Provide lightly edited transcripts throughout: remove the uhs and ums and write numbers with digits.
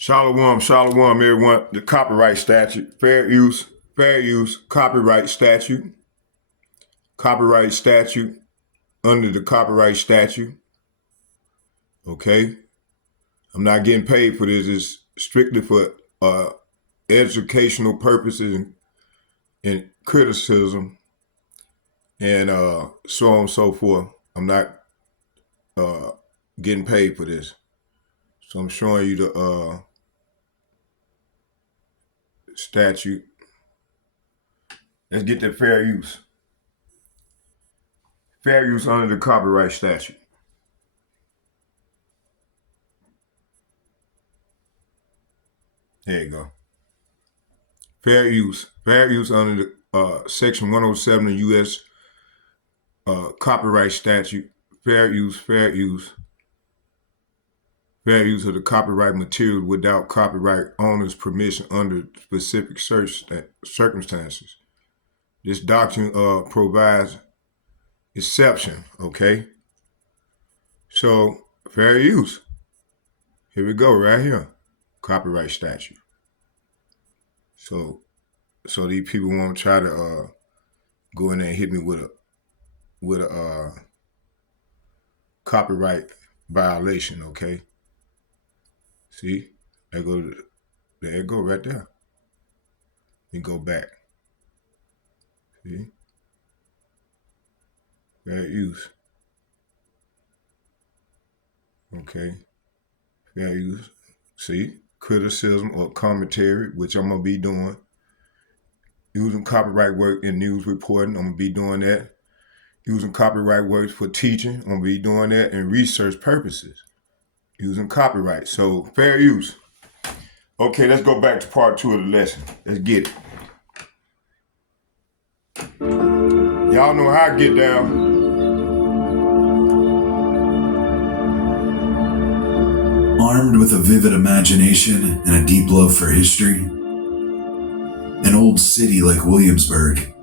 Shalom, shalom, everyone. The copyright statute, fair use, copyright statute, under the copyright statute. Okay, I'm not getting paid for this. It's strictly for educational purposes and criticism, and so on and so forth. I'm not getting paid for this, so I'm showing you the statute. Let's get the fair use. Fair use under the copyright statute. There you go. Fair use under the section 107 of U.S. Copyright statute. Fair use of the copyright material without copyright owner's permission under specific circumstances. This doctrine provides exception, okay? So, fair use. Here we go, right here. Copyright statute. So these people won't try to go in there and hit me with a copyright violation, okay? See, there it go right there. You go back. See? Fair use. Okay. Fair use. See? Criticism or commentary, which I'm going to be doing. Using copyright work in news reporting, I'm going to be doing that. Using copyright works for teaching, I'm going to be doing that. And research purposes. Using copyright. So, fair use. Okay, let's go back to part 2 of the lesson. Let's get it. Y'all know how I get down. Armed with a vivid imagination and a deep love for history, an old city like Williamsburg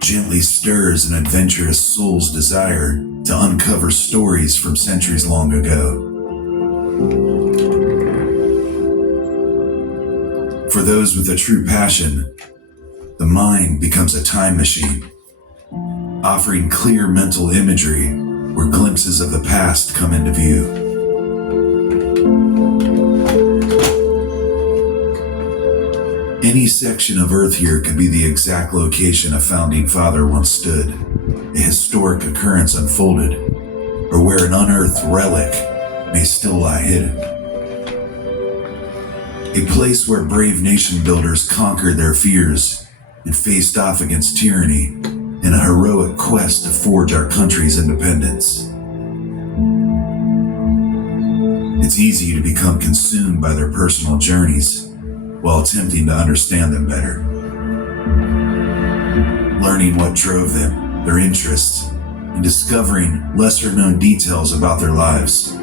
gently stirs an adventurous soul's desire to uncover stories from centuries long ago. For those with a true passion, the mind becomes a time machine, offering clear mental imagery where glimpses of the past come into view. Any section of Earth here could be the exact location a founding father once stood, a historic occurrence unfolded, or where an unearthed relic may still lie hidden. A place where brave nation builders conquered their fears and faced off against tyranny in a heroic quest to forge our country's independence. It's easy to become consumed by their personal journeys while attempting to understand them better. Learning what drove them, their interests, and discovering lesser-known details about their lives.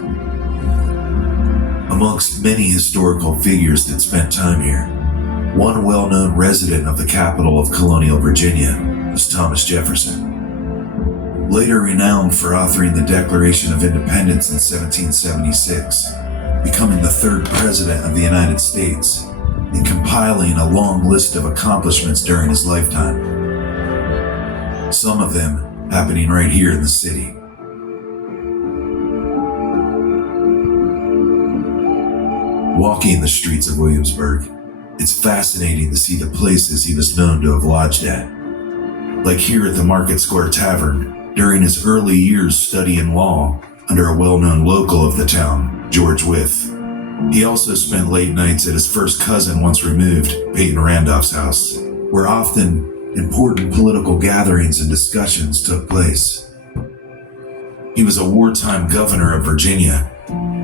Amongst many historical figures that spent time here, one well-known resident of the capital of colonial Virginia was Thomas Jefferson. Later renowned for authoring the Declaration of Independence in 1776, becoming the 3rd president of the United States, and compiling a long list of accomplishments during his lifetime. Some of them happening right here in the city. Walking the streets of Williamsburg, it's fascinating to see the places he was known to have lodged at. Like here at the Market Square Tavern, during his early years studying law under a well-known local of the town, George Wythe. He also spent late nights at his first cousin once removed, Peyton Randolph's house, where often important political gatherings and discussions took place. He was a wartime governor of Virginia,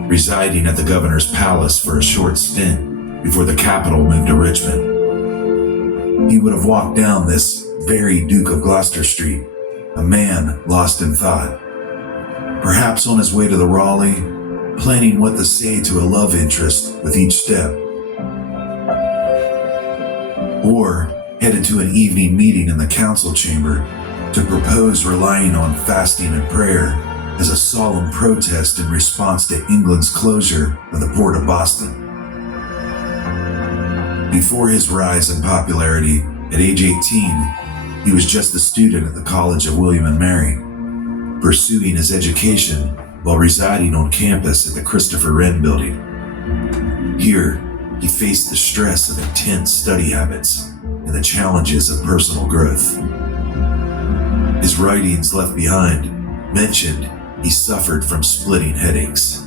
residing at the governor's palace for a short stint before the capital moved to Richmond. He would have walked down this very Duke of Gloucester Street, a man lost in thought, perhaps on his way to the Raleigh, planning what to say to a love interest with each step, or headed to an evening meeting in the council chamber to propose relying on fasting and prayer as a solemn protest in response to England's closure of the port of Boston. Before his rise in popularity, at age 18, he was just a student at the College of William and Mary, pursuing his education while residing on campus at the Christopher Wren Building. Here, he faced the stress of intense study habits and the challenges of personal growth. His writings left behind mentioned he suffered from splitting headaches.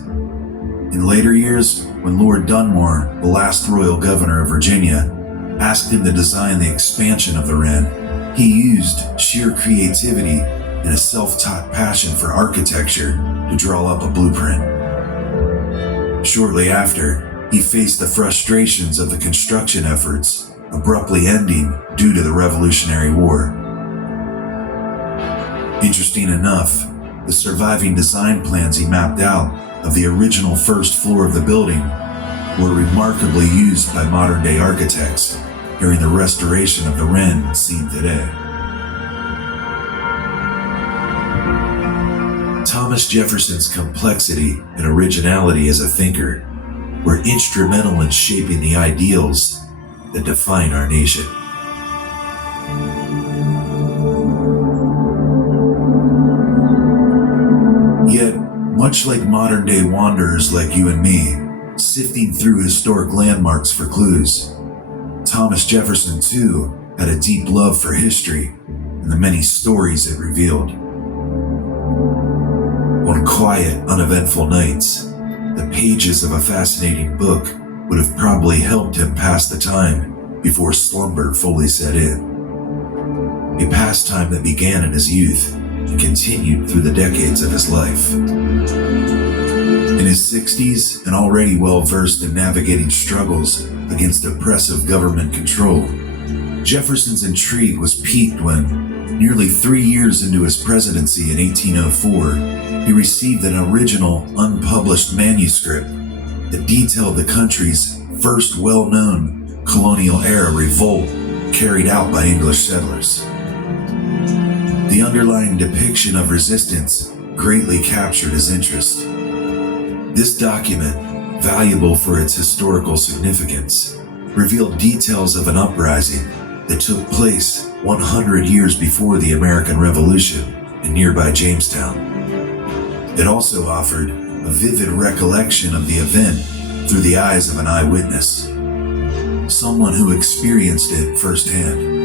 In later years, when Lord Dunmore, the last royal governor of Virginia, asked him to design the expansion of the Wren, he used sheer creativity and a self-taught passion for architecture to draw up a blueprint. Shortly after, he faced the frustrations of the construction efforts, abruptly ending due to the Revolutionary War. Interesting enough, the surviving design plans he mapped out of the original first floor of the building were remarkably used by modern-day architects during the restoration of the Wren seen today. Thomas Jefferson's complexity and originality as a thinker were instrumental in shaping the ideals that define our nation. Yet, much like modern-day wanderers like you and me, sifting through historic landmarks for clues, Thomas Jefferson, too, had a deep love for history and the many stories it revealed. On quiet, uneventful nights, the pages of a fascinating book would have probably helped him pass the time before slumber fully set in. A pastime that began in his youth and continued through the decades of his life. In his 60s and already well-versed in navigating struggles against oppressive government control, Jefferson's intrigue was piqued when, nearly 3 years into his presidency in 1804, he received an original, unpublished manuscript that detailed the country's first well-known colonial-era revolt carried out by English settlers. The underlying depiction of resistance greatly captured his interest. This document, valuable for its historical significance, revealed details of an uprising that took place 100 years before the American Revolution in nearby Jamestown. It also offered a vivid recollection of the event through the eyes of an eyewitness, someone who experienced it firsthand.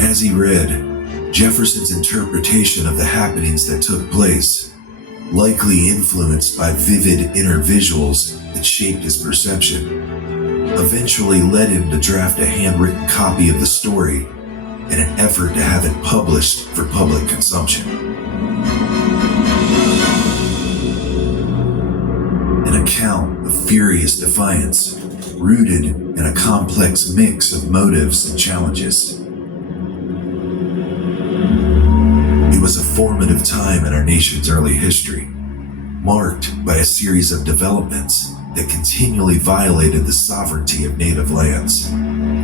As he read, Jefferson's interpretation of the happenings that took place, likely influenced by vivid inner visuals that shaped his perception, eventually led him to draft a handwritten copy of the story in an effort to have it published for public consumption. An account of furious defiance, rooted in a complex mix of motives and challenges. It was a formative time in our nation's early history, marked by a series of developments that continually violated the sovereignty of native lands,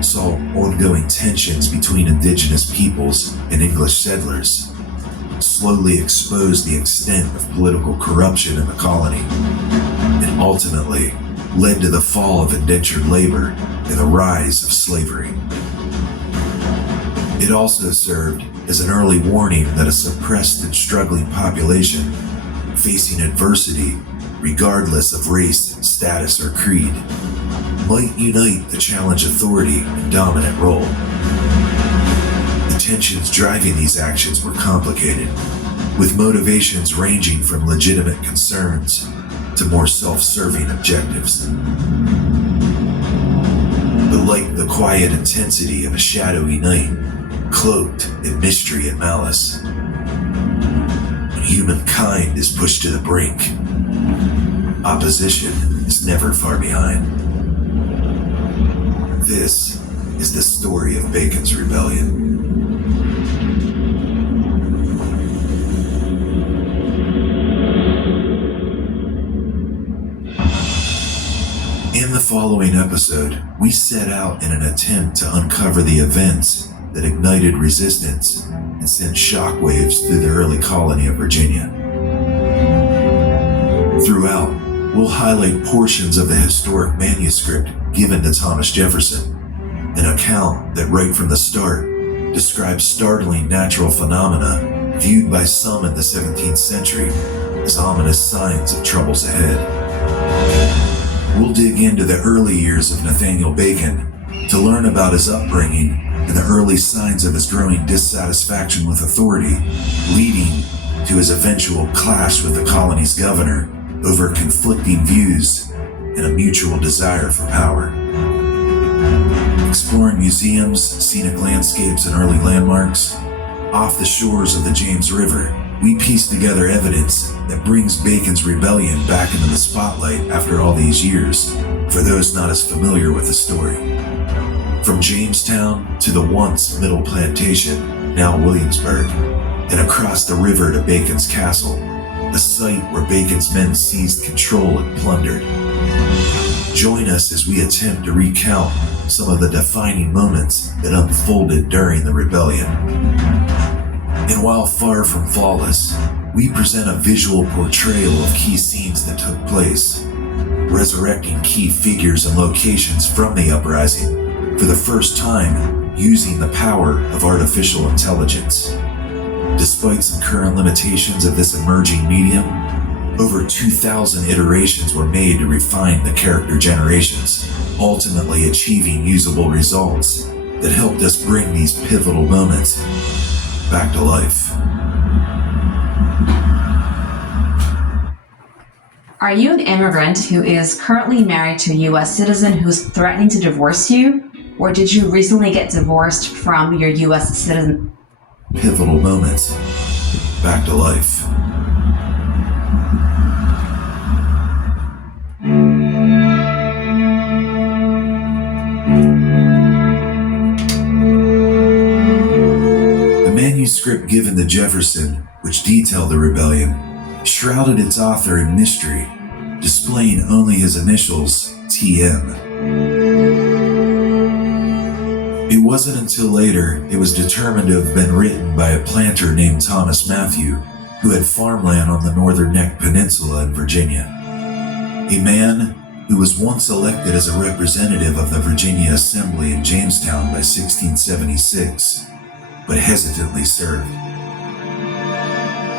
saw ongoing tensions between indigenous peoples and English settlers, slowly exposed the extent of political corruption in the colony, and ultimately led to the fall of indentured labor and the rise of slavery. It also served as an early warning that a suppressed and struggling population facing adversity, regardless of race, status, or creed, might unite to challenge authority and dominant role. The tensions driving these actions were complicated, with motivations ranging from legitimate concerns to more self-serving objectives. But like the quiet intensity of a shadowy night, cloaked in mystery and malice, when humankind is pushed to the brink, opposition is never far behind. This is the story of Bacon's Rebellion. In the following episode, we set out in an attempt to uncover the events that ignited resistance and sent shockwaves through the early colony of Virginia. Throughout, we'll highlight portions of the historic manuscript given to Thomas Jefferson, an account that right from the start describes startling natural phenomena viewed by some in the 17th century as ominous signs of troubles ahead. We'll dig into the early years of Nathaniel Bacon to learn about his upbringing and the early signs of his growing dissatisfaction with authority, leading to his eventual clash with the colony's governor over conflicting views and a mutual desire for power. Exploring museums, scenic landscapes, and early landmarks, off the shores of the James River, we piece together evidence that brings Bacon's rebellion back into the spotlight after all these years, for those not as familiar with the story. From Jamestown to the once Middle Plantation, now Williamsburg, and across the river to Bacon's castle, a site where Bacon's men seized control and plundered. Join us as we attempt to recount some of the defining moments that unfolded during the rebellion. And while far from flawless, we present a visual portrayal of key scenes that took place, resurrecting key figures and locations from the uprising for the first time using the power of artificial intelligence. Despite some current limitations of this emerging medium, over 2,000 iterations were made to refine the character generations, ultimately achieving usable results that helped us bring these pivotal moments back to life. Are you an immigrant who is currently married to a U.S. citizen who's threatening to divorce you? Or did you recently get divorced from your U.S. citizen? Pivotal moments back to life. The manuscript given to Jefferson, which detailed the rebellion, shrouded its author in mystery, displaying only his initials, TM. It wasn't until later it was determined to have been written by a planter named Thomas Matthew, who had farmland on the Northern Neck Peninsula in Virginia. A man who was once elected as a representative of the Virginia Assembly in Jamestown by 1676, but hesitantly served.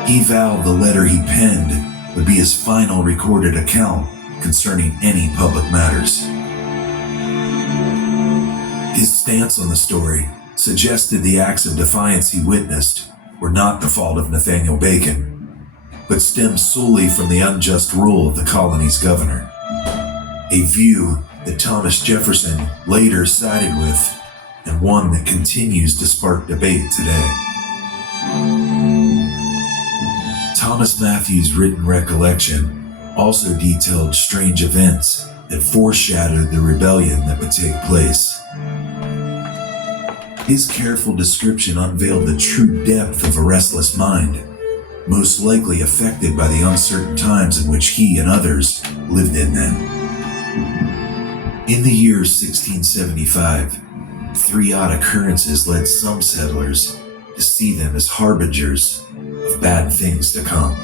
He vowed the letter he penned would be his final recorded account concerning any public matters. His stance on the story suggested the acts of defiance he witnessed were not the fault of Nathaniel Bacon, but stemmed solely from the unjust rule of the colony's governor, a view that Thomas Jefferson later sided with, and one that continues to spark debate today. Thomas Matthew's written recollection also detailed strange events that foreshadowed the rebellion that would take place. His careful description unveiled the true depth of a restless mind, most likely affected by the uncertain times in which he and others lived in then. In the year 1675, three odd occurrences led some settlers to see them as harbingers of bad things to come.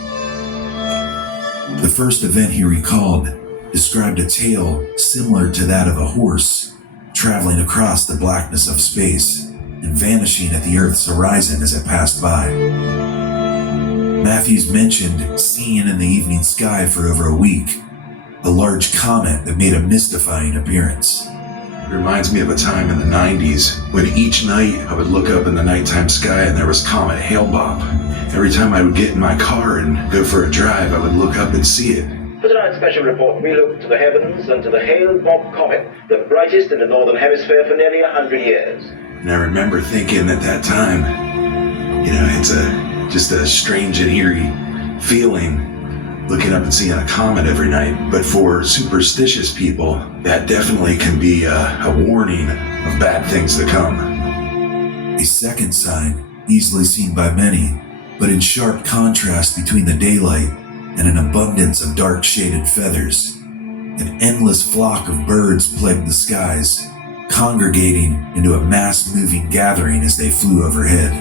The first event he recalled described a tale similar to that of a horse traveling across the blackness of space and vanishing at the Earth's horizon as it passed by. Matthews mentioned seeing in the evening sky for over a week a large comet that made a mystifying appearance. It reminds me of a time in the 90s when each night I would look up in the nighttime sky and there was Comet Hale-Bopp. Every time I would get in my car and go for a drive, I would look up and see it. For tonight's special report, we look to the heavens and to the Hale-Bopp comet, the brightest in the Northern Hemisphere for nearly 100 years. And I remember thinking at that time, it's just a strange and eerie feeling looking up and seeing a comet every night. But for superstitious people, that definitely can be a warning of bad things to come. A second sign, easily seen by many, but in sharp contrast between the daylight and an abundance of dark shaded feathers, an endless flock of birds plagued the skies, congregating into a mass-moving gathering as they flew overhead.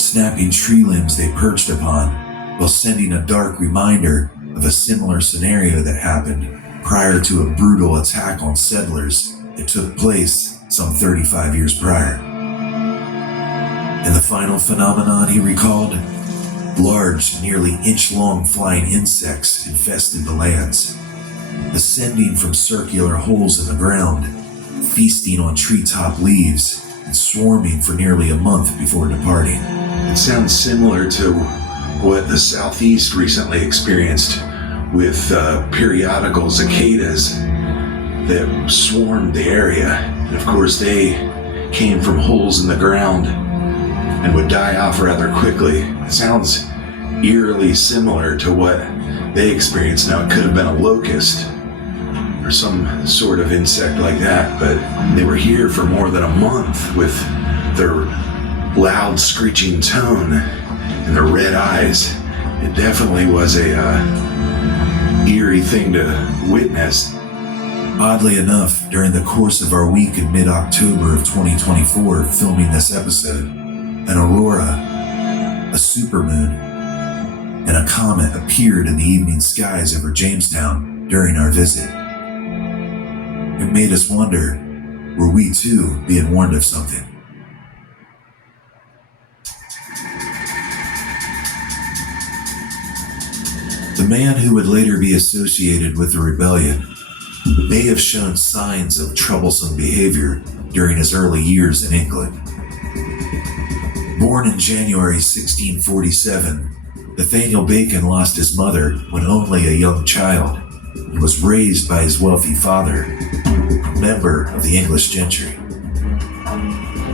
Snapping tree limbs they perched upon, while sending a dark reminder of a similar scenario that happened prior to a brutal attack on settlers that took place some 35 years prior. And the final phenomenon he recalled, large, nearly inch-long flying insects infested the lands, ascending from circular holes in the ground, feasting on treetop leaves, and swarming for nearly a month before departing. It sounds similar to what the Southeast recently experienced with periodical cicadas that swarmed the area. And of course, they came from holes in the ground and would die off rather quickly. It sounds eerily similar to what they experienced. Now, it could have been a locust or some sort of insect like that, but they were here for more than a month with their loud screeching tone and their red eyes. It definitely was a eerie thing to witness. Oddly enough, during the course of our week in mid-October of 2024 filming this episode, an aurora, a supermoon, and a comet appeared in the evening skies over Jamestown during our visit. It made us wonder, were we too being warned of something? The man who would later be associated with the rebellion may have shown signs of troublesome behavior during his early years in England. Born in January 1647, Nathaniel Bacon lost his mother when only a young child and was raised by his wealthy father, a member of the English gentry.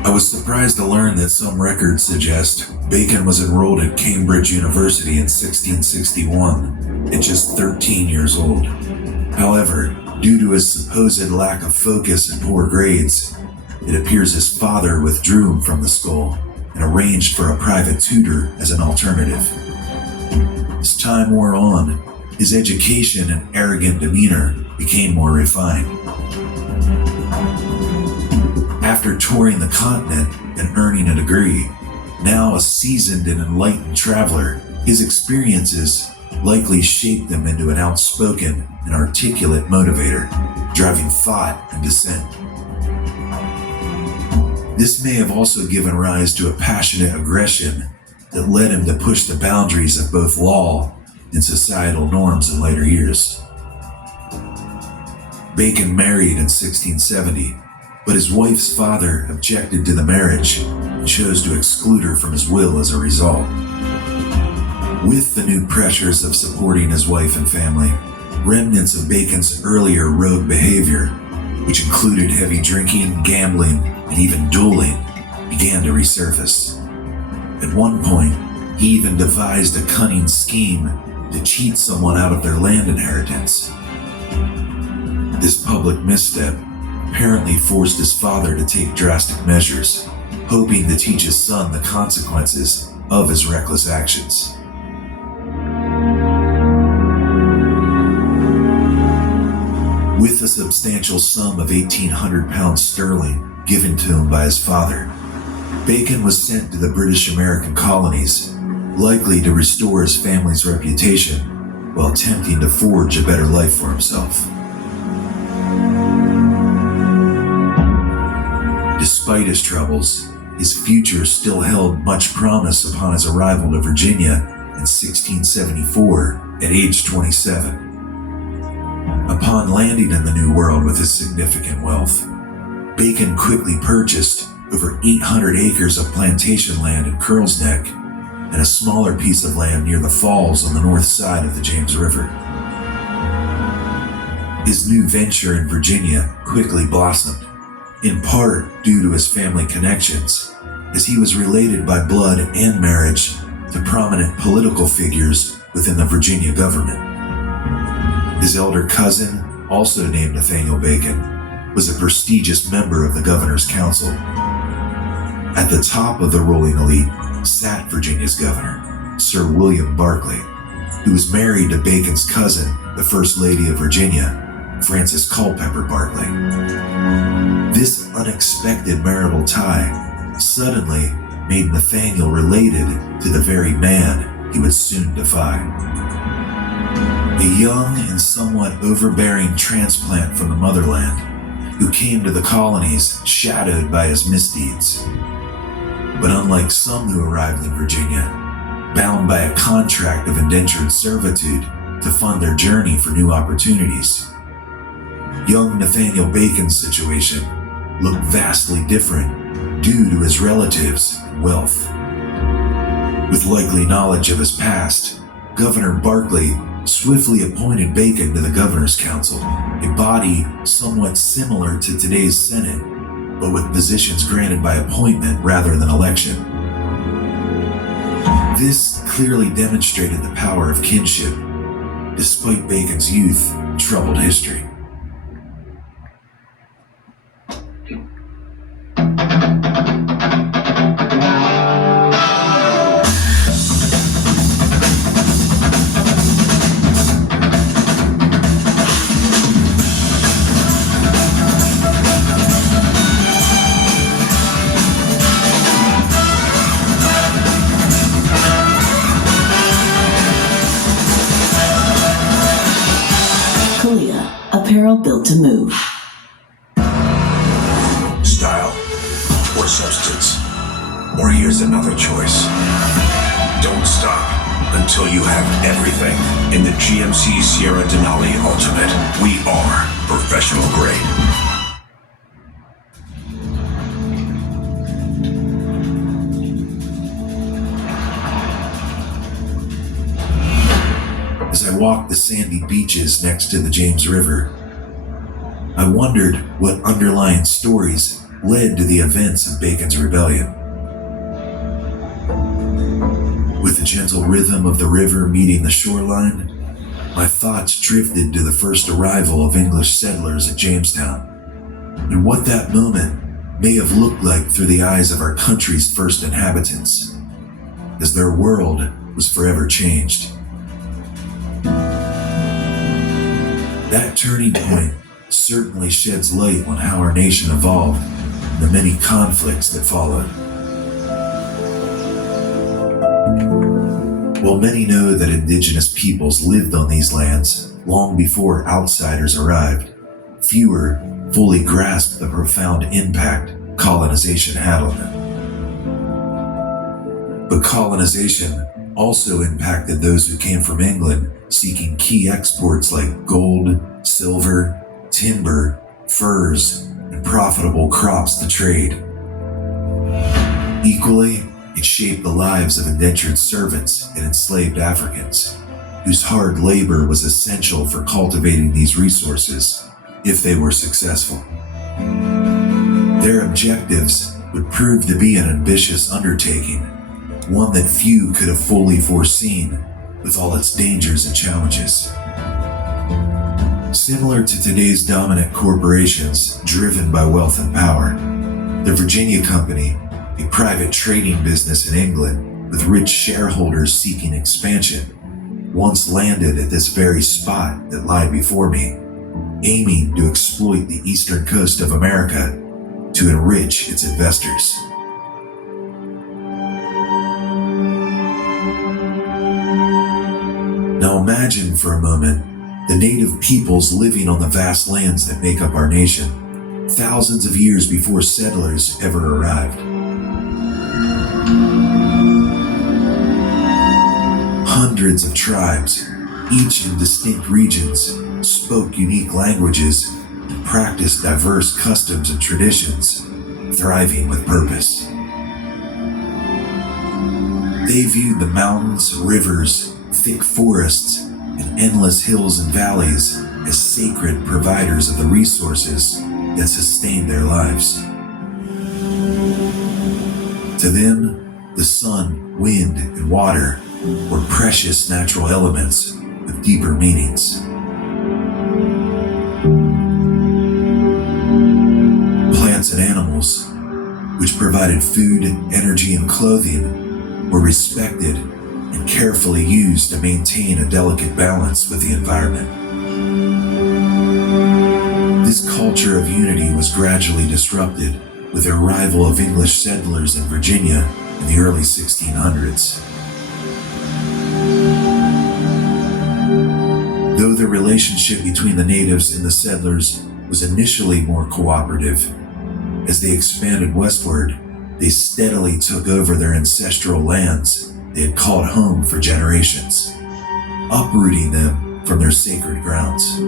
I was surprised to learn that some records suggest Bacon was enrolled at Cambridge University in 1661 at just 13 years old. However, due to his supposed lack of focus and poor grades, it appears his father withdrew him from the school and arranged for a private tutor as an alternative. As time wore on, his education and arrogant demeanor became more refined. After touring the continent and earning a degree, now a seasoned and enlightened traveler, his experiences likely shaped him into an outspoken and articulate motivator, driving thought and dissent. This may have also given rise to a passionate aggression that led him to push the boundaries of both law and societal norms in later years. Bacon married in 1670, but his wife's father objected to the marriage and chose to exclude her from his will as a result. With the new pressures of supporting his wife and family, remnants of Bacon's earlier rogue behavior, which included heavy drinking, gambling, and even dueling, began to resurface. At one point, he even devised a cunning scheme to cheat someone out of their land inheritance. This public misstep apparently forced his father to take drastic measures, hoping to teach his son the consequences of his reckless actions. With a substantial sum of 1,800 pounds sterling given to him by his father, Bacon was sent to the British American colonies, likely to restore his family's reputation while attempting to forge a better life for himself. Despite his troubles, his future still held much promise upon his arrival to Virginia in 1674 at age 27. Upon landing in the New World with his significant wealth, Bacon quickly purchased over 800 acres of plantation land in Curls Neck and a smaller piece of land near the falls on the north side of the James River. His new venture in Virginia quickly blossomed, in part due to his family connections, as he was related by blood and marriage to prominent political figures within the Virginia government. His elder cousin, also named Nathaniel Bacon, was a prestigious member of the governor's council. At the top of the ruling elite sat Virginia's governor, Sir William Berkeley, who was married to Bacon's cousin, the First Lady of Virginia, Frances Culpeper Berkeley. This unexpected marital tie suddenly made Nathaniel related to the very man he would soon defy. a young and somewhat overbearing transplant from the motherland who came to the colonies shadowed by his misdeeds. But unlike some who arrived in Virginia, bound by a contract of indentured servitude to fund their journey for new opportunities, young Nathaniel Bacon's situation looked vastly different due to his relatives and wealth. With likely knowledge of his past, Governor Barclay swiftly appointed Bacon to the Governor's Council, a body somewhat similar to today's Senate, but with positions granted by appointment rather than election. This clearly demonstrated the power of kinship, despite Bacon's youth and troubled history. Apparel built to move. Style or substance? Or here's another choice. Don't stop until you have everything in the GMC Sierra Denali Ultimate. We are professional grade. As I walked the sandy beaches next to the James River, I wondered what underlying stories led to the events of Bacon's rebellion. With the gentle rhythm of the river meeting the shoreline, my thoughts drifted to the first arrival of English settlers at Jamestown, and what that moment may have looked like through the eyes of our country's first inhabitants, as their world was forever changed. That turning point certainly sheds light on how our nation evolved and the many conflicts that followed. While many know that indigenous peoples lived on these lands long before outsiders arrived, fewer fully grasped the profound impact colonization had on them. But colonization also impacted those who came from England seeking key exports like gold, silver, timber, furs, and profitable crops to trade. Equally, it shaped the lives of indentured servants and enslaved Africans, whose hard labor was essential for cultivating these resources if they were successful. Their objectives would prove to be an ambitious undertaking, one that few could have fully foreseen with all its dangers and challenges. Similar to today's dominant corporations driven by wealth and power, the Virginia Company, a private trading business in England with rich shareholders seeking expansion, once landed at this very spot that lied before me, aiming to exploit the eastern coast of America to enrich its investors. Now imagine for a moment the native peoples living on the vast lands that make up our nation, thousands of years before settlers ever arrived. Hundreds of tribes, each in distinct regions, spoke unique languages and practiced diverse customs and traditions, thriving with purpose. They viewed the mountains, rivers, thick forests, and endless hills and valleys as sacred providers of the resources that sustained their lives. To them, the sun, wind, and water were precious natural elements with deeper meanings. Plants and animals, which provided food, energy, and clothing, were respected and carefully used to maintain a delicate balance with the environment. This culture of unity was gradually disrupted with the arrival of English settlers in Virginia in the early 1600s. relationship between the natives and the settlers was initially more cooperative. As they expanded westward, they steadily took over their ancestral lands they had called home for generations, uprooting them from their sacred grounds.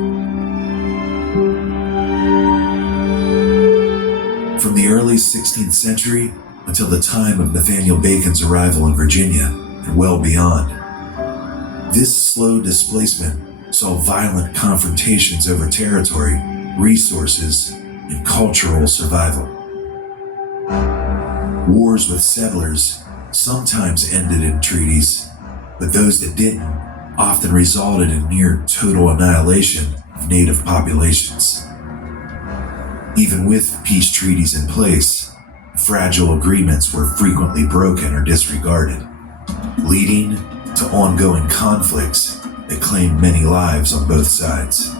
From the early 16th century until the time of Nathaniel Bacon's arrival in Virginia and well beyond, this slow displacement saw violent confrontations over territory, resources, and cultural survival. Wars with settlers sometimes ended in treaties, but those that didn't often resulted in near total annihilation of native populations. Even with peace treaties in place, fragile agreements were frequently broken or disregarded, leading to ongoing conflicts that claimed many lives on both sides.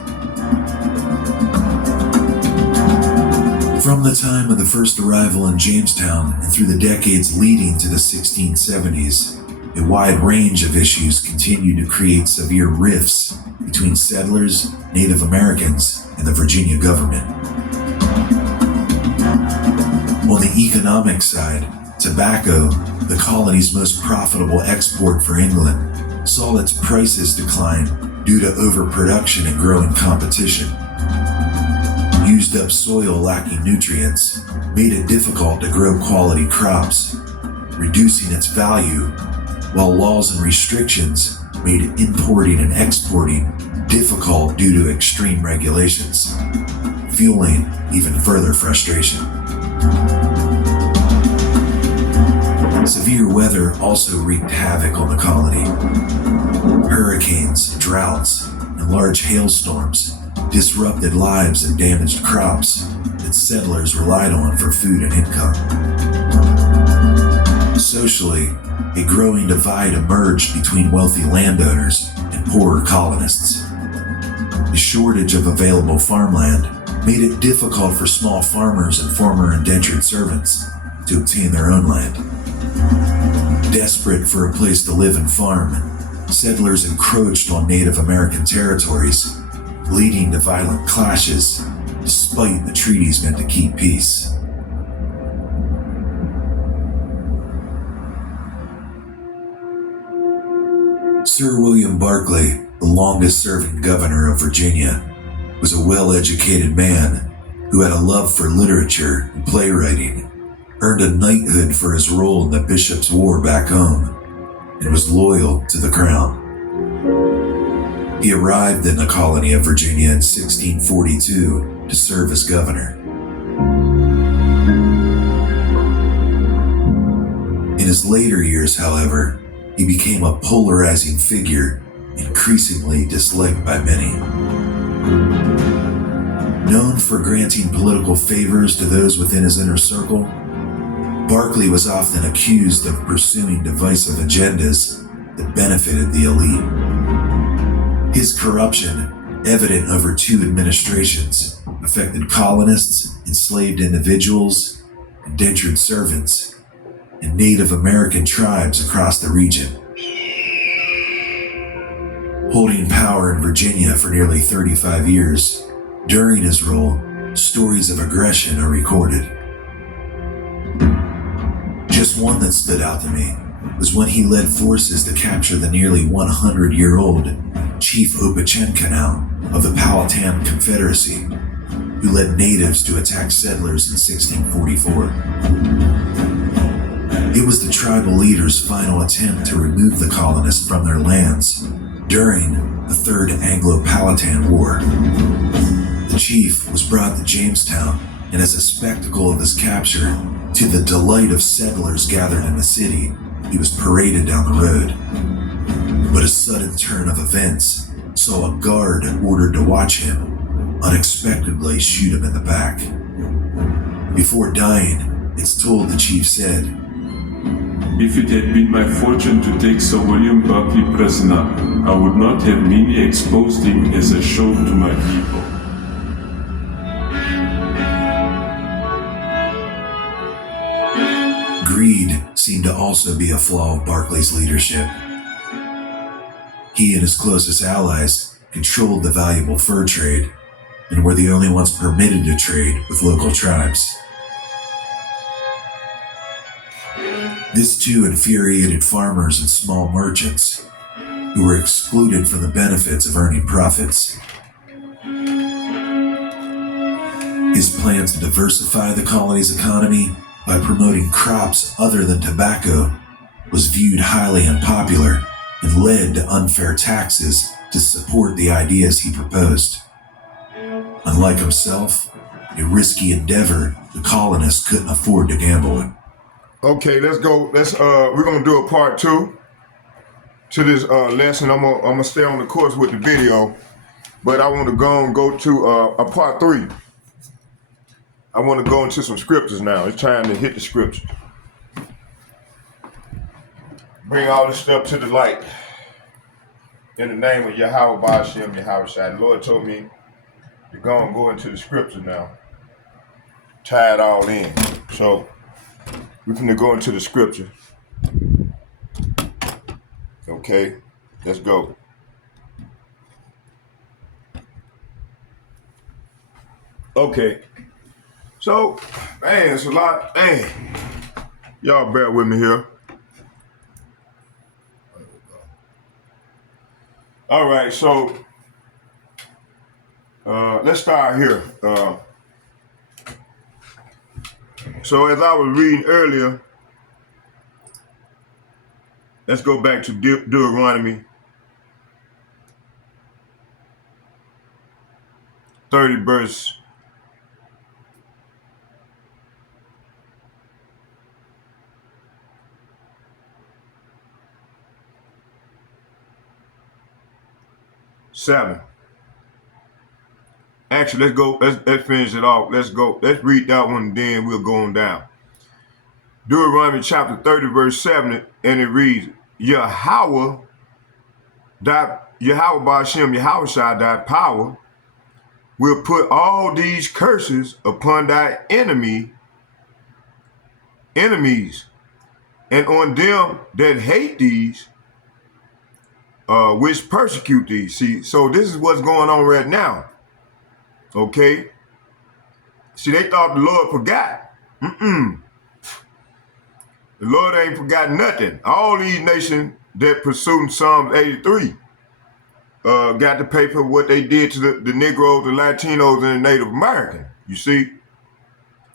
From the time of the first arrival in Jamestown and through the decades leading to the 1670s, a wide range of issues continued to create severe rifts between settlers, Native Americans, and the Virginia government. On the economic side, tobacco, the colony's most profitable export for England, saw its prices decline due to overproduction and growing competition. Used-up soil lacking nutrients made it difficult to grow quality crops, reducing its value, while laws and restrictions made importing and exporting difficult due to extreme regulations, fueling even further frustration. Severe weather also wreaked havoc on the colony. Hurricanes, droughts, and large hailstorms disrupted lives and damaged crops that settlers relied on for food and income. Socially, a growing divide emerged between wealthy landowners and poorer colonists. The shortage of available farmland made it difficult for small farmers and former indentured servants to obtain their own land. Desperate for a place to live and farm, settlers encroached on Native American territories, leading to violent clashes despite the treaties meant to keep peace. Sir William Berkeley, the longest-serving governor of Virginia, was a well-educated man who had a love for literature and playwriting, earned a knighthood for his role in the Bishop's War back home, and was loyal to the crown. He arrived in the colony of Virginia in 1642 to serve as governor. In his later years, however, he became a polarizing figure, increasingly disliked by many. Known for granting political favors to those within his inner circle, Berkeley was often accused of pursuing divisive agendas that benefited the elite. His corruption, evident over 2 administrations, affected colonists, enslaved individuals, indentured servants, and Native American tribes across the region. Holding power in Virginia for nearly 35 years, during his rule, stories of aggression are recorded. Just one that stood out to me was when he led forces to capture the nearly 100-year-old Chief Opechancanough of the Powhatan Confederacy, who led natives to attack settlers in 1644. It was the tribal leaders' final attempt to remove the colonists from their lands during the Third Anglo-Powhatan War. The chief was brought to Jamestown, and as a spectacle of his capture, to the delight of settlers gathered in the city, he was paraded down the road. But a sudden turn of events saw a guard ordered to watch him unexpectedly shoot him in the back. Before dying, it's told the chief said, "If it had been my fortune to take Sir William Berkeley prisoner, I would not have meanly exposed him as a show to my people." Greed seemed to also be a flaw of Berkeley's leadership. He and his closest allies controlled the valuable fur trade and were the only ones permitted to trade with local tribes. This too infuriated farmers and small merchants who were excluded from the benefits of earning profits. His plans to diversify the colony's economy by promoting crops other than tobacco was viewed highly unpopular and led to unfair taxes to support the ideas he proposed. Unlike himself, a risky endeavor the colonists couldn't afford to gamble in. Okay, let's go. We're gonna do a part 2 to this lesson. I'm gonna stay on the course with the video, but I want to go to a part 3. I want to go into some scriptures now. It's time to hit the scriptures. Bring all this stuff to the light. In the name of YAHAWAH BAHASHAM YAHAWASHI. The Lord told me to go into the scriptures now. Tie it all in. So we're going to go into the scripture. Okay, let's go. Okay. So, man, it's a lot. Man, y'all bear with me here. All right, so let's start here. So as I was reading earlier, let's go back to Deuteronomy 30 verse 7. Actually, let's go. Let's finish it off. Let's go. Let's read that one, then we'll go on down. Deuteronomy chapter 30, verse 7, and it reads, YAHAWAH BAHASHAM YAHAWASHI, thy power, will put all these curses upon thy enemies, and on them that hate these, which persecute thee. See, so this is what's going on right now. Okay? See, they thought the Lord forgot. The Lord ain't forgot nothing. All these nations that pursued Psalms 83 got to pay for what they did to the Negroes, the Latinos, and the Native Americans. You see?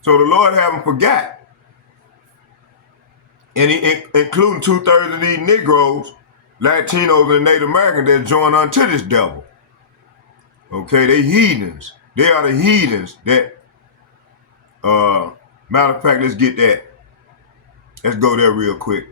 So the Lord haven't forgot. And including 2/3 of these Negroes, Latinos, and Native Americans that join unto this devil. Okay, they heathens. They are the heathens that, matter of fact, let's get that. Let's go there real quick.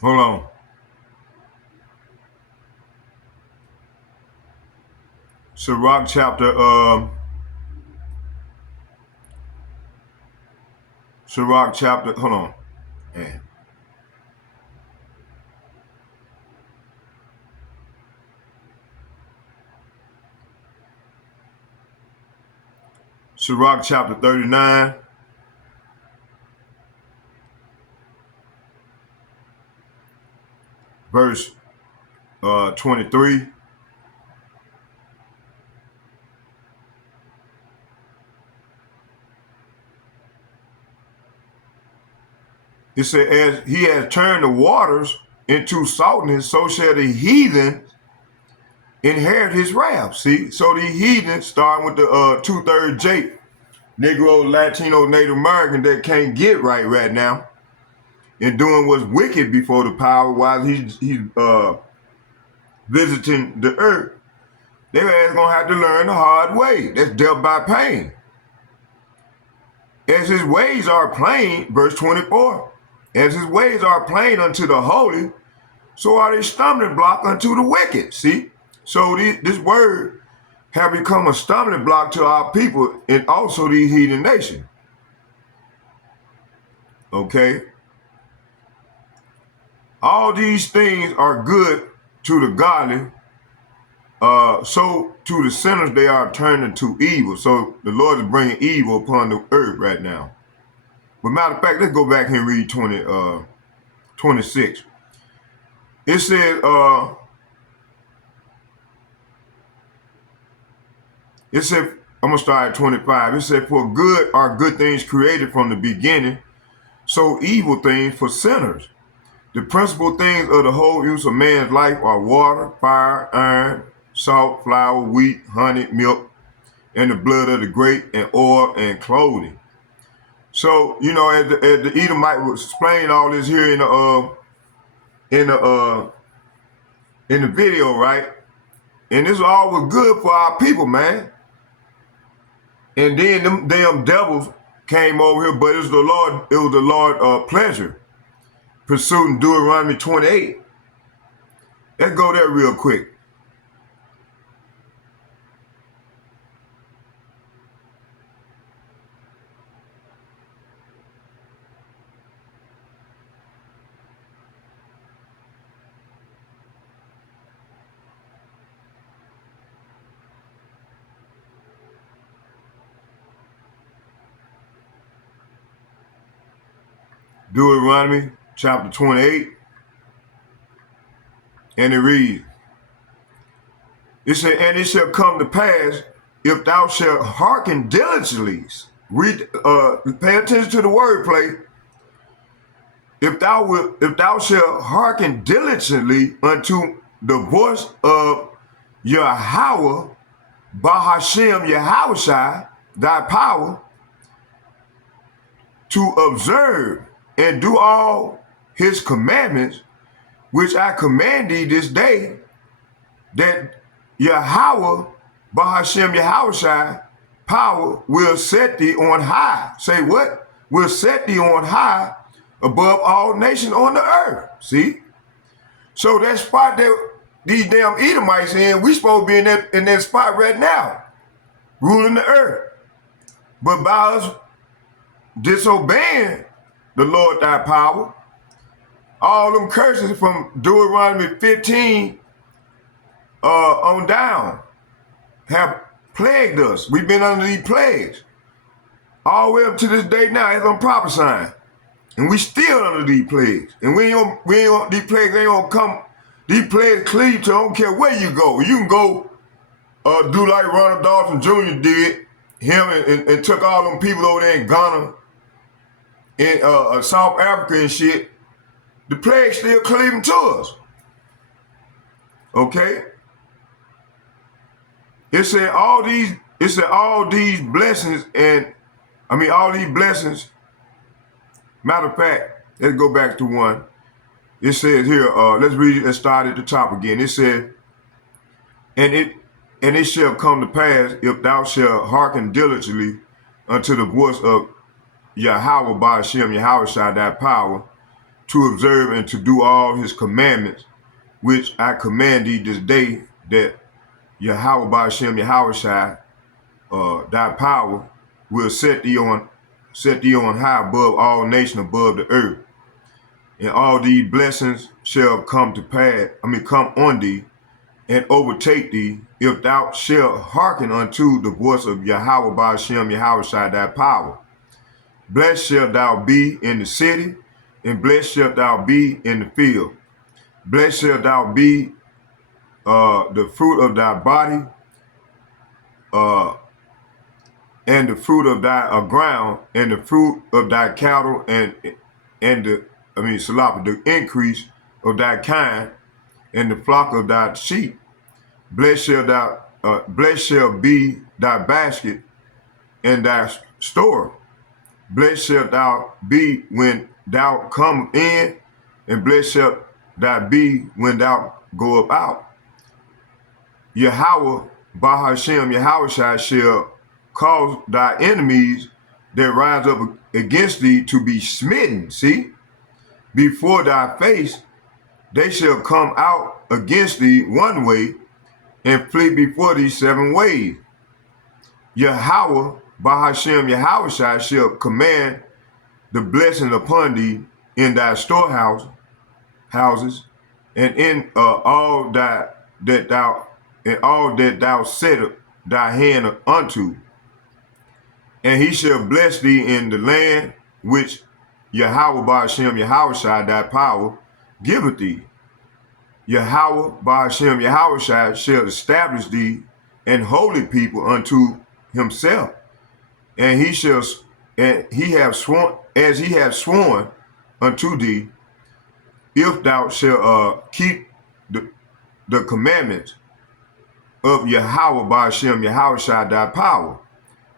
Hold on. Sirach chapter, hold on. Man. Sirach chapter 39. Verse 23. It said, as he has turned the waters into saltness, so shall the heathen inherit his wrath. See, so the heathen, starting with the 2/3 Jake, Negro, Latino, Native American that can't get right now, and doing what's wicked before the power while he's visiting the earth, they're gonna have to learn the hard way. That's dealt by pain. As his ways are plain, verse 24, as his ways are plain unto the holy, so are they stumbling block unto the wicked. See? So this word have become a stumbling block to our people and also the heathen nation. Okay? All these things are good to the godly, so to the sinners they are turning to evil. So the Lord is bringing evil upon the earth right now. But matter of fact, let's go back here and read 26. It says, I'm going to start at 25. It said, for good are good things created from the beginning, so evil things for sinners. The principal things of the whole use of man's life are water, fire, iron, salt, flour, wheat, honey, milk, and the blood of the grape, and oil, and clothing. So, you know, as the Edomite was explaining all this here in the video, right? And this all was good for our people, man. And then them damn devils came over here, but it was the Lord pleasure pursuing Deuteronomy 28. Let's go there real quick. Deuteronomy chapter 28, and it reads, it said, and it shall come to pass, if thou shalt hearken diligently, pay attention to the wordplay, if thou shalt hearken diligently unto the voice of YAHAWAH BAHASHAM YAHAWASHI, thy power, to observe and do all his commandments, which I command thee this day, that YAHAWAH BAHASHAM YAHAWASHI power will set thee on high. Say what? Will set thee on high above all nations on the earth. See? So that spot that these damn Edomites in, we supposed to be in that spot right now, ruling the earth. But by us disobeying the Lord thy power, all them curses from Deuteronomy 15 on down have plagued us. We've been under these plagues all the way up to this day now, as I'm prophesying. And we still under these plagues. And these plagues ain't gonna come, these plagues cleave to, I don't care where you go. You can go do like Ronald Dalton Jr. did, him and took all them people over there in Ghana, in South Africa and shit. The plague still cleaving to us. Okay? It said all these blessings, and all these blessings. Matter of fact, let's go back to one. It says here, let's read it and start at the top again. It said, and it shall come to pass, if thou shalt hearken diligently unto the voice of YAHAWAH BAHASHAM YAHAWASHI, thy power, to observe and to do all his commandments, which I command thee this day, that YAHAWAH BAHASHAM YAHAWASHI, thy power, will set thee on high above all nations above the earth. And all these blessings shall come on thee and overtake thee, if thou shalt hearken unto the voice of YAHAWAH BAHASHAM YAHAWASHI, thy power. Blessed shalt thou be in the city, and blessed shalt thou be in the field. Blessed shalt thou be the fruit of thy body, and the fruit of thy ground, and the fruit of thy cattle, and the increase of thy kind, and the flock of thy sheep. Blessed shall be thy basket and thy store. Blessed shalt thou be when thou come in, and blessed shalt thou be when thou go up out. YAHAWAH BAHASHAM YAHAWASHI shall cause thy enemies that rise up against thee to be smitten. See? Before thy face, they shall come out against thee one way, and flee before thee 7 ways. YAHAWAH BAHASHAM YAHAWASHI shall command the blessing upon thee in thy storehouses, and in all that thou settest thy hand unto. And he shall bless thee in the land which YAHAWAH BAHASHAM YAHAWASHI thy power giveth thee. YAHAWAH BAHASHAM YAHAWASHI shall establish thee an holy people unto himself, and he have sworn, as he hath sworn unto thee, if thou shalt keep the commandments of YAHAWAH BAHASHAM YAHAWASHI thy power,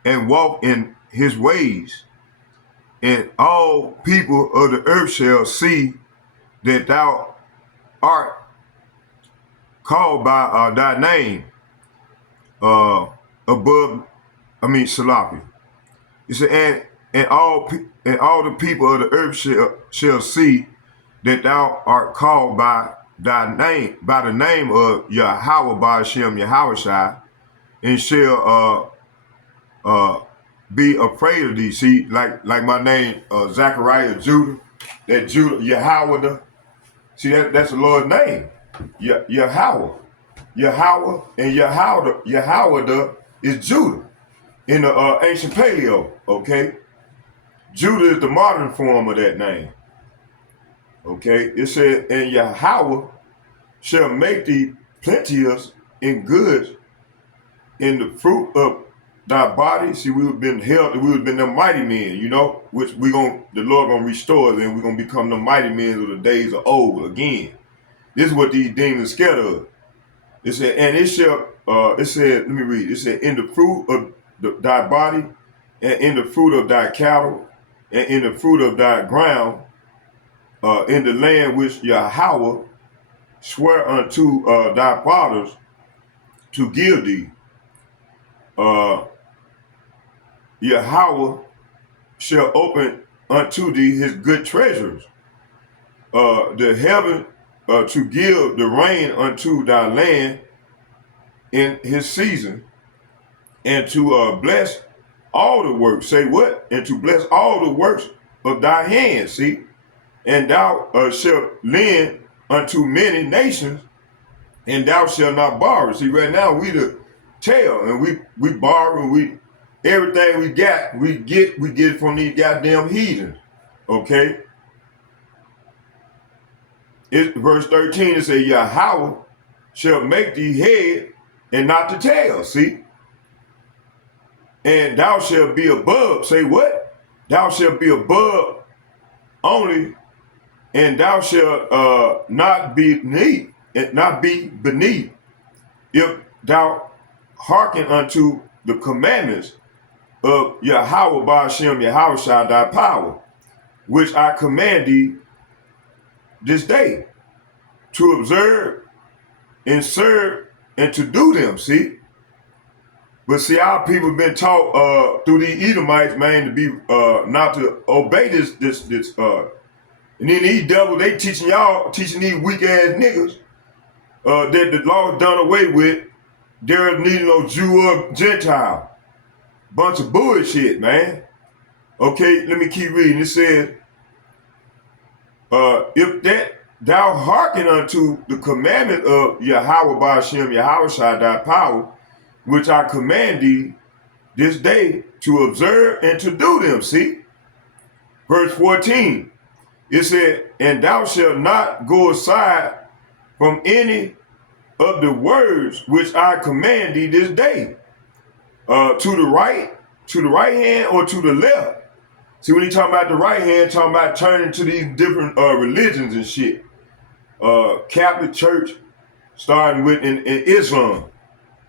and walk in his ways, and all people of the earth shall see that thou art called by thy name Salafi. It said, and all the people of the earth shall see that thou art called by thy name, by the name of YAHAWAH BAHASHAM YAHAWASHI, and shall be afraid of thee. See, like my name, Zachariah Judah, that Judah, Yahawah. See, that's the Lord's name, Yahawah. Yahawah and Yahawah is Judah in the ancient Paleo, okay? Judah is the modern form of that name, okay? It said, and Yahawah shall make thee plenteous in goods, in the fruit of thy body. See, we have been healthy, we have been the mighty men, you know, which the Lord gonna restore us, and we're gonna become the mighty men of the days of old again. This is what these demons are scared of. It said, and it shall, it said, let me read. It said, in the fruit of thy body, and in the fruit of thy cattle, and in the fruit of thy ground, in the land which Yahawah swear unto thy fathers to give thee. Yahawah shall open unto thee his good treasures, the heaven to give the rain unto thy land in his season, and to bless all the works. Say what? And to bless all the works of thy hands. See, and thou shalt lend unto many nations, and thou shalt not borrow. See, right now we the tail, and we borrow, and everything we got, we get it from these goddamn heathens. Okay. Verse 13, it says, Yahawah shall make thee head and not the tail. See? And thou shalt be above. Say what? Thou shalt be above only, and thou shalt not be beneath, if thou hearken unto the commandments of YAHAWAH BAHASHAM YAHAWASHI thy power, which I command thee this day, to observe and serve and to do them. See? But see, our people have been taught through these Edomites, man, to be not to obey this and then these devils, they teaching these weak ass niggas that the law is done away with. There neither no Jew or Gentile. Bunch of bullshit, man. Okay, let me keep reading. It says, if that thou hearken unto the commandment of YAHAWAH BAHASHAM YAHAWASHI thy power, which I command thee this day to observe and to do them. See? Verse 14, it said, and thou shalt not go aside from any of the words which I command thee this day, to the right hand or to the left. See, when he talking about the right hand, talking about turning to these different religions and shit. Catholic Church, starting with in Islam,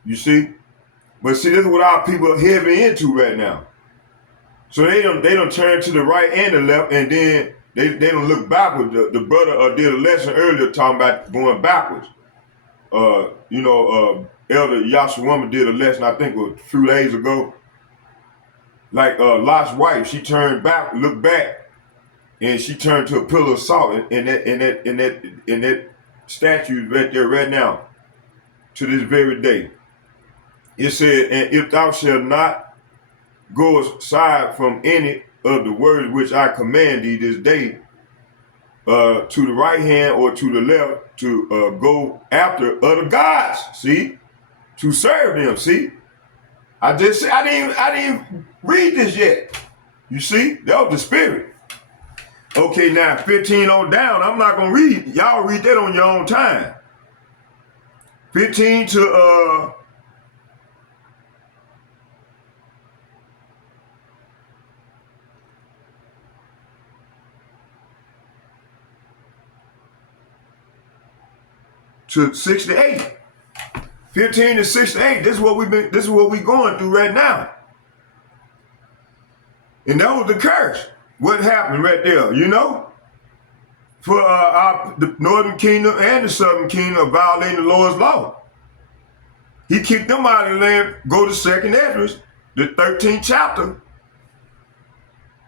you see. But see, this is what our people are heavy into right now. So they don't turn to the right and the left, and then they don't look backwards. The brother did a lesson earlier talking about going backwards. Elder Yashawama did a lesson, I think a few days ago. Like Lot's wife, she turned back, looked back, and she turned to a pillar of salt. And that statue right there, right now, to this very day. It said, and if thou shalt not go aside from any of the words which I command thee this day, to the right hand or to the left, to go after other gods. See, to serve them. See, I didn't read this yet. You see, that was the spirit. Okay, now 15 on down. I'm not gonna read. Y'all read that on your own time. 15 to 68. 15 to 68. This is what we're going through right now. And that was the curse. What happened right there, you know? For the northern kingdom and the southern kingdom violating the Lord's law. He kicked them out of the land. Go to 2nd Esdras, the 13th chapter.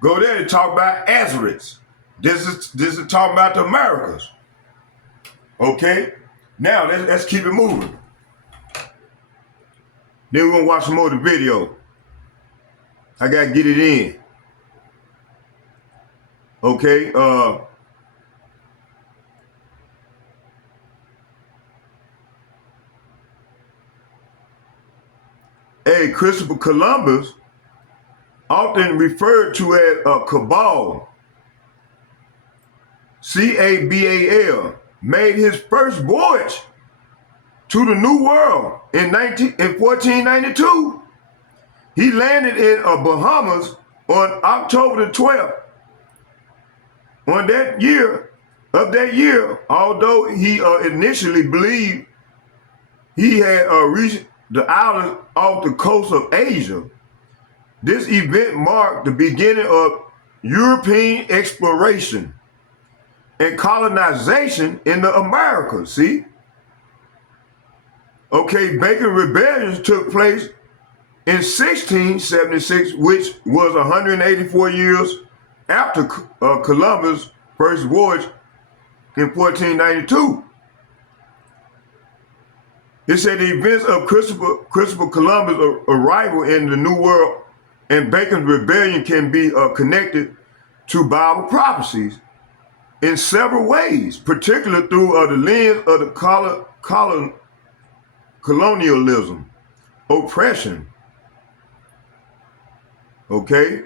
Go there and talk about Azarites. This is talking about the Americas. Okay? Now, let's keep it moving. Then we're going to watch some more of the video. I got to get it in. Okay? Christopher Columbus, often referred to as a cabal, C-A-B-A-L, made his first voyage to the New World in 1492. He landed in Bahamas on October the 12th. On that year, although he initially believed he had reached the islands off the coast of Asia, this event marked the beginning of European exploration and colonization in the Americas, see? Okay, Bacon rebellions took place in 1676, which was 184 years after Columbus' first voyage in 1492. It said the events of Christopher Columbus' arrival in the New World and Bacon's rebellion can be connected to Bible prophecies in several ways, particularly through the lens of the colonialism, oppression. Okay?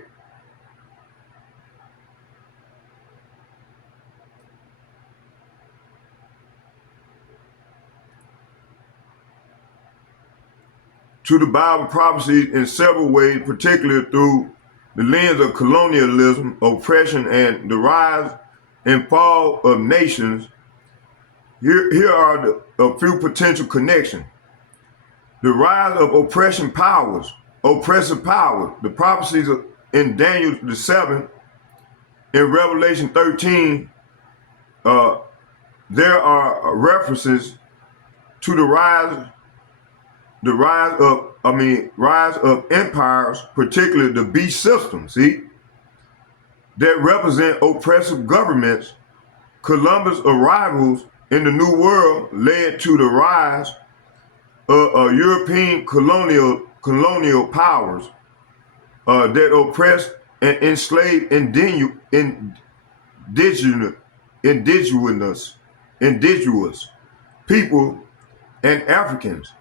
To the Bible prophecies in several ways, particularly through the lens of colonialism, oppression, and the rise and fall of nations. Here are a few potential connections. The rise of oppressive powers, the prophecies in Daniel the 7th, in Revelation 13, there are references to the rise of empires, particularly the beast system, see, that represent oppressive governments. Columbus' arrivals in the New World led to the rise of European colonial powers that oppressed and enslaved indigenous people and Africans.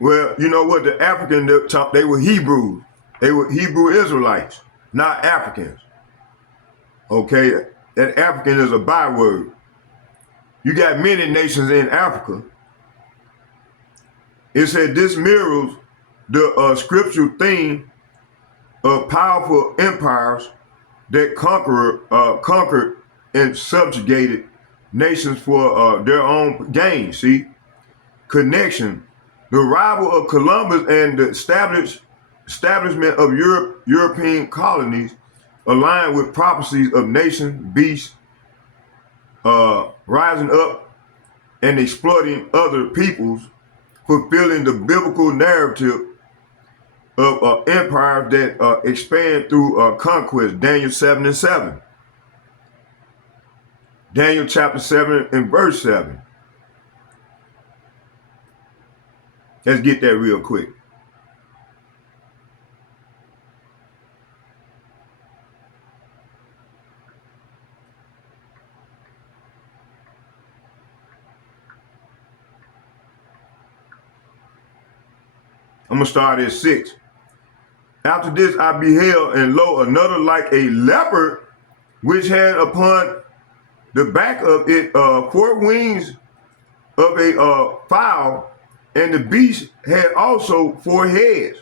Well, you know what? The Africans, they were Hebrews. They were Hebrew Israelites, not Africans. Okay? That African is a byword. You got many nations in Africa. It said this mirrors the scriptural theme of powerful empires that conquered and subjugated nations for their own gain. See? Connection. The arrival of Columbus and the establishment of European colonies aligned with prophecies of nations, beasts, rising up and exploiting other peoples, fulfilling the biblical narrative of empires that expand through conquest. Daniel 7 and 7. Daniel chapter 7 and verse 7. Let's get that real quick. I'm going to start at 6. After this I beheld, and lo, another like a leopard, which had upon the back of it 4 wings of a fowl, and the beast had also 4 heads,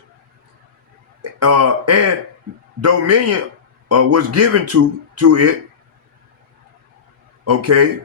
and dominion was given to it. Okay.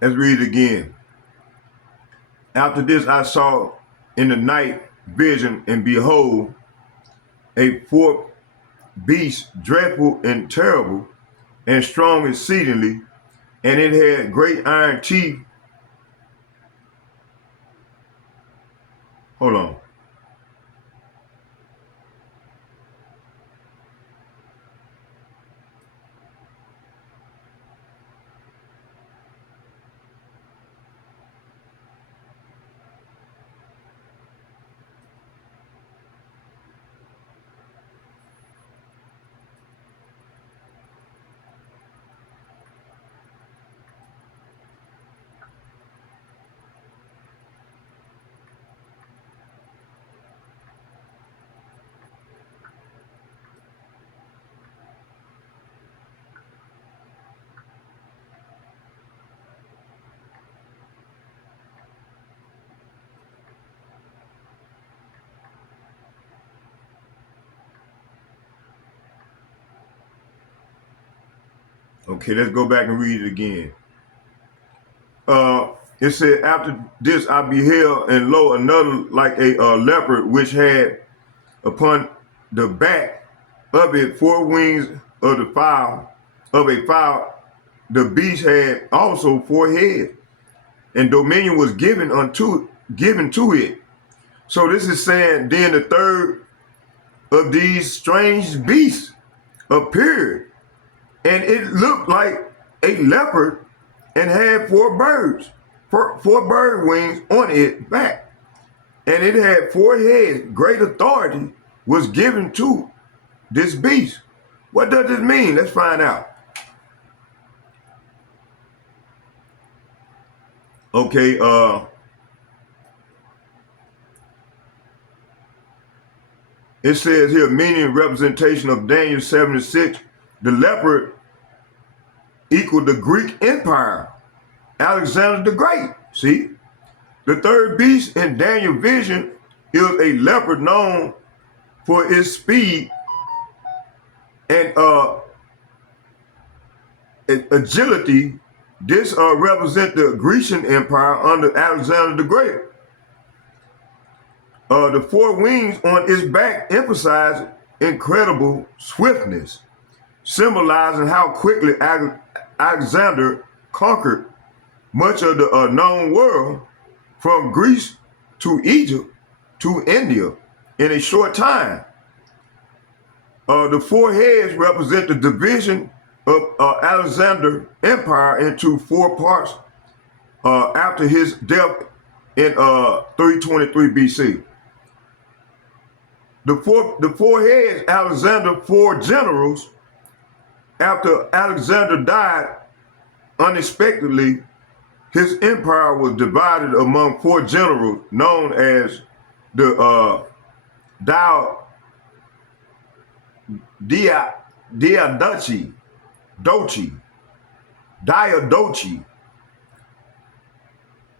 Let's read it again. After this I saw in the night vision, and behold, a 4th beast, dreadful and terrible, and strong exceedingly, and it had great iron teeth. Hold on. Okay, let's go back and read it again. It said, after this I beheld, and lo, another like a leopard, which had upon the back of it 4 wings of a fowl. The beast had also 4 heads, and dominion was given to it. So this is saying, then the third of these strange beasts appeared, and it looked like a leopard, and had 4 bird wings on its back, and it had 4 heads. Great authority was given to this beast. What does this mean? Let's find out. Okay, it says here, meaning representation of Daniel 7:6, the leopard equaled the Greek Empire, Alexander the Great. See, the third beast in Daniel vision is a leopard known for its speed and agility. This represents the Grecian Empire under Alexander the Great. The 4 wings on its back emphasize incredible swiftness, symbolizing how quickly Alexander conquered much of the known world, from Greece to Egypt to India, in a short time. The 4 heads represent the division of Alexander Empire into 4 parts after his death in 323 BC. The four heads, Alexander 4 generals. After Alexander died unexpectedly, his empire was divided among 4 generals known as the Diadochi.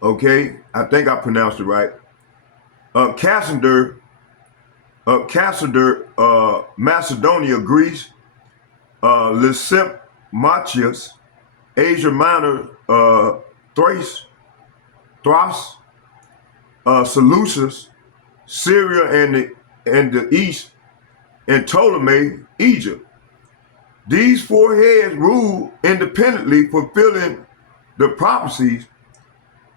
Okay, I think I pronounced it right. Cassander, Macedonia, Greece. Lysimachus, Asia Minor, Thrace, Seleucus, Syria and the east, and Ptolemy, Egypt. These 4 heads ruled independently, fulfilling the prophecies,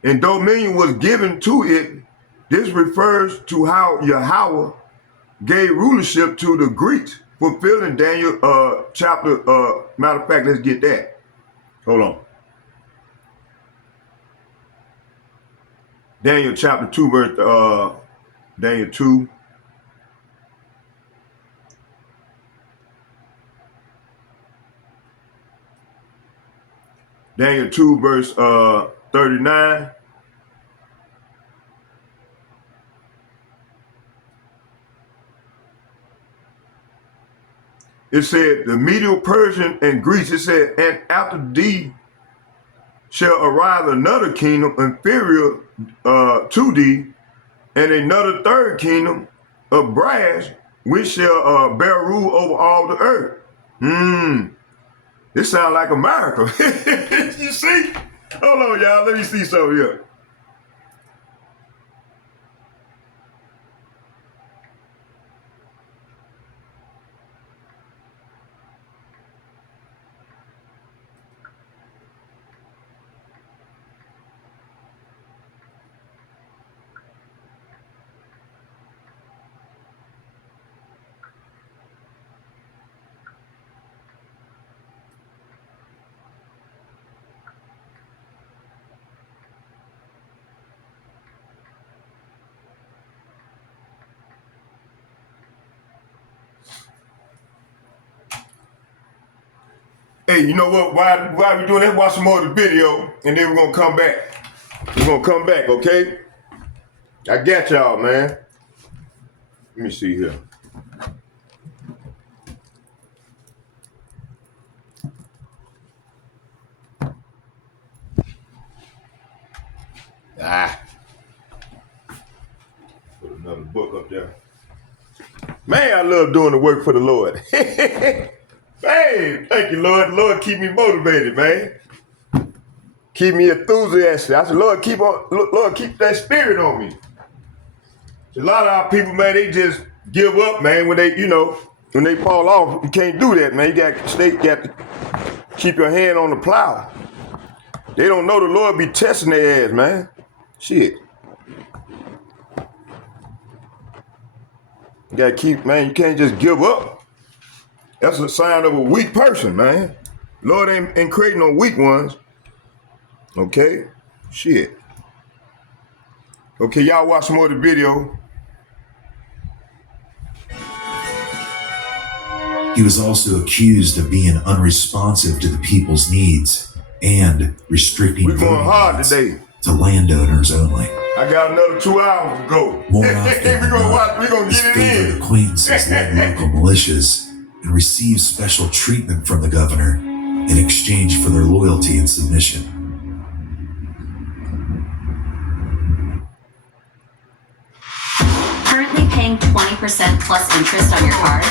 and dominion was given to it. This refers to how Yahawah gave rulership to the Greeks, fulfilling Daniel chapter, matter of fact, let's get that. Hold on. Daniel chapter 2, verse, Daniel 2. Daniel 2, verse 39. It said, the Medo-Persian and Greece, it said, and after thee shall arise another kingdom inferior to thee, and another third kingdom of brass, which shall bear rule over all the earth. This sounds like America. You see? Hold on, y'all. Let me see something here. Hey, you know what? Why we doing that? Watch some more of the video, and then we're gonna come back. We're gonna come back, okay? I got y'all, man. Let me see here. Put another book up there. Man, I love doing the work for the Lord. Hey, thank you, Lord. The Lord keep me motivated, man. Keep me enthusiastic. I said, Lord, keep that spirit on me. A lot of our people, man, they just give up, man, when they fall off. You can't do that, man. You got to keep your hand on the plow. They don't know the Lord be testing their ass, man. Shit. You gotta keep, man, you can't just give up. That's a sign of a weak person, man. Lord ain't creating no weak ones. Okay? Shit. Okay, y'all watch some more of the video. He was also accused of being unresponsive to the people's needs and restricting We're going hard today to landowners only. I got another 2 hours to go. More often than not, we're gonna his get it favorite in. acquaintances led local militias and received special treatment from the governor in exchange for their loyalty and submission. Currently paying 20% plus interest on your card?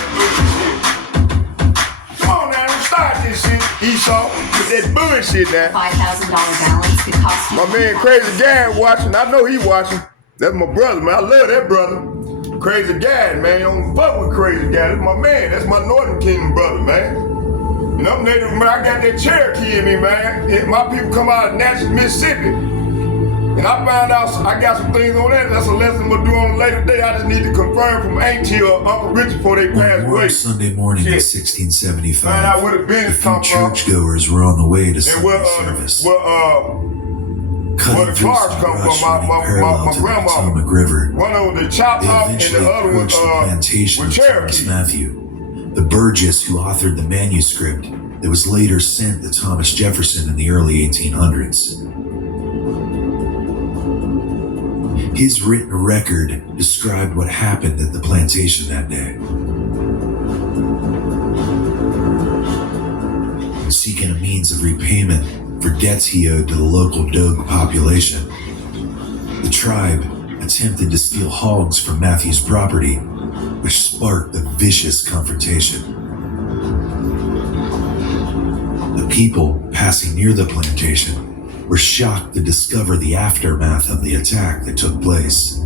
Come on now, don't start this shit, Esau, with that bullshit now. $5,000 balance could cost you. My man Crazy Gad watching. I know he watching. That's my brother, man. I love that brother. Crazy Gad, man. Don't fuck with Crazy Gad. That's my man. That's my Northern Kingdom brother, man. And I'm native, man. I got that Cherokee in me, man. My people come out of Natchez, Mississippi. And I found out I got some things on that. That's a lesson I'm gonna do on a later day. I just need to confirm from Auntie or Uncle Richard before they pass away. Sunday morning in 1675, Find out where the business a few come from. churchgoers were on the way to And Sunday service. Where the cars come from, my grandma. Potomac River. One of them chopped They off and eventually the other one approached the plantation with of Thomas Cherokee. Matthew, the Burgess who authored the manuscript that was later sent to Thomas Jefferson in the early 1800s. His written record described what happened at the plantation that day. Seeking a means of repayment for debts he owed to the local Dogue population, the tribe attempted to steal hogs from Matthew's property, which sparked a vicious confrontation. The people passing near the plantation were shocked to discover the aftermath of the attack that took place.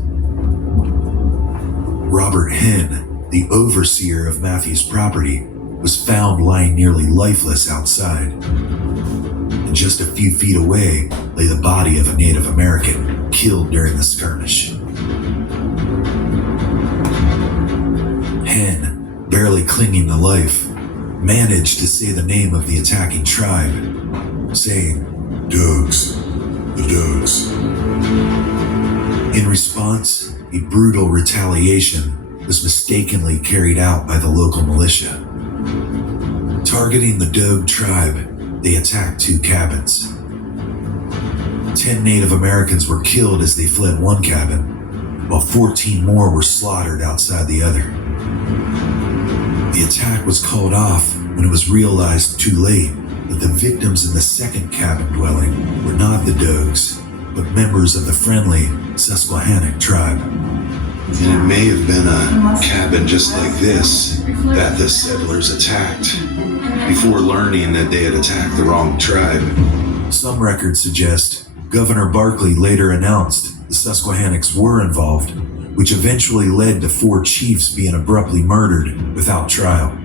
Robert Henn, the overseer of Matthew's property, was found lying nearly lifeless outside. And just a few feet away lay the body of a Native American killed during the skirmish. Henn, barely clinging to life, managed to say the name of the attacking tribe, saying, Dogs. The dogs. In response, a brutal retaliation was mistakenly carried out by the local militia. Targeting the Dogue tribe, they attacked 2 cabins. 10 Native Americans were killed as they fled one cabin, while 14 more were slaughtered outside the other. The attack was called off when it was realized too late that the victims in the second cabin dwelling were not the Dogues, but members of the friendly Susquehannock tribe. And it may have been a cabin just like this that the settlers attacked before learning that they had attacked the wrong tribe. Some records suggest Governor Barkley later announced the Susquehannocks were involved, which eventually led to 4 chiefs being abruptly murdered without trial.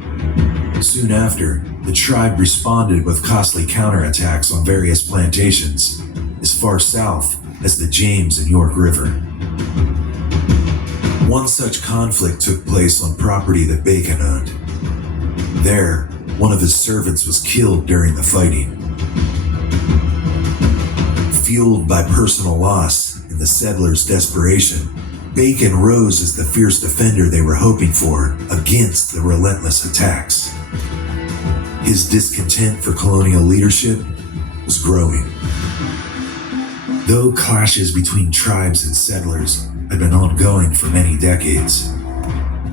Soon after, the tribe responded with costly counterattacks on various plantations as far south as the James and York River. One such conflict took place on property that Bacon owned. There, one of his servants was killed during the fighting. Fueled by personal loss and the settlers' desperation, Bacon rose as the fierce defender they were hoping for against the relentless attacks. His discontent for colonial leadership was growing. Though clashes between tribes and settlers had been ongoing for many decades,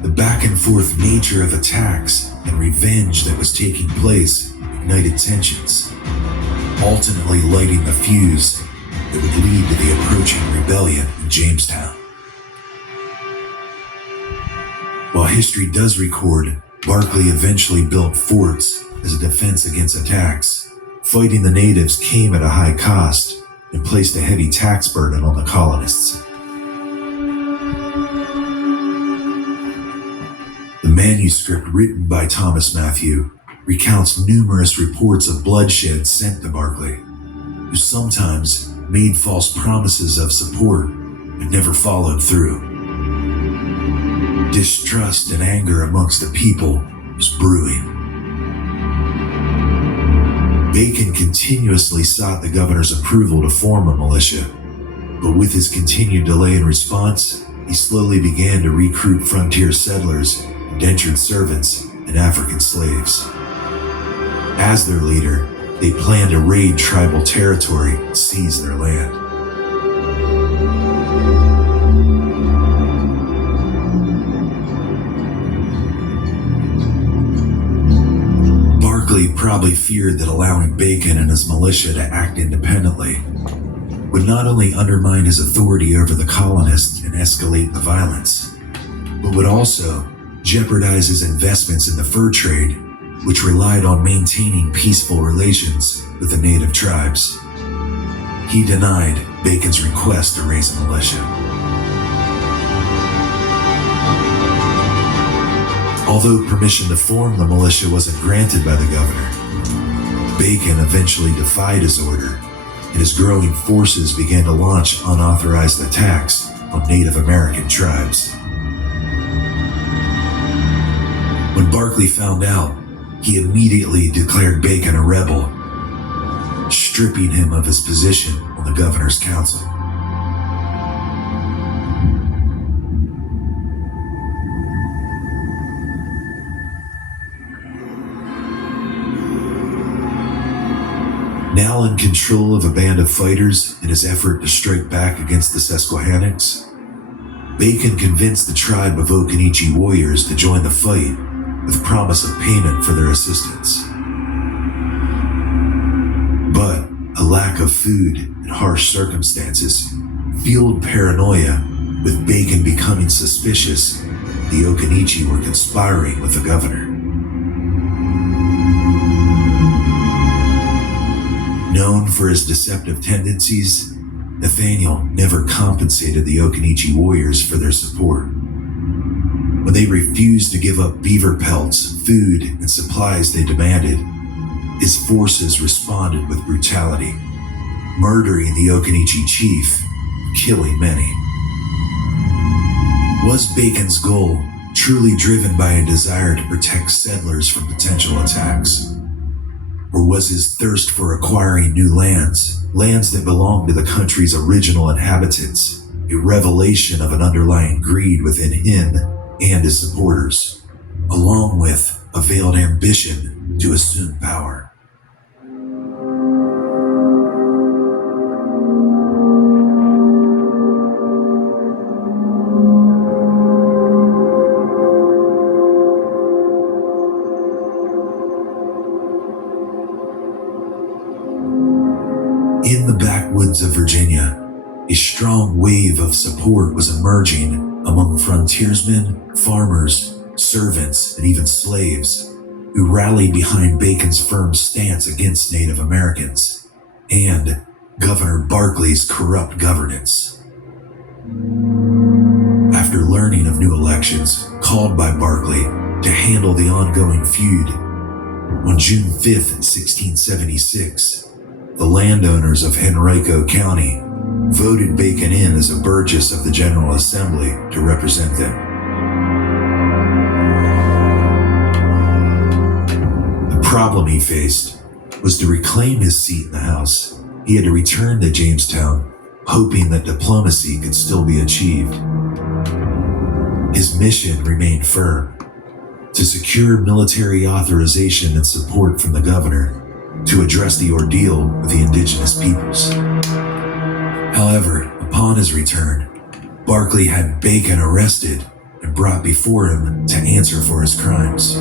the back and forth nature of attacks and revenge that was taking place ignited tensions, ultimately lighting the fuse that would lead to the approaching rebellion in Jamestown. While history does record Barkley eventually built forts as a defense against attacks, fighting the natives came at a high cost and placed a heavy tax burden on the colonists. The manuscript written by Thomas Matthew recounts numerous reports of bloodshed sent to Barkley, who sometimes made false promises of support but never followed through. Distrust and anger amongst the people was brewing. Bacon continuously sought the governor's approval to form a militia, but with his continued delay in response, he slowly began to recruit frontier settlers, indentured servants, and African slaves. As their leader, they planned to raid tribal territory and seize their land. Barkley probably feared that allowing Bacon and his militia to act independently would not only undermine his authority over the colonists and escalate the violence, but would also jeopardize his investments in the fur trade, which relied on maintaining peaceful relations with the native tribes. He denied Bacon's request to raise a militia. Although permission to form the militia wasn't granted by the governor, Bacon eventually defied his order, and his growing forces began to launch unauthorized attacks on Native American tribes. When Barkley found out, he immediately declared Bacon a rebel, stripping him of his position on the governor's council. Now in control of a band of fighters in his effort to strike back against the Susquehannocks, Bacon convinced the tribe of Occaneechi warriors to join the fight with promise of payment for their assistance. But a lack of food and harsh circumstances fueled paranoia, with Bacon becoming suspicious the Occaneechi were conspiring with the governor. Known for his deceptive tendencies, Nathaniel never compensated the Okinachi warriors for their support. When they refused to give up beaver pelts, food, and supplies they demanded, his forces responded with brutality, murdering the Okinachi chief, killing many. Was Bacon's goal truly driven by a desire to protect settlers from potential attacks? Or was his thirst for acquiring new lands that belonged to the country's original inhabitants, a revelation of an underlying greed within him and his supporters, along with a veiled ambition to assume power? In the backwoods of Virginia, a strong wave of support was emerging among frontiersmen, farmers, servants, and even slaves who rallied behind Bacon's firm stance against Native Americans and Governor Barclay's corrupt governance. After learning of new elections called by Barclay to handle the ongoing feud, on June 5th, 1676, the landowners of Henrico County voted Bacon in as a burgess of the General Assembly to represent them. The problem he faced was to reclaim his seat in the House. He had to return to Jamestown, hoping that diplomacy could still be achieved. His mission remained firm: to secure military authorization and support from the governor to address the ordeal of the indigenous peoples. However, upon his return, Barclay had Bacon arrested and brought before him to answer for his crimes.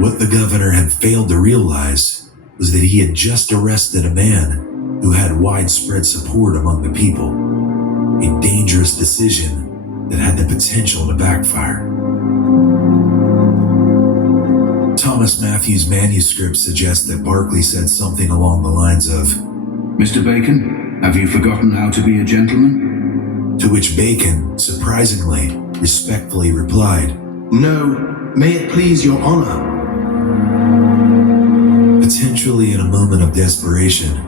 What the governor had failed to realize was that he had just arrested a man who had widespread support among the people, a dangerous decision that had the potential to backfire. Thomas Matthews' manuscript suggests that Barclay said something along the lines of, "Mr. Bacon, have you forgotten how to be a gentleman?" To which Bacon, surprisingly, respectfully replied, "No, may it please your honor." Potentially in a moment of desperation,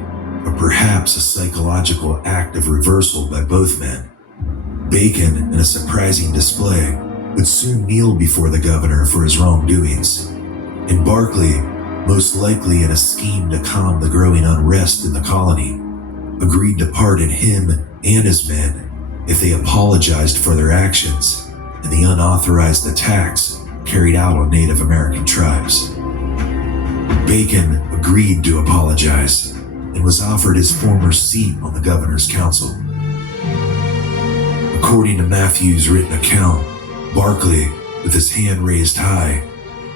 or perhaps a psychological act of reversal by both men, Bacon, in a surprising display, would soon kneel before the governor for his wrongdoings, and Barclay, most likely in a scheme to calm the growing unrest in the colony, agreed to pardon him and his men if they apologized for their actions and the unauthorized attacks carried out on Native American tribes. Bacon agreed to apologize and was offered his former seat on the governor's council. According to Matthew's written account, Barclay, with his hand raised high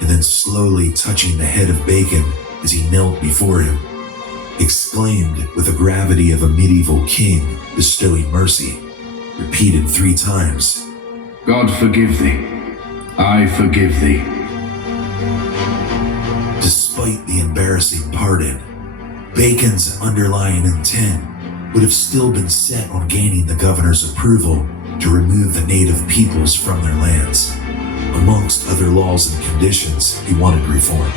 and then slowly touching the head of Bacon as he knelt before him, exclaimed with the gravity of a medieval king bestowing mercy, repeated 3 times, "God forgive thee. I forgive thee." Despite the embarrassing pardon, Bacon's underlying intent would have still been set on gaining the governor's approval to remove the native peoples from their lands. Amongst other laws and conditions he wanted reformed.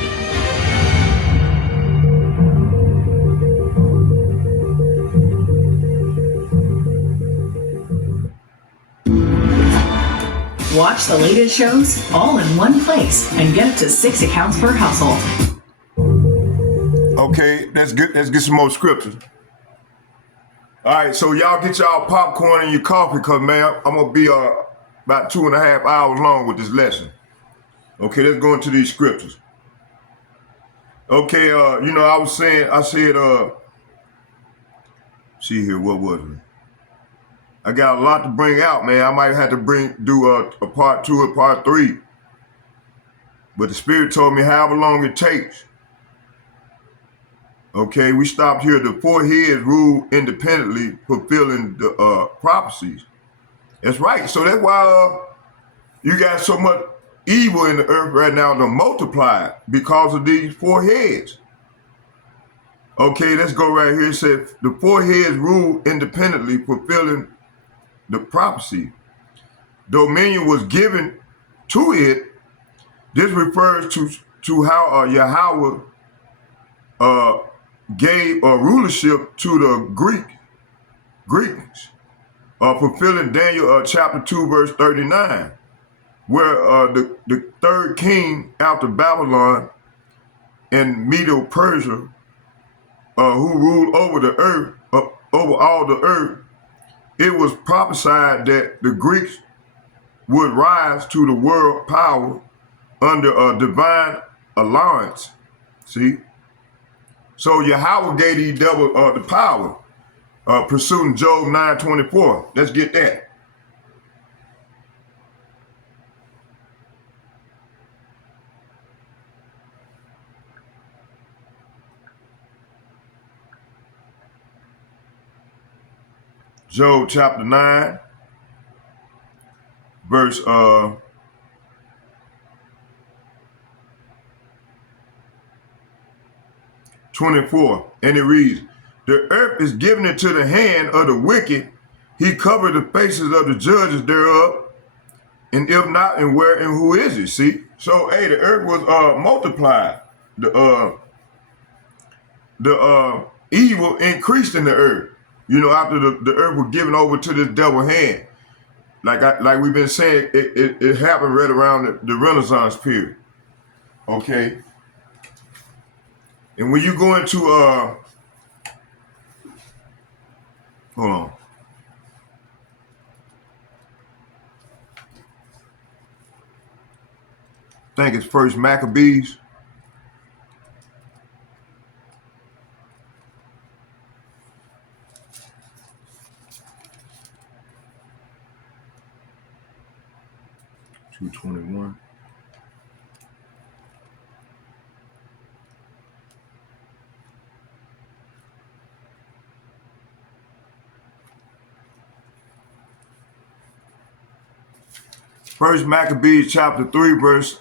Watch the latest shows all in one place and get up to 6 accounts per household. Okay, that's good. Let's get some more scriptures. All right, so y'all get y'all popcorn and your coffee, because, man, I'm going to be about 2.5 hours long with this lesson. Okay, let's go into these scriptures. Okay, I said, see here, what was it? I got a lot to bring out, man. I might have to do a part 2 or part 3. But the Spirit told me however long it takes. Okay, we stopped here. The 4 heads rule independently, fulfilling the prophecies. That's right. So that's why you got so much evil in the earth right now to multiply because of these 4 heads. Okay, let's go right here. It said the 4 heads rule independently, fulfilling the prophecy. Dominion was given to it. This refers to how Yahweh gave rulership to the Greeks, fulfilling Daniel chapter 2 verse 39, where the third king after Babylon and Medo-Persia, who ruled over the earth, over all the earth, it was prophesied that the Greeks would rise to the world power under a divine alliance. See? So Yahweh gave these devil the power, pursuing Job 9:24. Let's get that. Job chapter 9, verse 24, and it reads, the earth is given into the hand of the wicked. He covered the faces of the judges thereof. And if not, and where and who is it? See? So, hey, the earth was multiplied. The evil increased in the earth. You know, after the earth was given over to this devil hand. Like we've been saying, it happened right around the Renaissance period. Okay? And when you go into, hold on. I think it's First Maccabees. (221). First Maccabees chapter 3 verse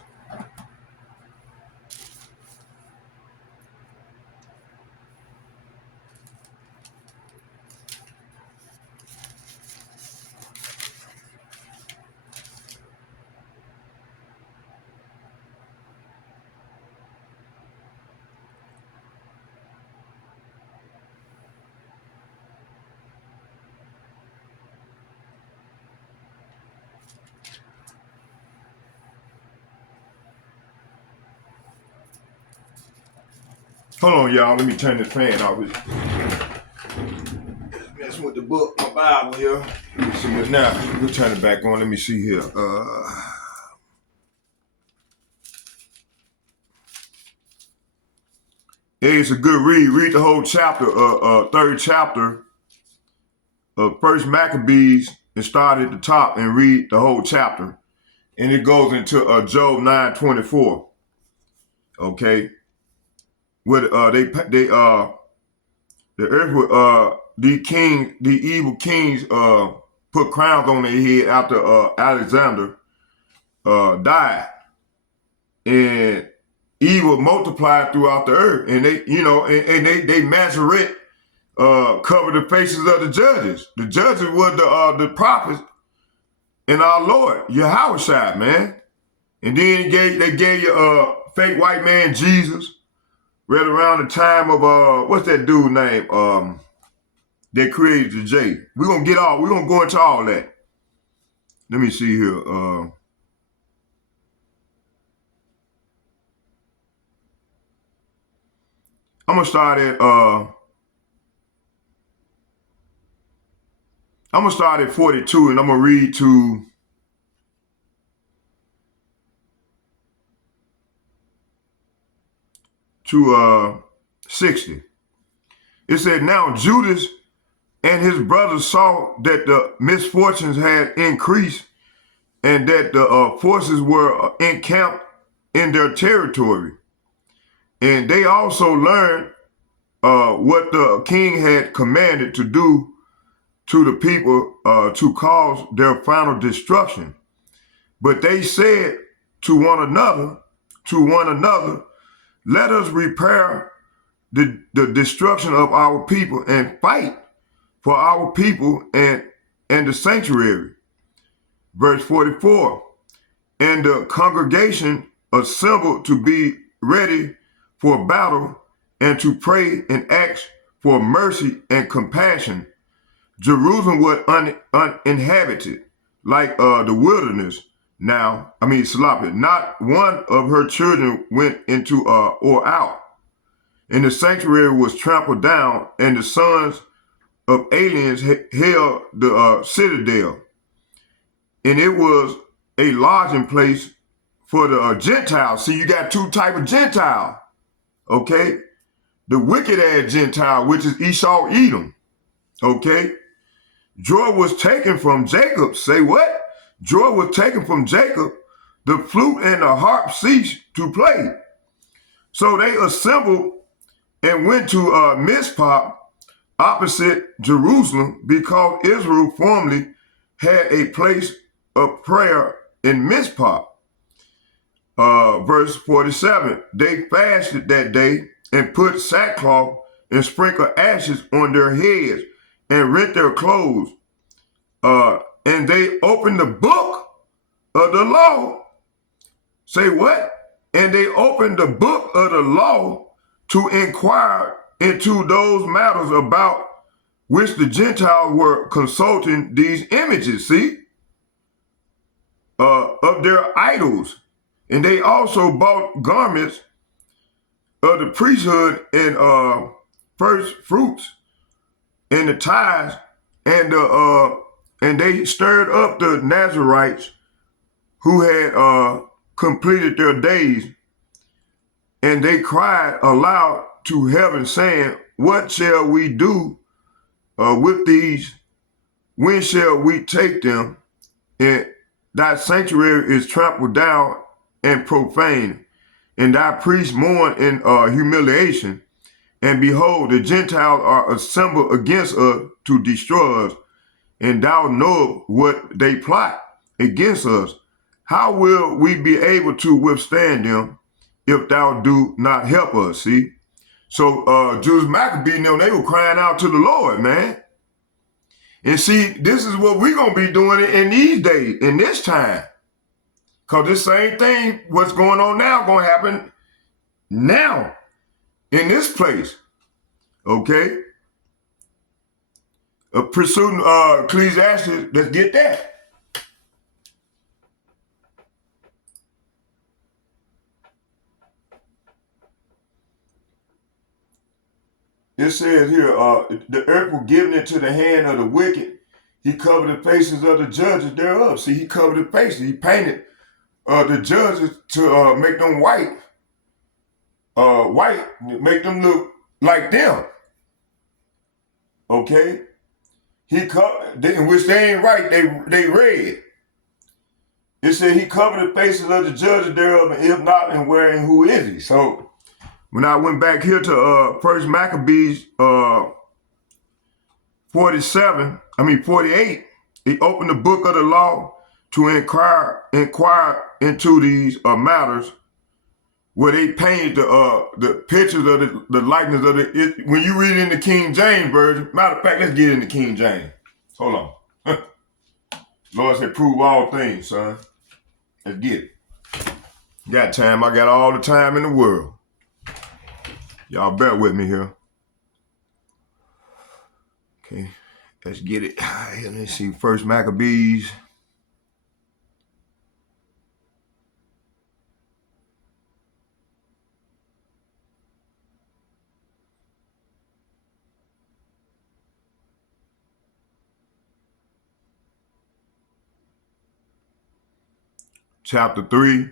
'Hold on, y'all. Let me turn this fan off. Messing with the book, my Bible here. Let me see what now. We'll turn it back on. Let me see here. Hey, it's a good read. Read the whole chapter, third chapter of First Maccabees, and start at the top and read the whole chapter. And it goes into Job 9:24. Okay. Where the earth would the evil kings put crowns on their head after Alexander died, and evil multiplied throughout the earth, and they they Masoret covered the faces of the judges. The judges were the prophets and our Lord Yahawashi, man. And then they gave you fake white man Jesus. Right around the time of what's that dude name? That created the J. We're gonna go into all that. Let me see here. I'm gonna start at 42, and I'm gonna read to 60. It said, now Judas and his brothers saw that the misfortunes had increased and that the forces were encamped in their territory. And they also learned what the king had commanded to do to the people to cause their final destruction. But they said to one another, let us repair the destruction of our people and fight for our people and the sanctuary. Verse 44, and the congregation assembled to be ready for battle and to pray and ask for mercy and compassion. Jerusalem was uninhabited like the wilderness. Salapi, not one of her children went into or out. And the sanctuary was trampled down, and the sons of aliens held the citadel. And it was a lodging place for the Gentiles. See, you got two types of Gentile, okay? The wicked ass Gentile, which is Esau, Edom, okay? Joy was taken from Jacob. Say what? Joy was taken from Jacob. The flute and the harp ceased to play. So they assembled and went to Mizpah opposite Jerusalem because Israel formerly had a place of prayer in Mizpah. Verse 47, they fasted that day and put sackcloth and sprinkled ashes on their heads and rent their clothes. And they opened the book of the law. Say what? And they opened the book of the law to inquire into those matters about which the Gentiles were consulting these images, see, of their idols. And they also bought garments of the priesthood and first fruits and the tithes, and they stirred up the Nazarites who had completed their days, and they cried aloud to heaven, saying, what shall we do with these? When shall we take them? And thy sanctuary is trampled down and profaned, and thy priests mourn in humiliation. And behold, the Gentiles are assembled against us to destroy us, and thou knowest what they plot against us. How will we be able to withstand them if thou do not help us? See? So Judas Maccabee and them, they were crying out to the Lord, man. And see, this is what we're going to be doing in these days, in this time. Because this same thing, what's going on now, going to happen now in this place. Okay? Pursuing Ecclesiastes, let's get that. It says here, the earth was given into the hand of the wicked. He covered the faces of the judges thereof. See, he covered the faces. He painted the judges to make them white, make them look like them. Okay? He covered, in which they ain't right, they red. It said he covered the faces of the judges thereof, and if not, and where and who is he? So when I went back here to First Maccabees 48, he opened the book of the law to inquire into these matters, where they painted the pictures of the likeness of it. When you read it in the King James Version, matter of fact, let's get in the King James. Hold on. Lord said, prove all things, son. Let's get it. Got time. I got all the time in the world. Y'all bear with me here. Okay, let's get it. Let's see. First Maccabees. Chapter 3.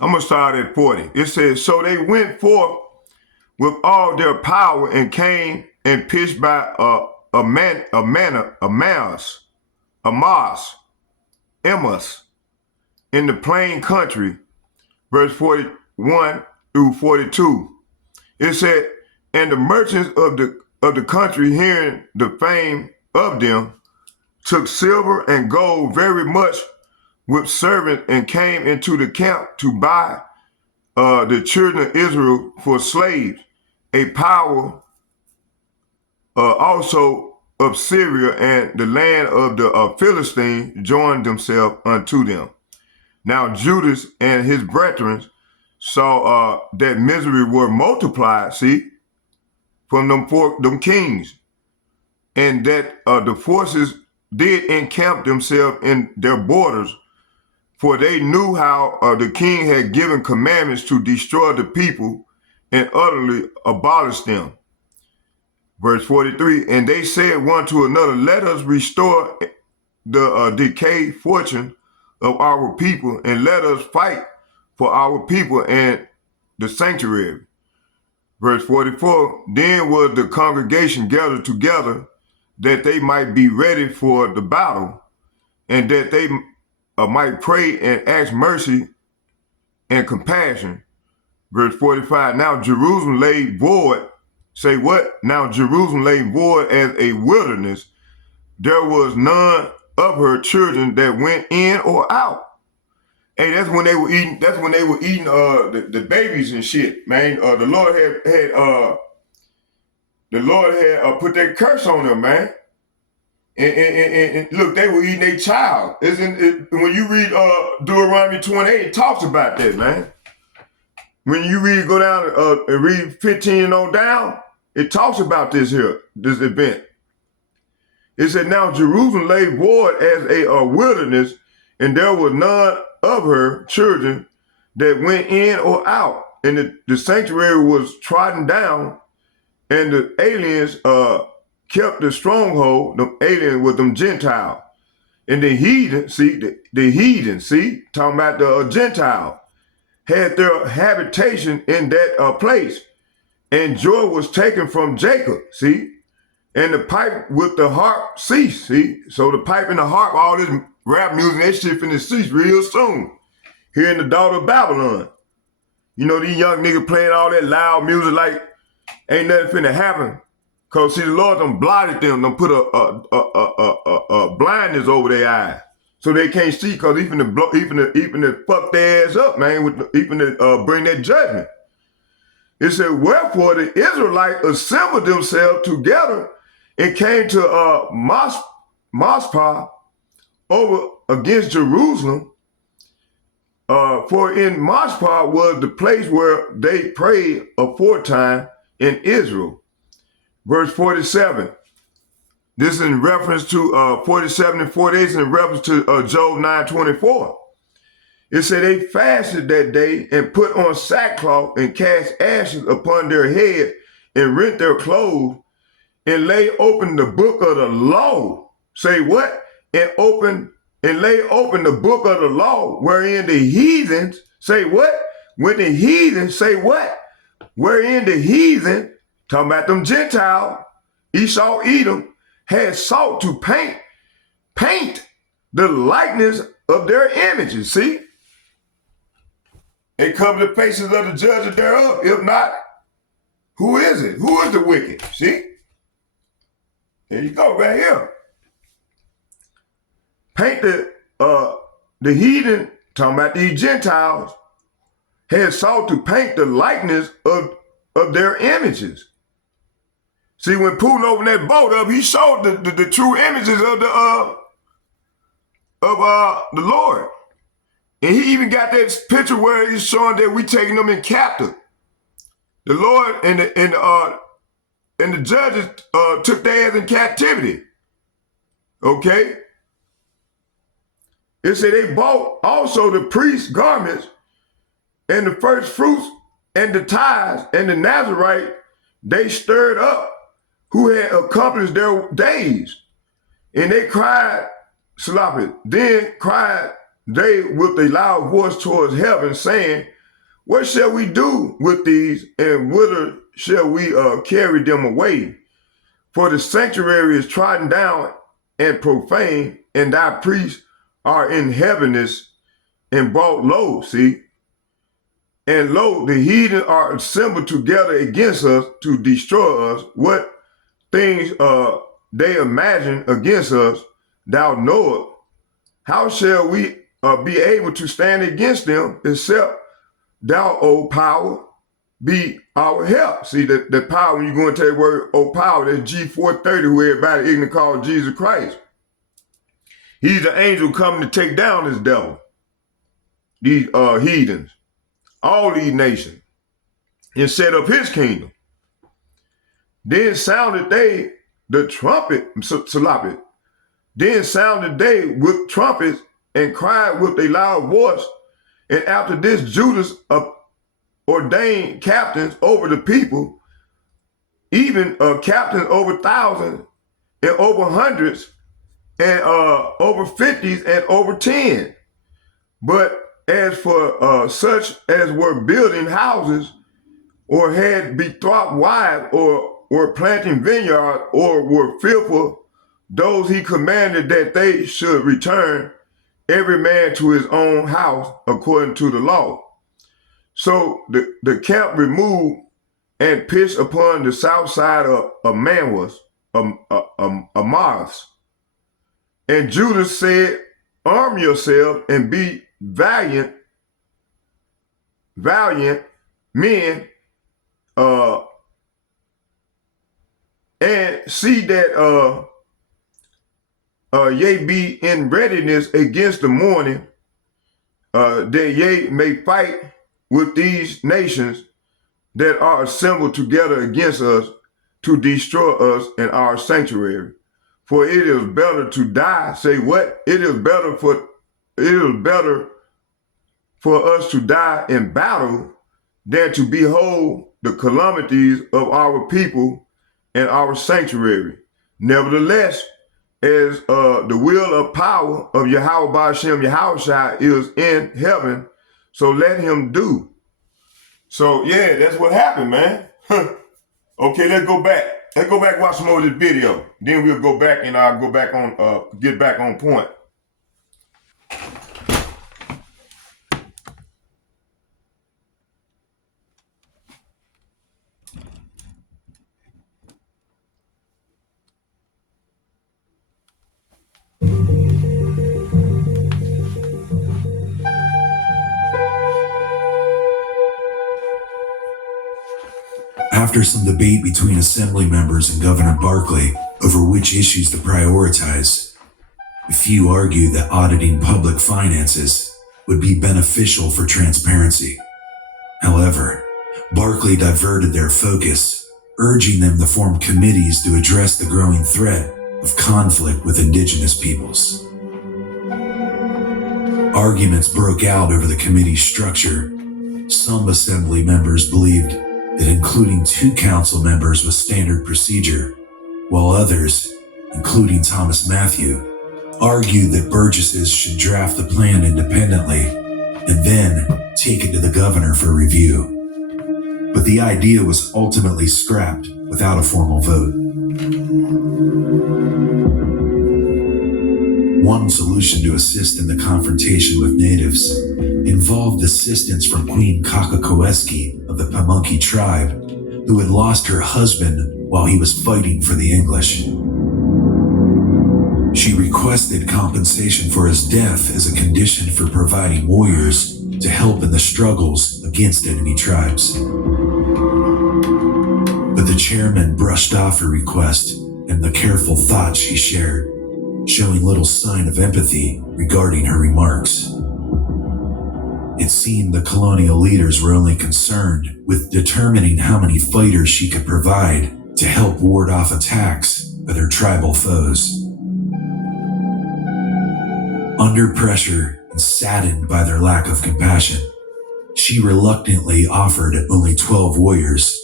I'm going to start at 40. It says, so they went forth with all their power and came and pitched by Emmaus, in the plain country, verse 41 through 42. It said, and the merchants of the country, hearing the fame of them, took silver and gold very much with servants, and came into the camp to buy the children of Israel for slaves. A power also of Syria and the land of the Philistines joined themselves unto them. Now Judas and his brethren saw that misery were multiplied, see, from them kings, and that the forces did encamp themselves in their borders, for they knew how the king had given commandments to destroy the people and utterly abolish them. Verse 43, and they said one to another, let us restore the decayed fortune of our people, and let us fight for our people and the sanctuary. Verse 44, then was the congregation gathered together, that they might be ready for the battle, and that they might pray and ask mercy and compassion. Verse 45, now Jerusalem lay void. Say what? Now Jerusalem lay void as a wilderness. There was none of her children that went in or out. Hey, that's when they were eating. That's when they were eating the babies and shit, man. The Lord had put that curse on them, man. And look, they were eating their child. When you read Deuteronomy 28, it talks about that, man. When you go down and read 15 and on down, it talks about this event. It said, now Jerusalem lay void as a wilderness, and there was none of her children that went in or out. And the sanctuary was trodden down, and the aliens kept the stronghold. The aliens with them Gentiles. And the heathen, talking about the Gentile, had their habitation in that place. And joy was taken from Jacob, see? And the pipe with the harp ceased, see? So the pipe and the harp, all this rap music, that shit finna cease real soon. Here in the daughter of Babylon. You know, these young niggas playing all that loud music like ain't nothing finna happen. Cause see, the Lord done blotted them, done put a blindness over their eyes. So they can't see, cause he finna fuck their ass up, man, he finna bring that judgment. It said, wherefore the Israelites assembled themselves together and came to Mizpah over against Jerusalem. For in Mizpah was the place where they prayed aforetime in Israel. Verse 47. This is in reference to 47 and 48 is in reference to Job 9:24. It said they fasted that day and put on sackcloth and cast ashes upon their head and rent their clothes and lay open the book of the law. Say what? And lay open the book of the law, wherein the heathens, say what? When the heathens, say what? Wherein the heathen, talking about them Gentiles, Esau, Edom, had sought to paint the likeness of their images, see? They cover the faces of the judges thereof. If not, who is it? Who is the wicked? See? There you go, right here. Paint the heathen, talking about these Gentiles, had sought to paint the likeness of their images. See, when Putin opened that boat up, he showed the true images of the Lord. And he even got that picture where he's showing that we taking them in captive. The Lord and the judges took their ass in captivity. Okay? It said they bought also the priest's garments and the first fruits and the tithes and the Nazarite they stirred up who had accomplished their days. And they cried, Then cried they with a loud voice towards heaven, saying, what shall we do with these, and whither shall we carry them away? For the sanctuary is trodden down and profane, and thy priests are in heaviness and brought low. See? And lo, the heathen are assembled together against us to destroy us. What things they imagine against us, thou knowest. How shall we be able to stand against them, except thou, O power, be our help? See, the power, when you go into the word, O power, that's G430, who everybody ignorant calls Jesus Christ. He's the angel coming to take down this devil, these heathens, all these nations, and set up his kingdom. Then sounded they the trumpet, Salapit. Then sounded they with trumpets and cried with a loud voice. And after this, Judas ordained captains over the people, even captains over thousands and over hundreds and over 50s and over 10. But as for such as were building houses or had betrothed wives or were planting vineyards or were fearful, those he commanded that they should return every man to his own house according to the law. So the camp removed and pitched upon the south side of Manasseh, Mars. And Judas said, arm yourself and be valiant men, and see that ye be in readiness against the morning, that ye may fight with these nations that are assembled together against us to destroy us and our sanctuary. For it is better to die. Say what? It is better for us to die in battle than to behold the calamities of our people and our sanctuary. Nevertheless, as the will of power of YAHAWAH BAHASHAM YAHAWASHI is in heaven, so let him do. So yeah, that's what happened, man. Okay, let's go back. Let's go back and watch some more of this video. Then we'll go back and I'll go back on, get back on point. After some debate between assembly members and Governor Barkley over which issues to prioritize, a few argued that auditing public finances would be beneficial for transparency. However, Barkley diverted their focus, urging them to form committees to address the growing threat of conflict with indigenous peoples. Arguments broke out over the committee's structure. Some assembly members believed that including 2 council members was standard procedure, while others, including Thomas Matthew, argued that burgesses should draft the plan independently and then take it to the governor for review. But the idea was ultimately scrapped without a formal vote. One solution to assist in the confrontation with natives involved assistance from Queen Kakakoeski of the Pamunkey tribe, who had lost her husband while he was fighting for the English. She requested compensation for his death as a condition for providing warriors to help in the struggles against enemy tribes. But the chairman brushed off her request and the careful thoughts she shared, showing little sign of empathy regarding her remarks. It seemed the colonial leaders were only concerned with determining how many fighters she could provide to help ward off attacks by their tribal foes. Under pressure and saddened by their lack of compassion, she reluctantly offered only 12 warriors,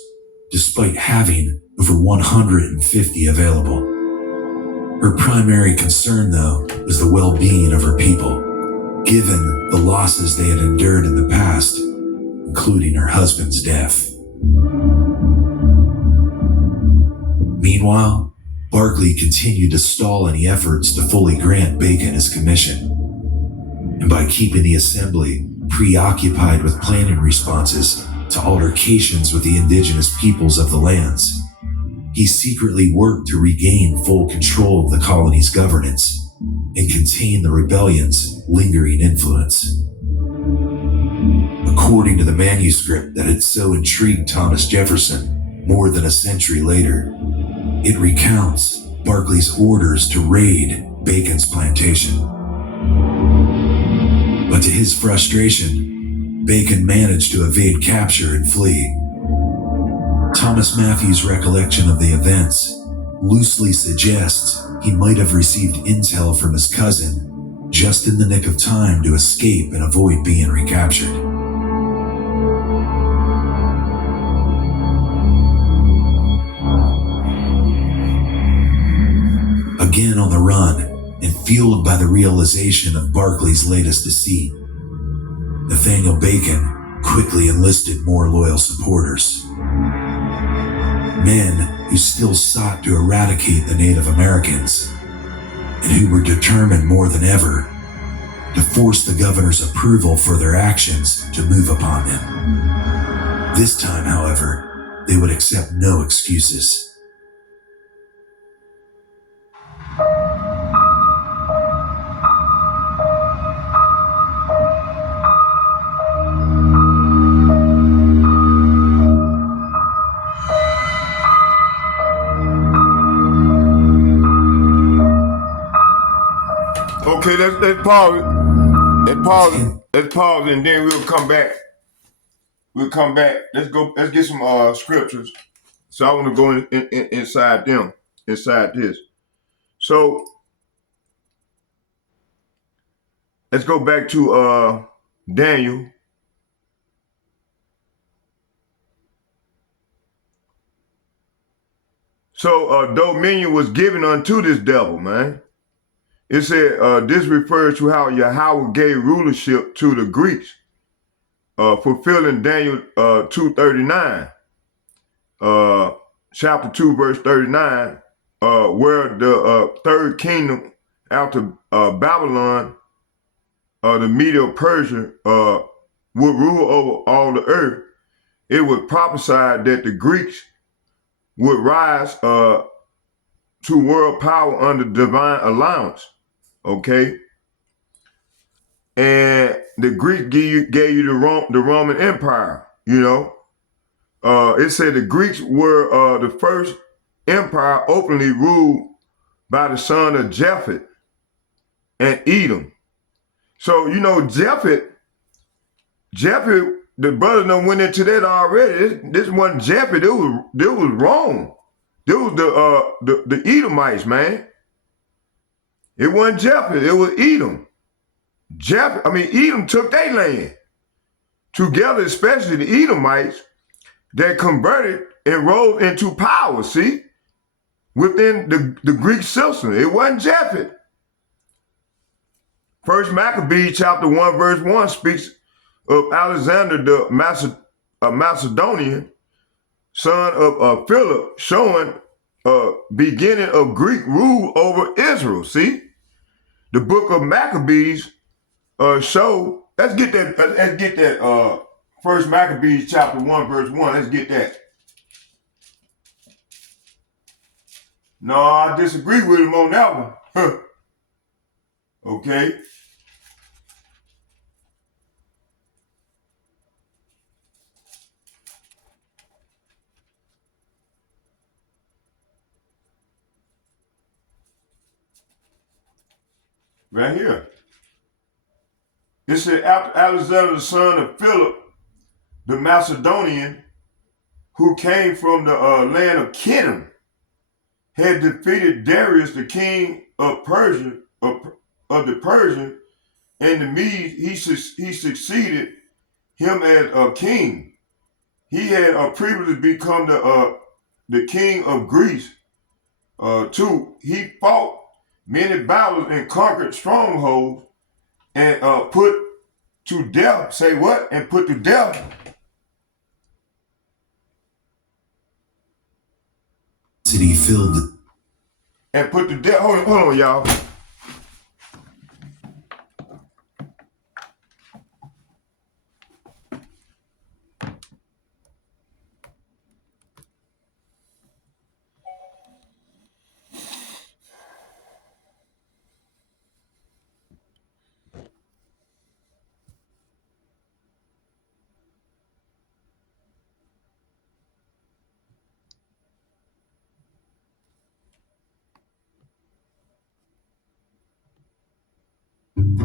despite having over 150 available. Her primary concern, though, was the well-being of her people, given the losses they had endured in the past, including her husband's death. Meanwhile, Barclay continued to stall any efforts to fully grant Bacon his commission. And by keeping the assembly preoccupied with planning responses to altercations with the indigenous peoples of the lands, he secretly worked to regain full control of the colony's governance and contain the rebellion's lingering influence. According to the manuscript that had so intrigued Thomas Jefferson more than a century later, it recounts Barclay's orders to raid Bacon's plantation. But to his frustration, Bacon managed to evade capture and flee. Thomas Matthews' recollection of the events loosely suggests he might have received intel from his cousin just in the nick of time to escape and avoid being recaptured. Again on the run and fueled by the realization of Barclay's latest deceit, Nathaniel Bacon quickly enlisted more loyal supporters. Men who still sought to eradicate the Native Americans and who were determined more than ever to force the governor's approval for their actions to move upon them. This time, however, they would accept no excuses. Okay, let's pause. Let's pause, and then we'll come back. Let's get some scriptures. So I want to go inside this. So let's go back to Daniel. So dominion was given unto this devil, man. It said this refers to how Yahawah gave rulership to the Greeks, fulfilling Daniel 2:39, chapter 2, verse 39, where the third kingdom after Babylon, the Media of Persia, would rule over all the earth. It was prophesied that the Greeks would rise to world power under divine allowance. Okay, and the Greeks gave you the Roman Empire. You know, it said the Greeks were the first empire openly ruled by the son of Japheth and Edom. So you know, Japheth, the brothers done went into that already. This wasn't Japheth. It was Rome. It was the Edomites, man. It wasn't Japheth, it was Edom. Edom took their land. Together, especially the Edomites, that converted and rose into power, see? Within the Greek system. It wasn't Japheth. First Maccabees chapter 1, verse 1 speaks of Alexander the Macedonian, son of Philip, showing beginning of Greek rule over Israel, see? The book of Maccabees show. Let's get that. First Maccabees chapter 1 verse 1. Let's get that. No, I disagree with him on that one. Okay. Right here. It said, after Alexander, the son of Philip, the Macedonian, who came from the land of Kittim, had defeated Darius, the king of Persia, of the Persian, and the Medes, he succeeded him as a king. He had previously become the king of Greece, too. He fought many battles and conquered strongholds and put to death. Say what? And put to death. City filled the And put to death. Hold on, y'all.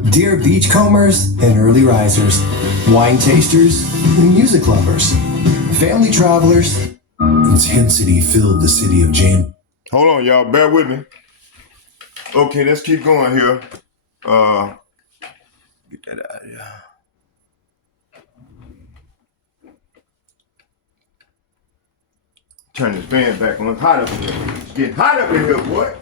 Dear beachcombers and early risers, wine tasters and music lovers, family travelers. Intensity filled the city of James. Hold on, y'all. Bear with me. Okay, let's keep going here. Get that out of here. Turn this fan back on. It's hot up in here. It's getting hot up in here, boy.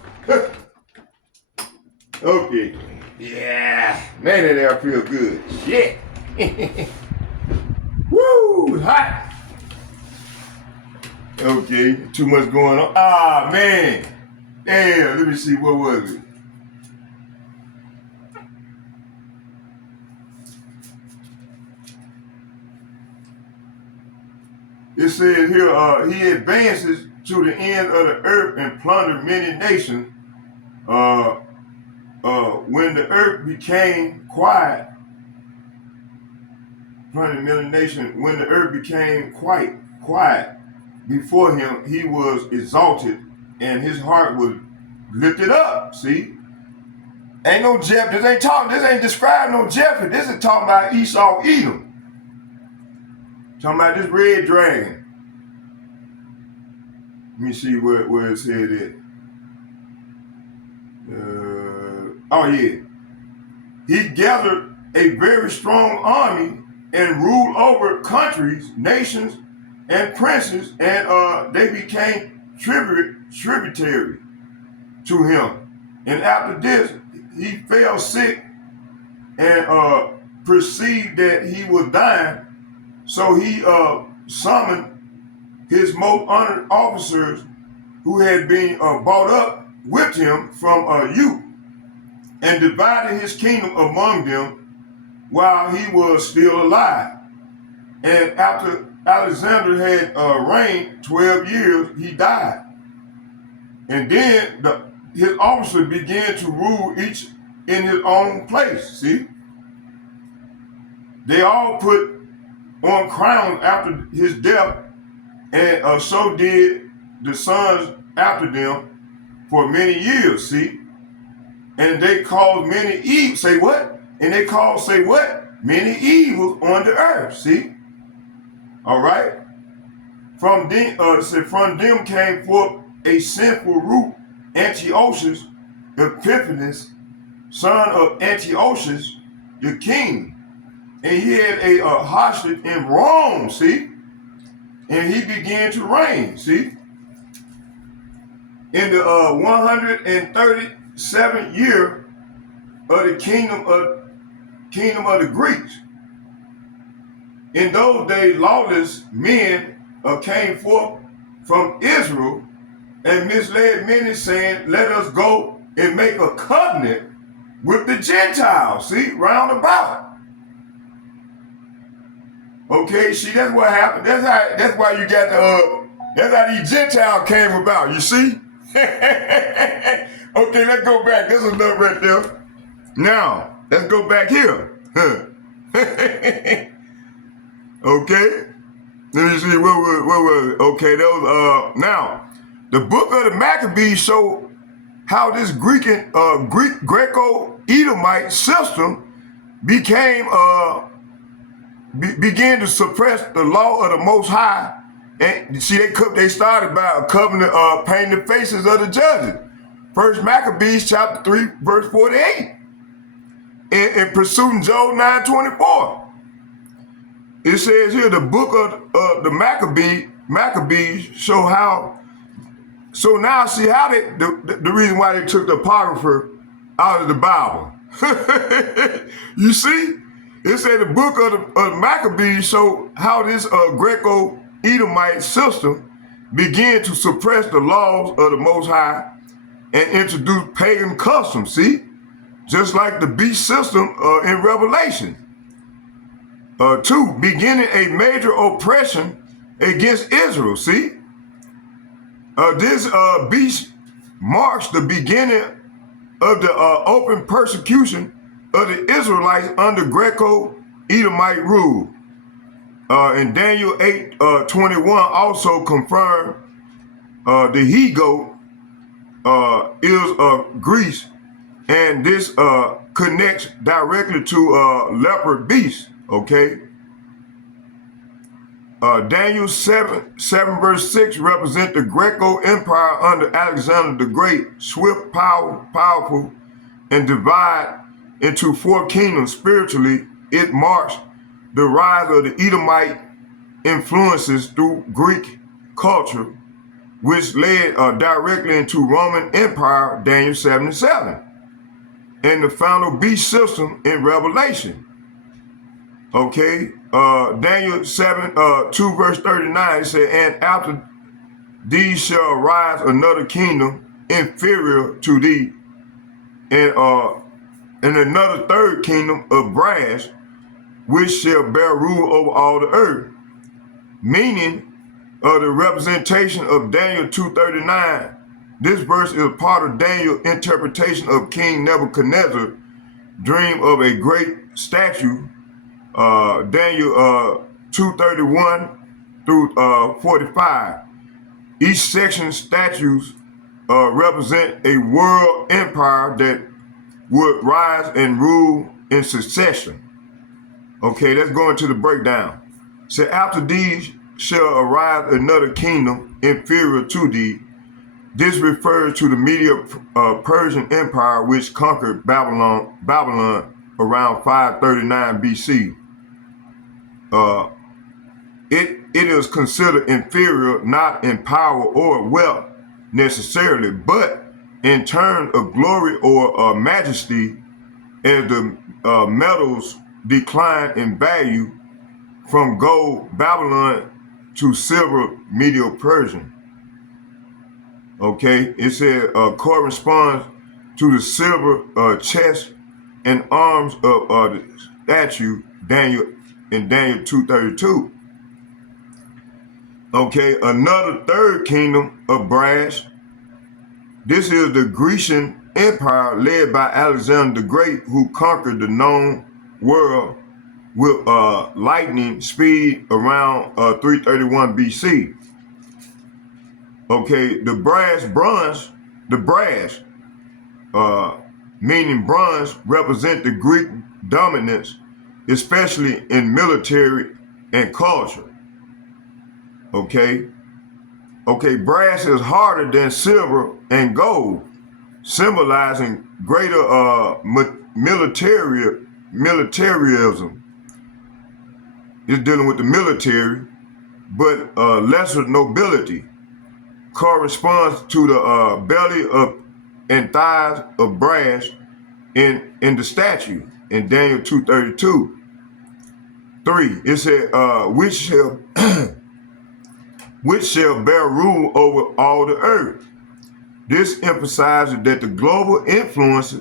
Okay. Yeah. Man, that air feel good. Shit. Woo, it's hot. Okay, too much going on. Ah, man. Damn, let me see, what was it? It says here, he advances to the end of the earth and plundered many nations. When the earth became quiet, plundered many nations. When the earth became quite quiet before him, he was exalted, and his heart was lifted up. See, ain't no Jeff. This ain't describing no Jeff. This is talking about Esau, Edom. Talking about this red dragon. Let me see where it said it. Oh yeah. He gathered a very strong army and ruled over countries, nations, and princes, and they became tributary to him. And after this, he fell sick and perceived that he was dying. So he summoned his most honored officers who had been brought up with him from youth, and divided his kingdom among them while he was still alive. And after Alexander had reigned 12 years, he died. And then his officers began to rule each in his own place. See? They all put on crowns after his death, and so did the sons after them for many years, see? And they caused many evils, say what? And they caused, say what? Many evils on the earth, see? All right? From them came forth a sinful root, Antiochus Epiphanes, son of Antiochus, the king. And he had a hostage in Rome, see? And he began to reign, see? In the 137th year of the kingdom of the Greeks. In those days, lawless men came forth from Israel and misled many, saying, let us go and make a covenant with the Gentiles, see, round about. Okay, see, that's what happened. That's why you got that's how these Gentiles came about, you see? Okay, let's go back. There's enough right there. Now, let's go back here. Okay, let me see, what was it? Okay, those, now, the book of the Maccabees show how this Greco-Edomite system began to suppress the law of the Most High. And see, they started by a covenant painting the faces of the judges. First Maccabees chapter 3, verse 48. And pursuing Job 9:24. It says here, the book of the Maccabees show how. So now see how the reason why they took the Apocrypha out of the Bible. You see? It said the book of the Maccabees show how this Greco-Edomite system began to suppress the laws of the Most High and introduce pagan customs, see? Just like the beast system in Revelation. 2, beginning a major oppression against Israel, see? This beast marks the beginning of the open persecution of the Israelites under Greco-Edomite rule. And Daniel 8:21 also confirmed the he-goat is Greece, and this connects directly to leopard beast, okay? Daniel 7 verse 6 represent the Greco Empire under Alexander the Great, swift, powerful, and divide into 4 kingdoms. Spiritually, it marks the rise of the Edomite influences through Greek culture, which led directly into Roman Empire, Daniel 7:7, and the final beast system in Revelation. Okay, Daniel 2 verse 39, it said, and after these shall arise another kingdom inferior to thee, and another third kingdom of brass, which shall bear rule over all the earth. Meaning the representation of Daniel 2:39. This verse is part of Daniel's interpretation of King Nebuchadnezzar's dream of a great statue, Daniel 2:31 through 45. Each section statues represent a world empire that would rise and rule in succession. Okay, let's go into the breakdown. So after these shall arise another kingdom inferior to thee. This refers to the Medo-Persian Empire, which conquered Babylon around 539 BC. It is considered inferior, not in power or wealth necessarily, but in terms of glory or majesty, as the metals decline in value from gold Babylon to silver Medo-Persian. Okay, it said corresponds to the silver chest and arms of the statue Daniel in Daniel 2:32. Okay, another third kingdom of brass. This is the Grecian Empire led by Alexander the Great, who conquered the known world with lightning speed around 331 BC. Okay, the brass, meaning bronze, represent the Greek dominance, especially in military and culture. Okay, brass is harder than silver and gold, symbolizing greater militarism. It's dealing with the military, but lesser nobility. Corresponds to the belly of and thighs of brass in the statue in Daniel 2:32. 3, it said, which shall bear rule over all the earth. This emphasizes that the global influence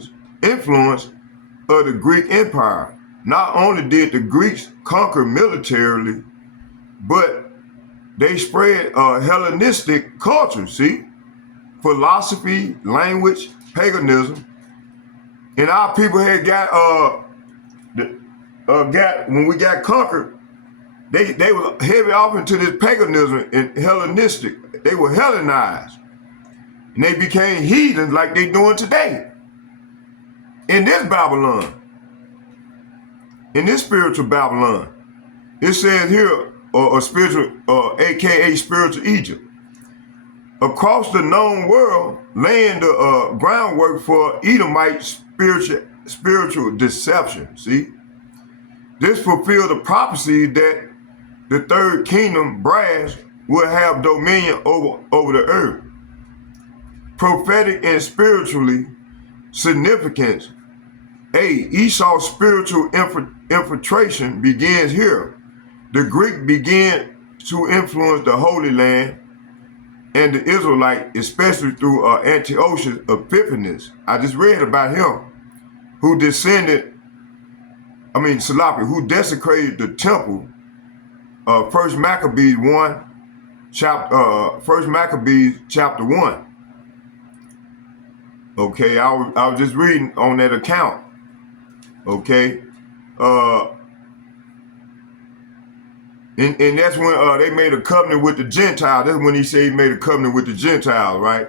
of the Greek Empire. Not only did the Greeks conquer militarily, but they spread Hellenistic culture, see? Philosophy, language, paganism. And our people had when we got conquered, they were heavy off into this paganism and Hellenistic. They were Hellenized. And they became heathens like they doing today. In this Babylon, in this spiritual Babylon, it says here, a spiritual, aka spiritual Egypt. Across the known world, laying the groundwork for Edomite spiritual deception. See, this fulfilled the prophecy that the third kingdom, brass, will have dominion over the earth. Prophetic and spiritually significance. Esau's spiritual infiltration begins here. The Greek began to influence the Holy Land and the Israelite, especially through Antiochus Epiphanes. I just read about him, who desecrated the temple. First Maccabees chapter 1. Okay, I was just reading on that account. Okay, and that's when they made a covenant with the Gentiles. That's when he said he made a covenant with the Gentiles, right?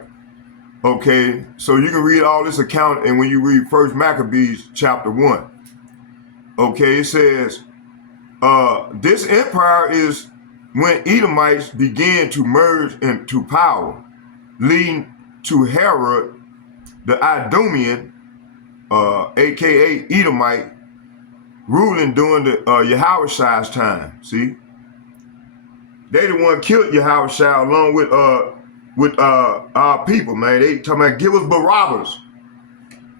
Okay, so you can read all this account, and when you read First Maccabees chapter 1, okay, it says, this empire is when Edomites began to merge into power, leading to Herod the Idumean, aka Edomite, ruling during the Yahawashi's time. See, they the one killed Yahawashi along with our people, man. They talking about give us Barabbas,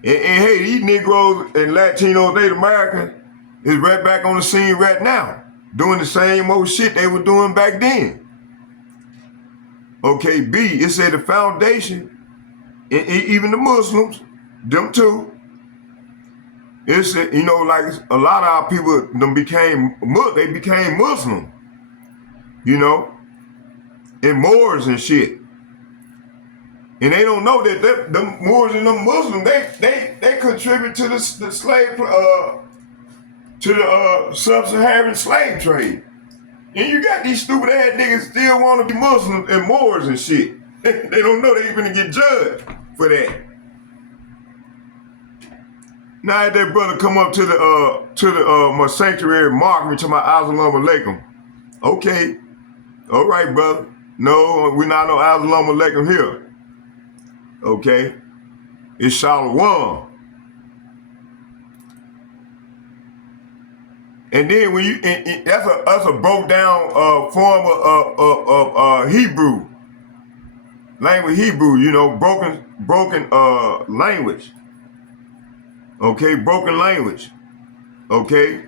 and hey, these Negroes and Latinos, Native Americans, is right back on the scene right now, doing the same old shit they were doing back then. Okay, B, it said the foundation, and even the Muslims, them too. It said, like a lot of our people, became Muslim, and Moors and shit. And they don't know that the Moors and the Muslims, they contribute to the slave, to the sub-Saharan slave trade. And you got these stupid ass niggas still want to be Muslims and Moors and shit. They don't know they finna get judged for that. Now that brother come up to the my sanctuary, mark me to my Assalamu alaikum. Okay, all right, brother. No, we're not no Assalamu alaikum here. Okay, it's Shalom. And then when that's a broke down form of Hebrew language. Hebrew, broken language. Okay, broken language. Okay,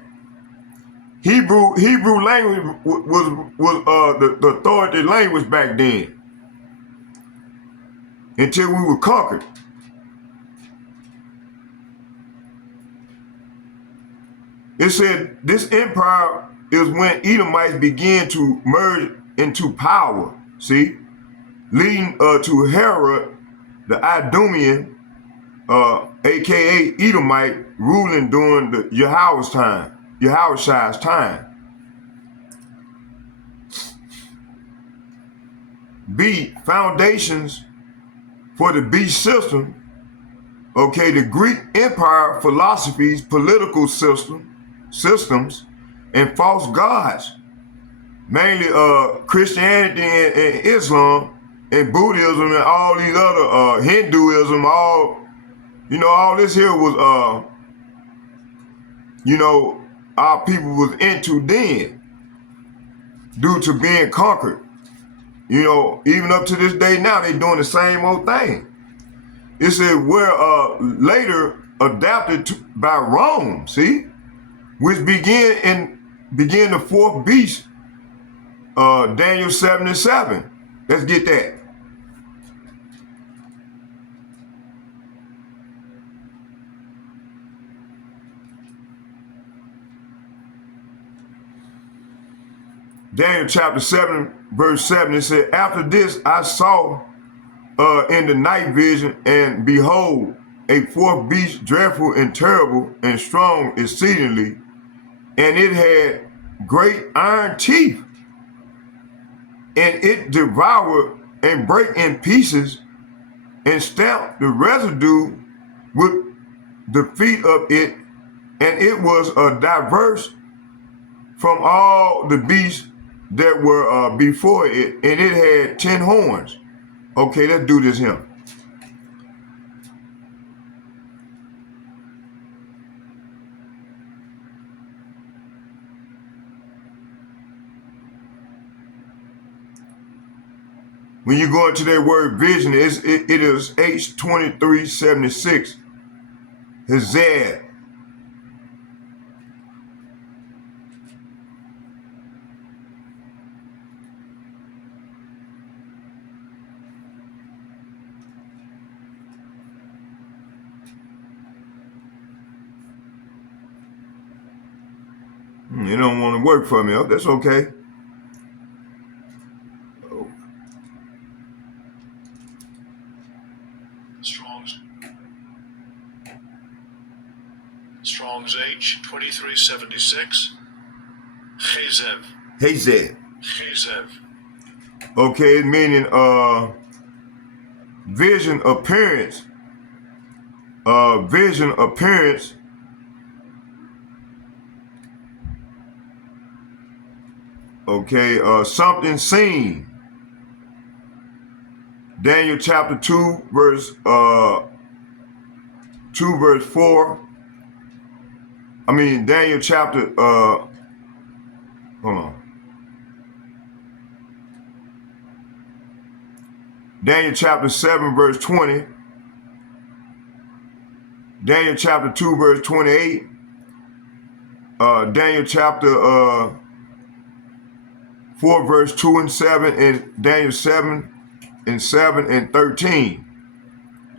Hebrew language was the authority language back then until we were conquered. It said this empire is when Edomites began to merge into power, see, leading to Herod the Idumean, aka Edomite, ruling during the Yahawashi's time. B, foundations for the beast system. Okay, the Greek Empire philosophies, political systems, and false gods, mainly Christianity and Islam and Buddhism and all these other Hinduism, all this here was our people was into then due to being conquered. Even up to this day now, they doing the same old thing. It said we're later adapted by Rome, see, which began the fourth beast, Daniel 7:7. Let's get that. Daniel chapter 7, verse 7, it said, after this I saw in the night vision, and behold, a fourth beast, dreadful and terrible and strong exceedingly, and it had great iron teeth, and it devoured and brake in pieces and stamped the residue with the feet of it, and it was diverse from all the beasts that were before it, and it had 10 horns. Okay, let's do this here. When you go into that word vision, it is H2376, Hazad, It don't want to work for me. Oh, that's okay. Oh. Strong's H 2376. Chezev. Chezev. Chezev. Okay, meaning vision appearance. Vision appearance. Okay, something seen. Daniel chapter 2, verse 4. I mean, Daniel chapter, hold on. Daniel chapter 7, verse 20. Daniel chapter 2, verse 28. Daniel chapter 4, verse 2 and 7, and Daniel 7 and 7 and 13.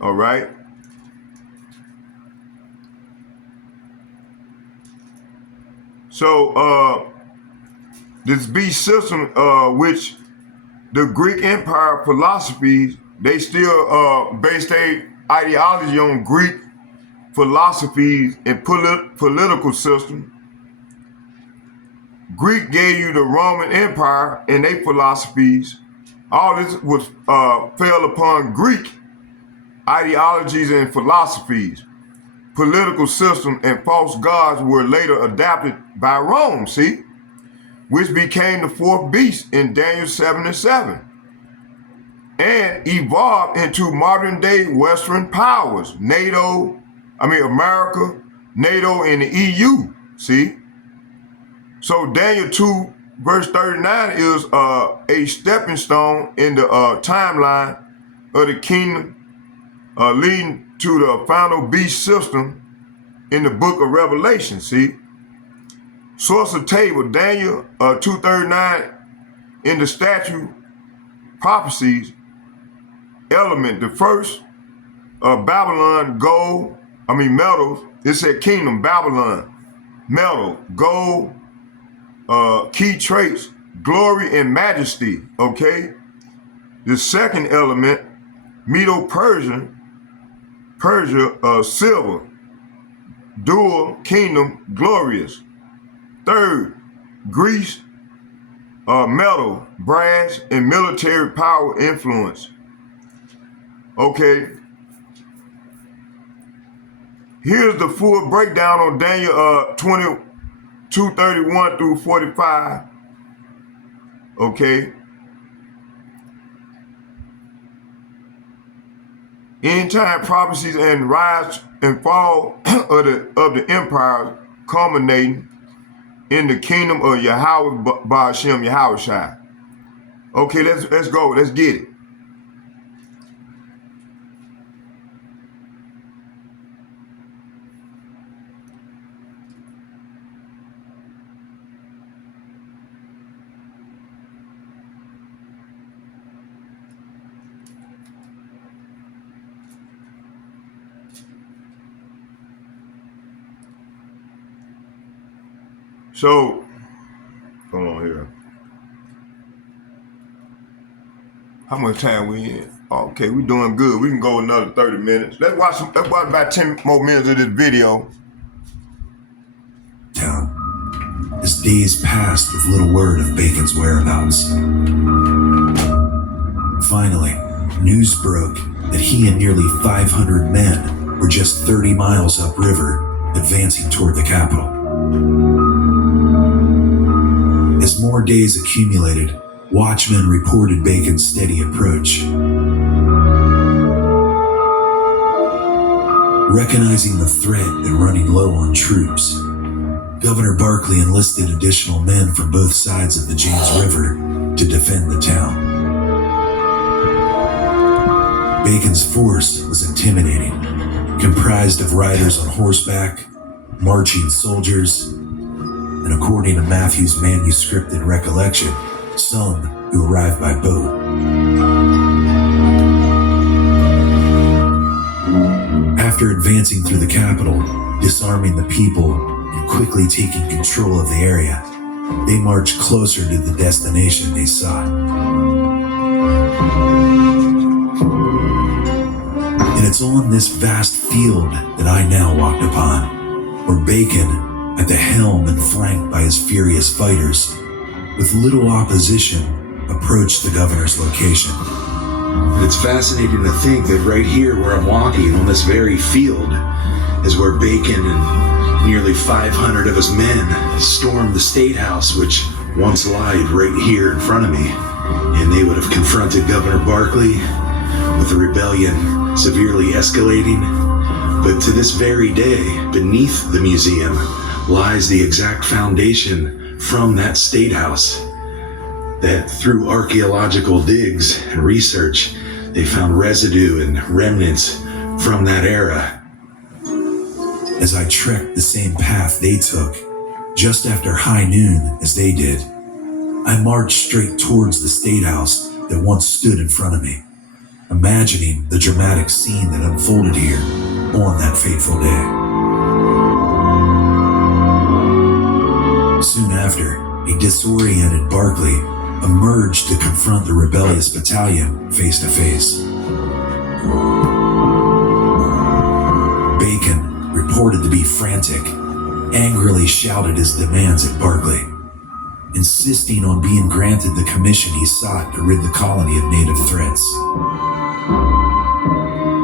All right. So this beast system, which the Greek Empire philosophies, they still base their ideology on Greek philosophies and political system. Greek gave you the Roman Empire and their philosophies. All this was fell upon Greek ideologies and philosophies. Political system and false gods were later adapted by Rome, see, which became the fourth beast in Daniel 7 and 7, and evolved into modern day Western powers, America, NATO, and the EU, see. So Daniel 2 verse 39 is a stepping stone in the timeline of the kingdom leading to the final beast system in the book of Revelation, see. Source of table, Daniel 239 in the statue prophecies element, the first Babylon metals, it said kingdom, Babylon, metal, gold, key traits, glory and majesty, okay? The second element, Medo-Persia, silver, dual kingdom, glorious. Third, Greece, metal, brass, and military power influence. Okay. Here's the full breakdown on Daniel 22:31 through 45. Okay. End time prophecies and rise and fall of the empire culminating in the kingdom of YAHAWAH BAHASHAM YAHAWASHI. Okay, let's go. Let's get it. So, come on here. How much time we in? Okay, we doing good. We can go another 30 minutes. Let's watch about 10 more minutes of this video. Town. As days passed with little word of Bacon's whereabouts. Finally, news broke that he and nearly 500 men were just 30 miles upriver, advancing toward the capital. As more days accumulated, watchmen reported Bacon's steady approach. Recognizing the threat and running low on troops, Governor Barkley enlisted additional men from both sides of the James River to defend the town. Bacon's force was intimidating, comprised of riders on horseback, marching soldiers, and according to Matthew's manuscripted recollection, some who arrived by boat. After advancing through the capital, disarming the people, and quickly taking control of the area, they marched closer to the destination they sought. And it's on this vast field that I now walked upon, where Bacon, at the helm and flanked by his furious fighters, with little opposition, approached the governor's location. It's fascinating to think that right here where I'm walking on this very field is where Bacon and nearly 500 of his men stormed the State House, which once lied right here in front of me. And they would have confronted Governor Barkley with the rebellion severely escalating. But to this very day, beneath the museum lies the exact foundation from that State House, that through archaeological digs and research, they found residue and remnants from that era. As I trekked the same path they took, just after high noon as they did, I marched straight towards the State House that once stood in front of me, imagining the dramatic scene that unfolded here on that fateful day. Soon after, a disoriented Barkley emerged to confront the rebellious battalion face to face. Bacon, reported to be frantic, angrily shouted his demands at Barkley, insisting on being granted the commission he sought to rid the colony of native threats.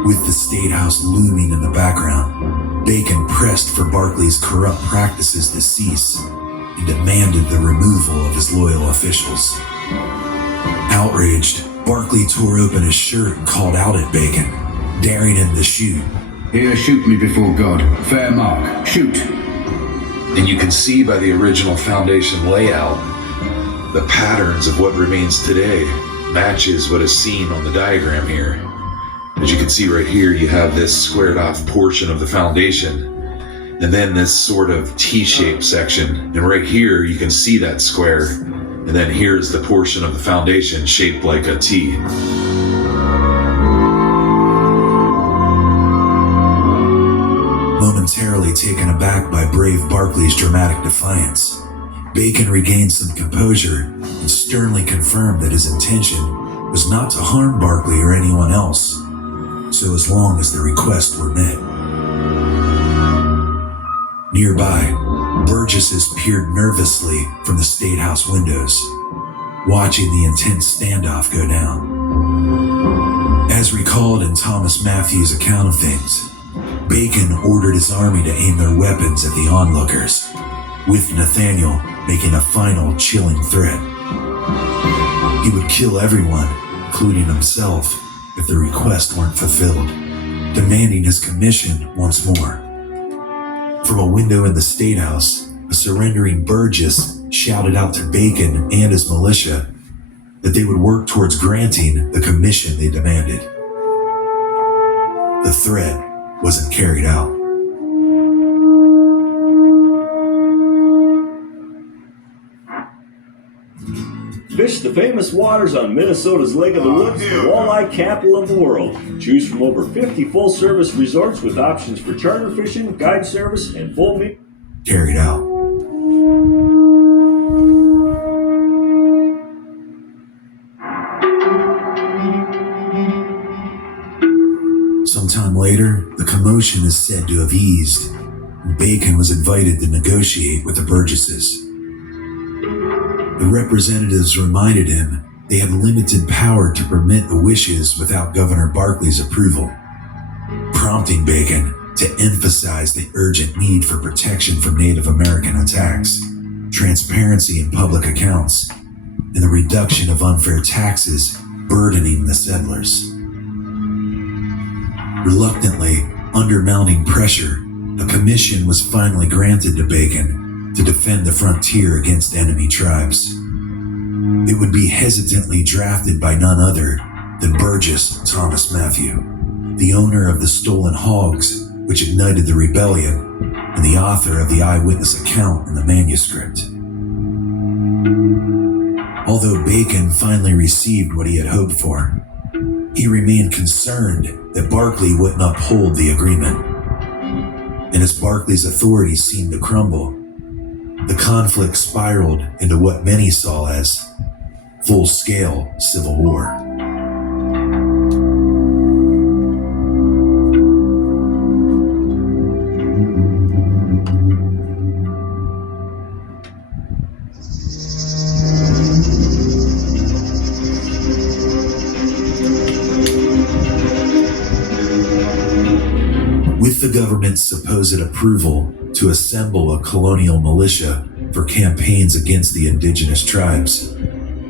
With the State House looming in the background, Bacon pressed for Barkley's corrupt practices to cease and demanded the removal of his loyal officials. Outraged, Barkley tore open his shirt and called out at Bacon, daring him to shoot. Here, shoot me before God. Fair mark. Shoot. And you can see by the original foundation layout, the patterns of what remains today matches what is seen on the diagram here. As you can see right here, you have this squared off portion of the foundation, and then this sort of T-shaped section. And right here, you can see that square. And then here's the portion of the foundation shaped like a T. Momentarily taken aback by brave Barkley's dramatic defiance, Bacon regained some composure and sternly confirmed that his intention was not to harm Barkley or anyone else, so as long as the requests were met. Nearby, Burgesses peered nervously from the State House windows, watching the intense standoff go down. As recalled in Thomas Matthews' account of things, Bacon ordered his army to aim their weapons at the onlookers, with Nathaniel making a final chilling threat. He would kill everyone, including himself, if the request weren't fulfilled, demanding his commission once more. From a window in the State House, a surrendering Burgess shouted out to Bacon and his militia that they would work towards granting the commission they demanded. The threat wasn't carried out. Fish the famous waters on Minnesota's Lake of the Woods, the walleye capital of the world. Choose from over 50 full-service resorts with options for charter fishing, guide service, and full meal. Carried out. Sometime later, the commotion is said to have eased, and Bacon was invited to negotiate with the Burgesses. The representatives reminded him they had limited power to permit the wishes without Governor Barkley's approval, prompting Bacon to emphasize the urgent need for protection from Native American attacks, transparency in public accounts, and the reduction of unfair taxes burdening the settlers. Reluctantly, under mounting pressure, a commission was finally granted to Bacon to defend the frontier against enemy tribes. It would be hesitantly drafted by none other than Burgess Thomas Matthew, the owner of the stolen hogs which ignited the rebellion and the author of the eyewitness account in the manuscript. Although Bacon finally received what he had hoped for, he remained concerned that Barkley wouldn't uphold the agreement. And as Barclay's authority seemed to crumble, the conflict spiraled into what many saw as full-scale civil war. With the government's supposed approval to assemble a colonial militia for campaigns against the indigenous tribes,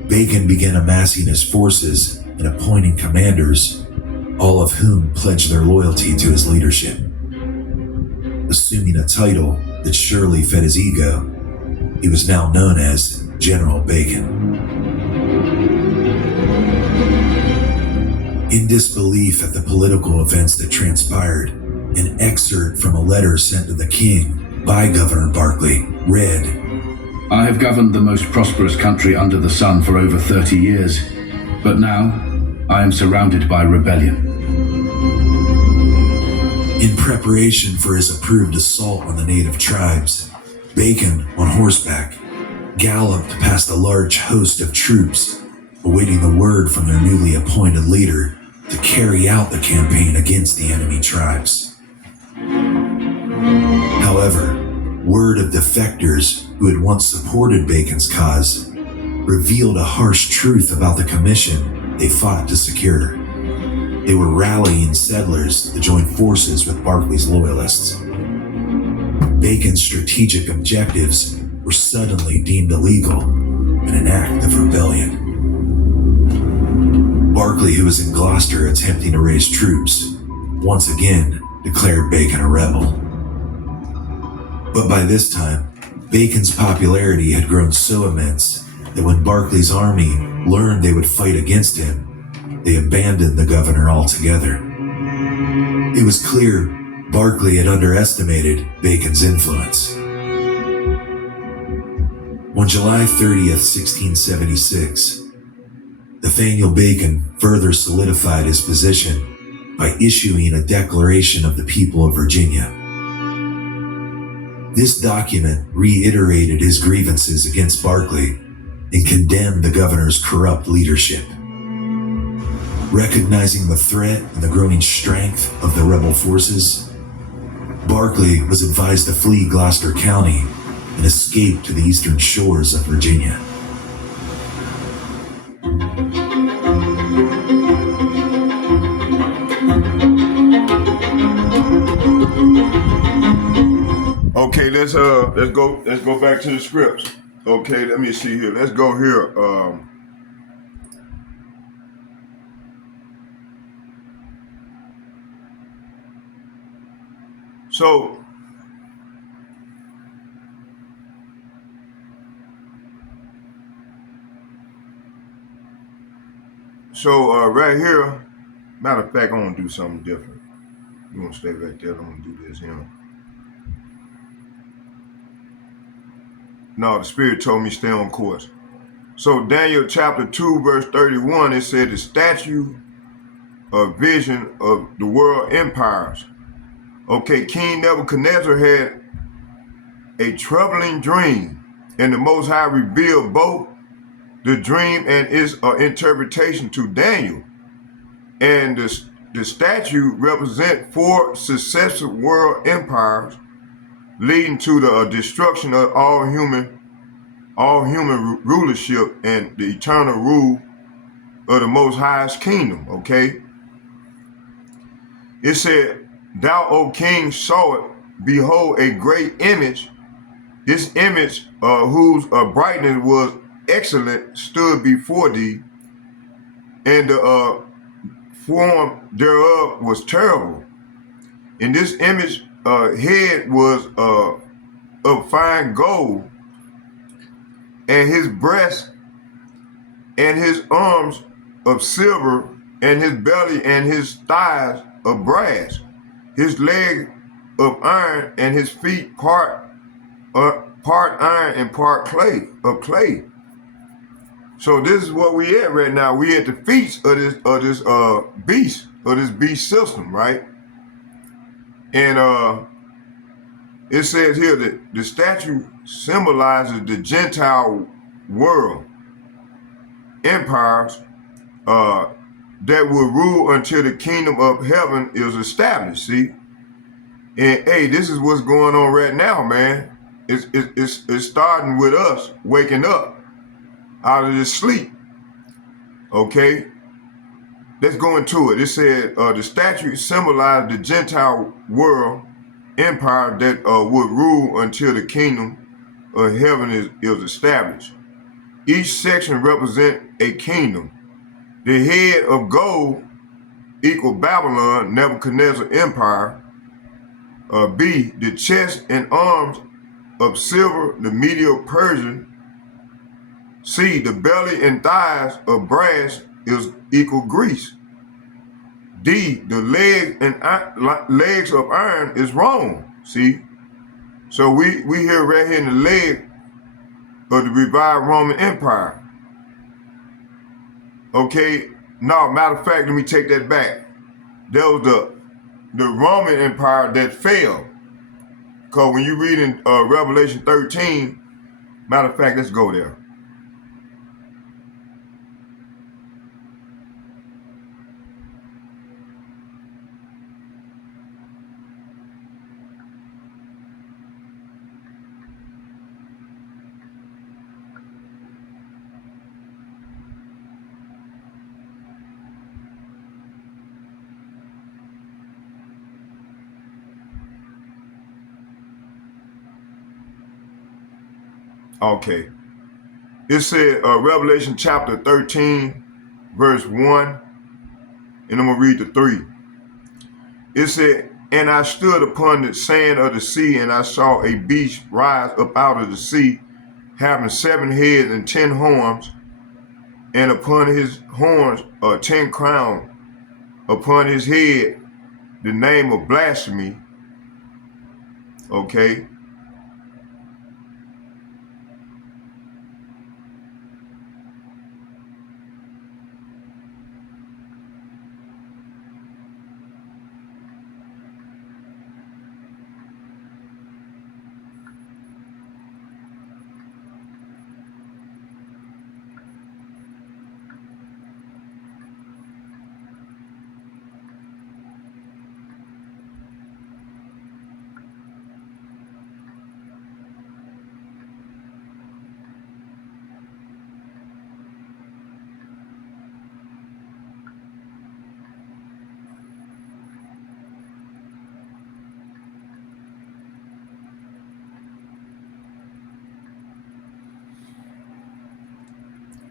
Bacon began amassing his forces and appointing commanders, all of whom pledged their loyalty to his leadership. Assuming a title that surely fed his ego, he was now known as General Bacon. In disbelief at the political events that transpired, an excerpt from a letter sent to the king by Governor Barclay read, I have governed the most prosperous country under the sun for over 30 years, but now I am surrounded by rebellion. In preparation for his approved assault on the native tribes, Bacon, on horseback, galloped past a large host of troops, awaiting the word from their newly appointed leader to carry out the campaign against the enemy tribes. However, word of defectors who had once supported Bacon's cause revealed a harsh truth about the commission they fought to secure. They were rallying settlers to join forces with Barclay's loyalists. Bacon's strategic objectives were suddenly deemed illegal and an act of rebellion. Barclay, who was in Gloucester attempting to raise troops, once again declared Bacon a rebel. But by this time, Bacon's popularity had grown so immense that when Barclay's army learned they would fight against him, they abandoned the governor altogether. It was clear Barclay had underestimated Bacon's influence. On July 30th, 1676, Nathaniel Bacon further solidified his position by issuing a Declaration of the People of Virginia. This document reiterated his grievances against Barclay and condemned the governor's corrupt leadership. Recognizing the threat and the growing strength of the rebel forces, Barclay was advised to flee Gloucester County and escape to the eastern shores of Virginia. Okay, let's go back to the scripts. Okay, let me see here. Let's go here. So right here, matter of fact, I want to do something different. You want to stay right there? I'm going to do this here. No, the Spirit told me stay on course. So Daniel chapter 2, verse 31, it said the statue of vision of the world empires. Okay, King Nebuchadnezzar had a troubling dream, and the Most High revealed both the dream and its interpretation to Daniel. And the statue represents 4 successive world empires leading to the destruction of all human rulership and the eternal rule of the Most High's kingdom, okay? It said, Thou, O king, saw it, behold, a great image. This image, whose brightness was excellent, stood before thee, and the form thereof was terrible. And this image head was of fine gold, and his breast and his arms of silver, and his belly and his thighs of brass, his leg of iron, and his feet part iron and part clay. So this is what we at right now. We at the feet of this beast system, right? And it says here that the statue symbolizes the Gentile world empires that will rule until the kingdom of heaven is established. See, and hey, this is what's going on right now, man. It's starting with us waking up out of this sleep. Okay, let's go into it. It said the statue symbolized the Gentile world empire that would rule until the kingdom of heaven is established. Each section represents a kingdom. The head of gold equal Babylon, Nebuchadnezzar empire. B, the chest and arms of silver, the Medo Persian. C, the belly and thighs of brass is equal Greece. D, the legs of iron is Rome. See, so we here right here in the leg of the revived Roman Empire. Okay, no, matter of fact, let me take that back. That was the Roman Empire that fell. Because when you read in Revelation 13, matter of fact, let's go there. Okay. It said Revelation chapter 13, verse 1, and I'm going to read the 3. It said, and I stood upon the sand of the sea, and I saw a beast rise up out of the sea, having 7 heads and 10 horns, and upon his horns 10 crowns, upon his head the name of blasphemy. Okay.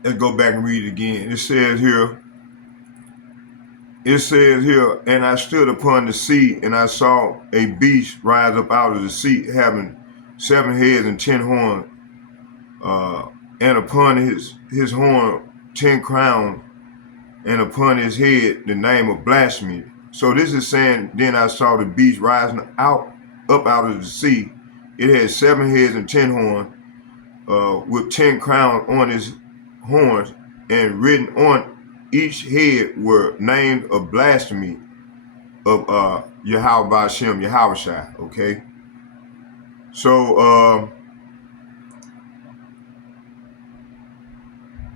Let's go back and read it again. It says here, and I stood upon the sea, and I saw a beast rise up out of the sea, having 7 heads and 10 horns, and upon his horn 10 crowns, and upon his head the name of blasphemy. So this is saying, then I saw the beast rising up out of the sea. It had 7 heads and 10 horns, with 10 crowns on his horns, and written on each head were names of blasphemy of YAHAWAH BAHASHM YAHAWASHI. Okay, so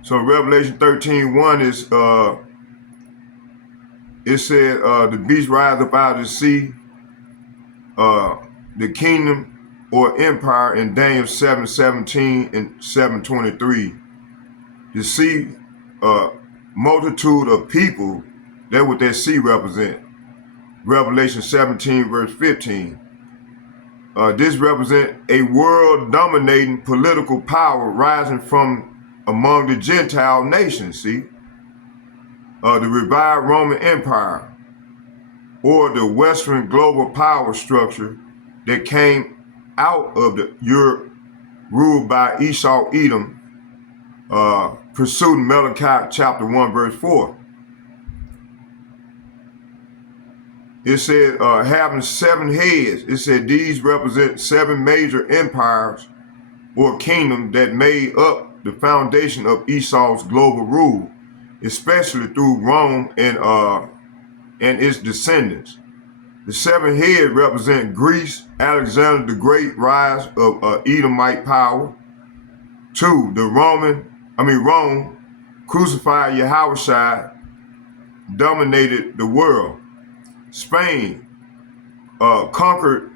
Revelation 13:1 is it said the beast rise up out of the sea, the kingdom or empire in Daniel 7:17 and 7:23. The sea, multitude of people, that's what that sea represent. Revelation 17 verse 15. This represent a world dominating political power rising from among the Gentile nations, see? The revived Roman Empire, or the Western global power structure that came out of the Europe ruled by Esau Edom, pursued in Malachi chapter 1 verse 4. It said having 7 heads. It said these represent 7 major empires or kingdoms that made up the foundation of Esau's global rule, especially through Rome and its descendants. The 7 heads represent Greece, Alexander the Great, rise of Edomite power. 2, Rome crucified Yahawashi, dominated the world. Spain conquered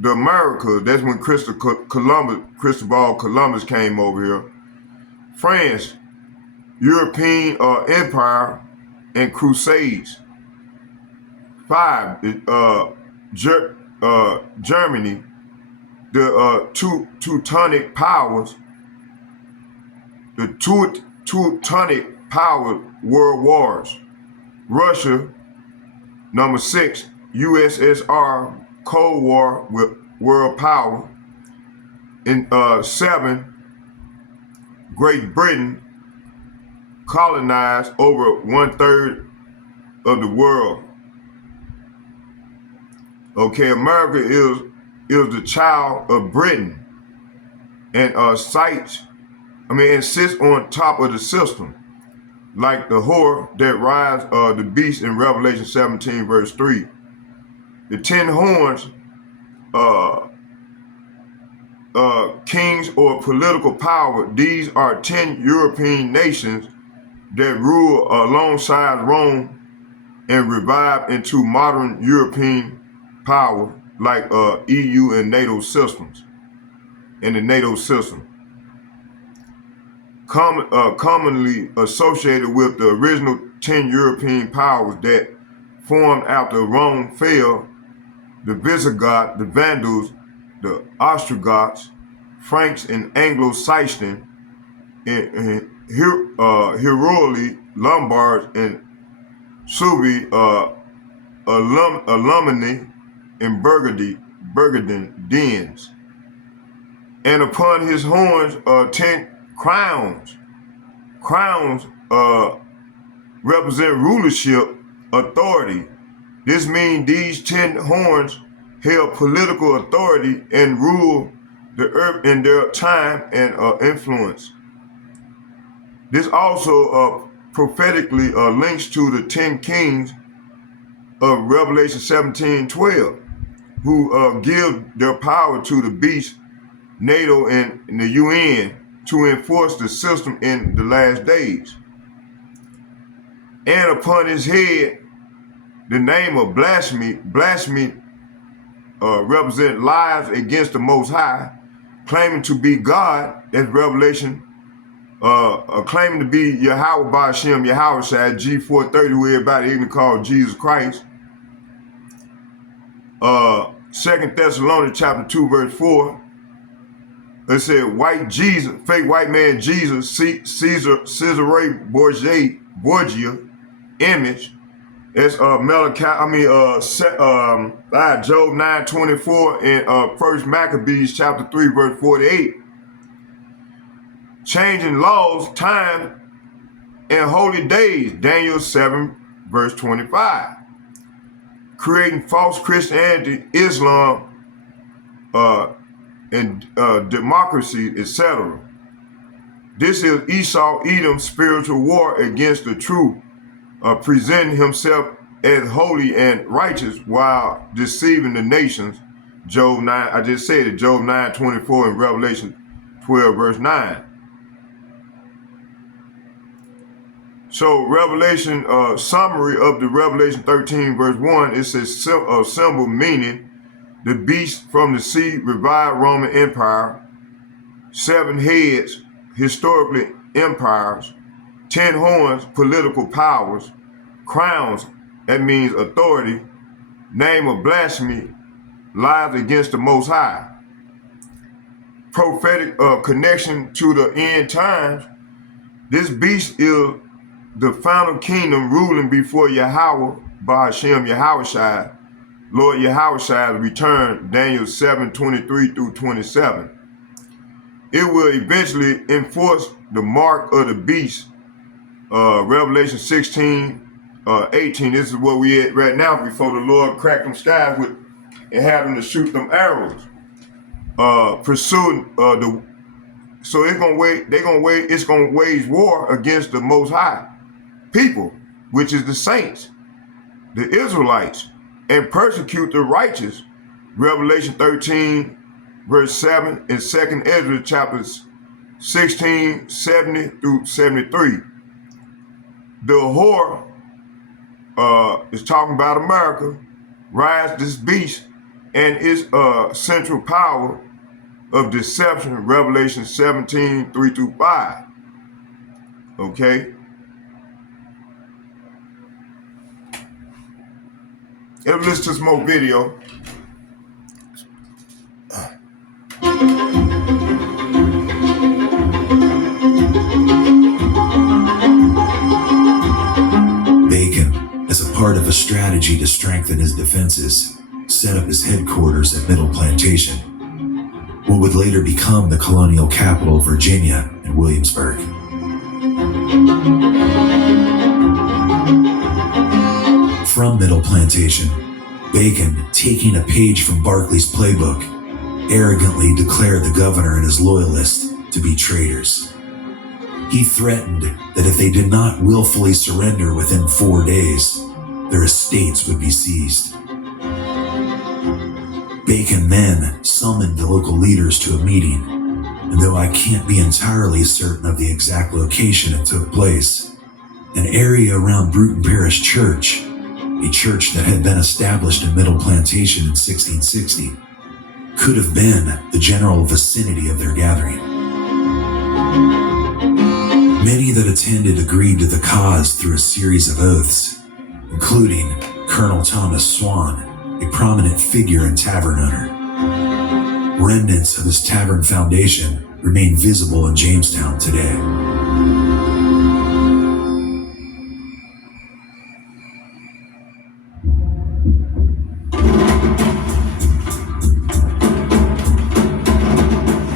the Americas. That's when Cristobal Columbus came over here. France, European empire and crusades. 5, Germany, the Teutonic powers, the Teutonic power world wars. Russia, number 6, USSR, Cold War with world power. In 7, Great Britain colonized over 1/3 of the world. Okay, America is the child of Britain and sits on top of the system, like the whore that rides the beast in Revelation 17 verse 3. The 10 horns, kings or political power, these are 10 European nations that rule alongside Rome and revive into modern European power like EU and NATO systems. In the NATO system, commonly associated with the original 10 European powers that formed after Rome fell: the Visigoths, the Vandals, the Ostrogoths, Franks and Anglo-Saxon, and Heruli, Lombards, and Suevi, Alumni, and Burgundians. And upon his horns 10 crowns. Crowns represent rulership, authority. This means these 10 horns held political authority and ruled the earth in their time and influence. This also prophetically links to the 10 kings of Revelation 17:12, who give their power to the beast, NATO, and the UN to enforce the system in the last days. And upon his head, the name of blasphemy represent lies against the Most High, claiming to be God, as Revelation, claiming to be YAHAWAH BAHASHAM YAHAWASHI, G430, who everybody even called Jesus Christ. 2 Thessalonians chapter 2, verse 4, it said, fake white man Jesus, Cesare Borgia image. It's Job 9:24 and 1 Maccabees chapter 3, verse 48. Changing laws, time, and holy days, Daniel 7, verse 25. Creating false Christianity, Islam, and democracy, etc. This is Esau Edom's spiritual war against the truth, presenting himself as holy and righteous while deceiving the nations. Job 9, I just said it, Job 9:24 and Revelation 12, verse 9. So Revelation, summary of the Revelation 13, verse 1, it says a symbol meaning the beast from the sea revived Roman Empire, 7 heads, historically empires, 10 horns, political powers, crowns, that means authority, name of blasphemy, lies against the Most High. Prophetic connection to the end times, this beast is the final kingdom ruling before YAHAWAH BAHASHAM YAHAWASHI, Lord Yahawashi's return, Daniel 7:23 through 27. It will eventually enforce the mark of the beast, Revelation 16:18. This is where we at right now before the Lord cracked them skies with and had them to shoot them arrows. Pursuing so it's gonna wage war against the Most High people, which is the saints, the Israelites, and persecute the righteous. Revelation 13, verse 7, and 2nd Ezra chapters 16, 70 through 73. The whore is talking about America, rise this beast and its central power of deception, Revelation 17, 3 through 5. Okay? Let's listen to some more video. Bacon, as a part of a strategy to strengthen his defenses, set up his headquarters at Middle Plantation, what would later become the colonial capital of Virginia and Williamsburg. From Middle Plantation, Bacon, taking a page from Barclay's playbook, arrogantly declared the governor and his loyalists to be traitors. He threatened that if they did not willfully surrender within 4 days, their estates would be seized. Bacon then summoned the local leaders to a meeting, and though I can't be entirely certain of the exact location it took place, an area around Bruton Parish Church, a church that had been established in Middle Plantation in 1660, could have been the general vicinity of their gathering. Many that attended agreed to the cause through a series of oaths, including Colonel Thomas Swan, a prominent figure and tavern owner. Remnants of his tavern foundation remain visible in Jamestown today.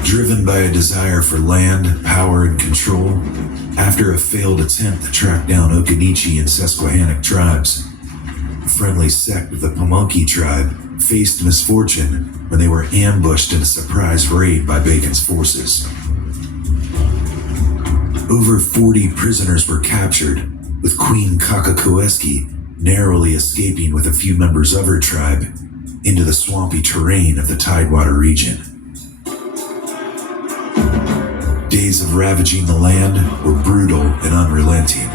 Driven by a desire for land, power, and control, after a failed attempt to track down Occaneechi and Susquehannock tribes, a friendly sect of the Pamunkey tribe faced misfortune when they were ambushed in a surprise raid by Bacon's forces. Over 40 prisoners were captured, with Queen Kakakoeski narrowly escaping with a few members of her tribe into the swampy terrain of the Tidewater region. Days of ravaging the land were brutal and unrelenting.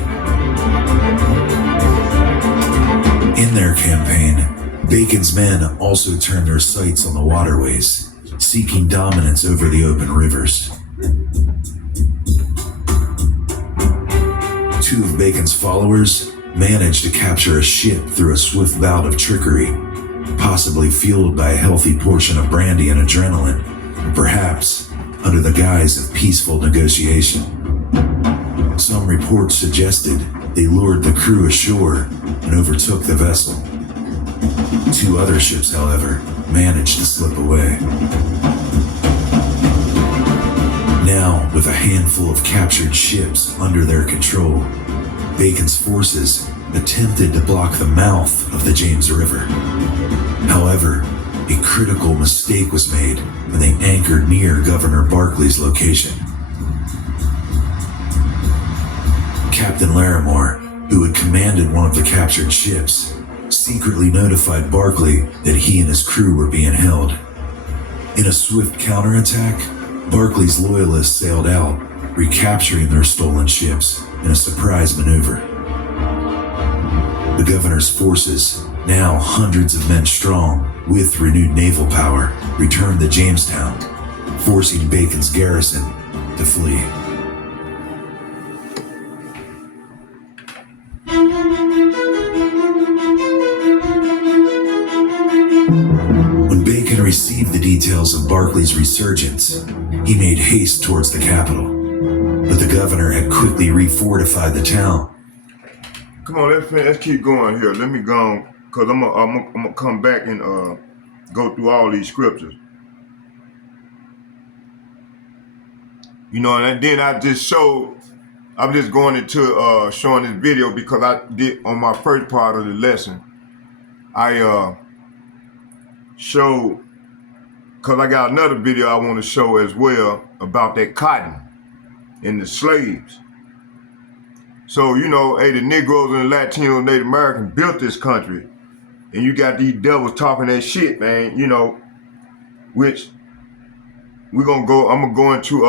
In their campaign, Bacon's men also turned their sights on the waterways, seeking dominance over the open rivers. Two of Bacon's followers managed to capture a ship through a swift bout of trickery, possibly fueled by a healthy portion of brandy and adrenaline, or perhaps under the guise of peaceful negotiation. Some reports suggested they lured the crew ashore and overtook the vessel. Two other ships, however, managed to slip away. Now, with a handful of captured ships under their control, Bacon's forces attempted to block the mouth of the James River. However, a critical mistake was made when they anchored near Governor Barclay's location. Captain Larimore, who had commanded one of the captured ships, secretly notified Barclay that he and his crew were being held. In a swift counterattack, Barclay's loyalists sailed out, recapturing their stolen ships in a surprise maneuver. The governor's forces, now hundreds of men strong, with renewed naval power, returned to Jamestown, forcing Bacon's garrison to flee. When Bacon received the details of Barclay's resurgence, he made haste towards the capital, but the governor had quickly refortified the town. Come on, let's keep going here. Let me go on, because I'm gonna come back and go through all these scriptures. You know, and then I'm just going into showing this video because I did on my first part of the lesson. I showed, because I got another video I want to show as well about that cotton and the slaves. So, you know, hey, the Negroes and the Latinos, Native Americans built this country. and you got these devils talking that shit, man, you know, which I'm gonna go into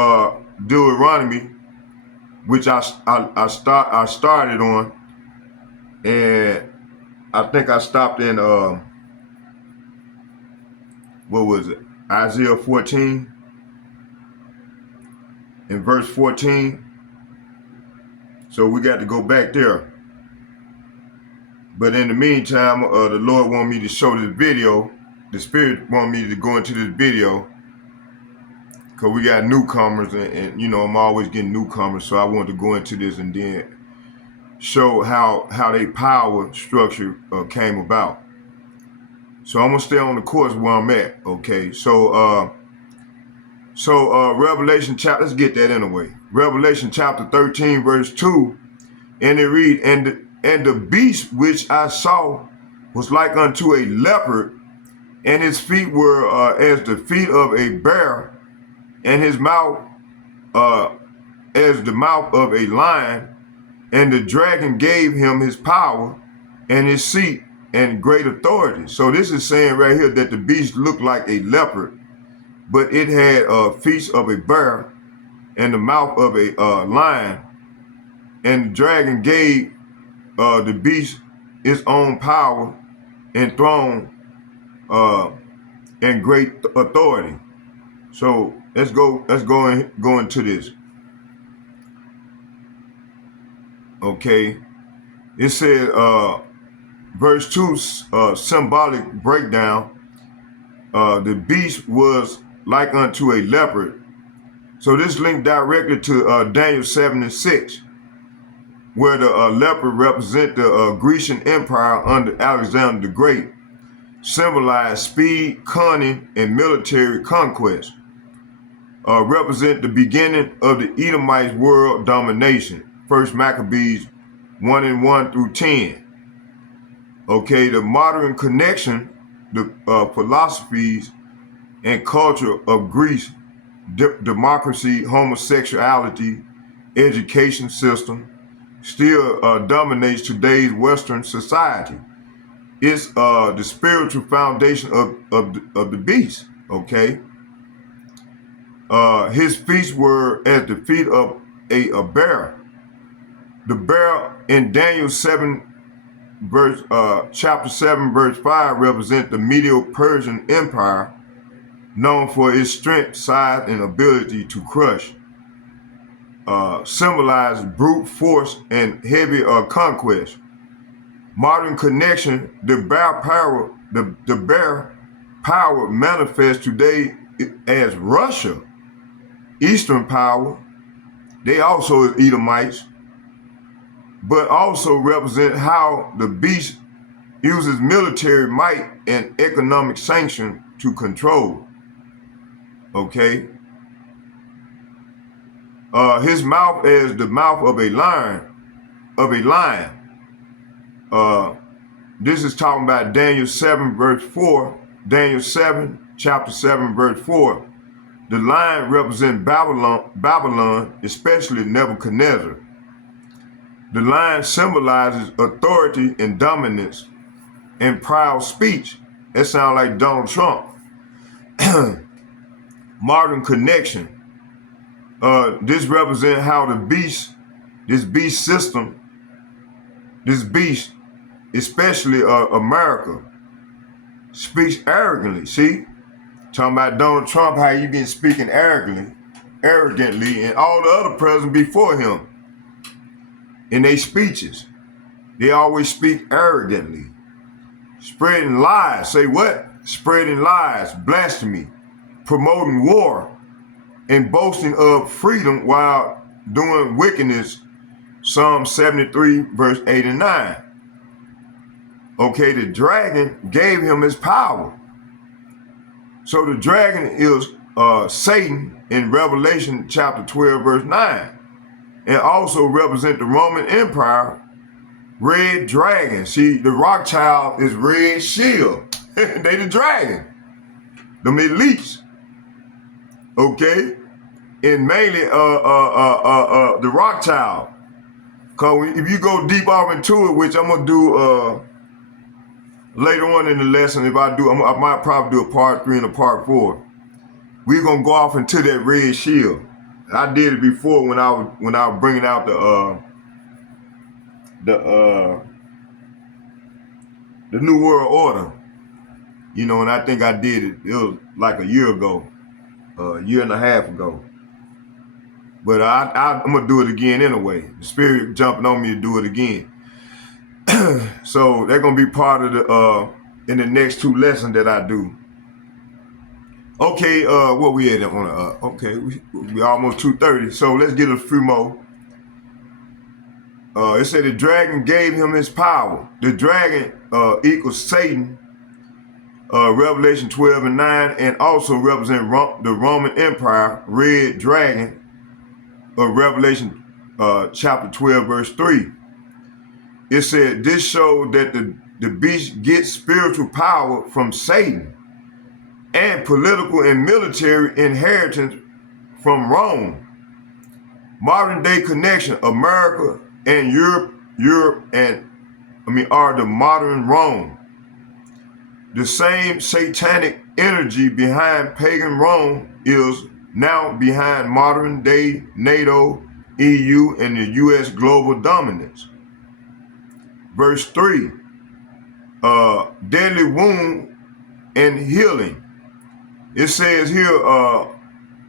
Deuteronomy, which I started on, and I think I stopped in what was it? Isaiah 14 in verse 14. So we got to go back there. But in the meantime, the Lord want me to show this video. The Spirit want me to go into this video because we got newcomers, and you know, I'm always getting newcomers. So I want to go into this and then show how they power structure came about. So I'm gonna stay on the course where I'm at. Okay, so Revelation chapter, let's get that in a way. Revelation chapter 13 verse 2, and it read, and the beast which I saw was like unto a leopard, and his feet were as the feet of a bear, and his mouth as the mouth of a lion. And the dragon gave him his power and his seat and great authority. So this is saying right here that the beast looked like a leopard, but it had feet of a bear and the mouth of a lion. And the dragon gave the beast its own power and throne and great authority. So let's go into this. Okay, it said verse 2, symbolic breakdown. The beast was like unto a leopard. So this linked directly to Daniel 7 and 6, where the leopard represent the Grecian Empire under Alexander the Great, symbolized speed, cunning, and military conquest. Represent the beginning of the Edomites' world domination. 1 Maccabees 1 and 1 through 10. Okay, the modern connection, the philosophies and culture of Greece, democracy, homosexuality, education system, still dominates today's Western society. It's the spiritual foundation of the beast. Okay, his feet were as the feet of a bear. The bear in Daniel 7 verse chapter 7 verse 5 represent the Medo-Persian Empire, known for its strength, size, and ability to crush. Symbolize brute force and heavy conquest. Modern connection, the bear power manifests today as Russia. Eastern power, they also is Edomites, but also represent how the beast uses military might and economic sanction to control. Okay. His mouth is the mouth of a lion. This is talking about Daniel 7 verse 4. Daniel 7, chapter 7 verse 4. The lion represents Babylon, especially Nebuchadnezzar. The lion symbolizes authority and dominance and proud speech. That sounds like Donald Trump. Modern connection. This represents how this beast system, especially America, speaks arrogantly. See? Talking about Donald Trump, how he been speaking arrogantly, and all the other presidents before him. In their speeches, they always speak arrogantly. Spreading lies. Say what? Spreading lies, blasphemy, promoting war, and boasting of freedom while doing wickedness. Psalm 73, verse 8 and 9. Okay, the dragon gave him his power. So the dragon is Satan in Revelation chapter 12, verse 9. And also represent the Roman Empire, red dragon. See, the Rothschild is red shield. They the dragon. Them elites. Okay? And mainly the Rothschild. Cause if you go deep off into it, which I'm gonna do later on in the lesson, if I do, I might probably do a part 3 and a part 4. We're gonna go off into that red shield. I did it before when I was bringing out the New World Order. You know, and I think I did it. It was like a year ago, a year and a half ago. But I'm gonna do it again anyway. The Spirit jumping on me to do it again. So they're gonna be part of the in the next 2 lessons that I do. Okay, what we at on? Okay, we almost 2:30. So let's get a few more. It said the dragon gave him his power. The dragon equals Satan. Revelation 12:9, and also represent the Roman Empire, red dragon. Revelation chapter 12, verse 3. It said this showed that the beast gets spiritual power from Satan and political and military inheritance from Rome. Modern day connection, America and Europe are the modern Rome. The same satanic energy behind pagan Rome is now behind modern day NATO, EU, and the US global dominance. Verse 3, deadly wound and healing. It says here,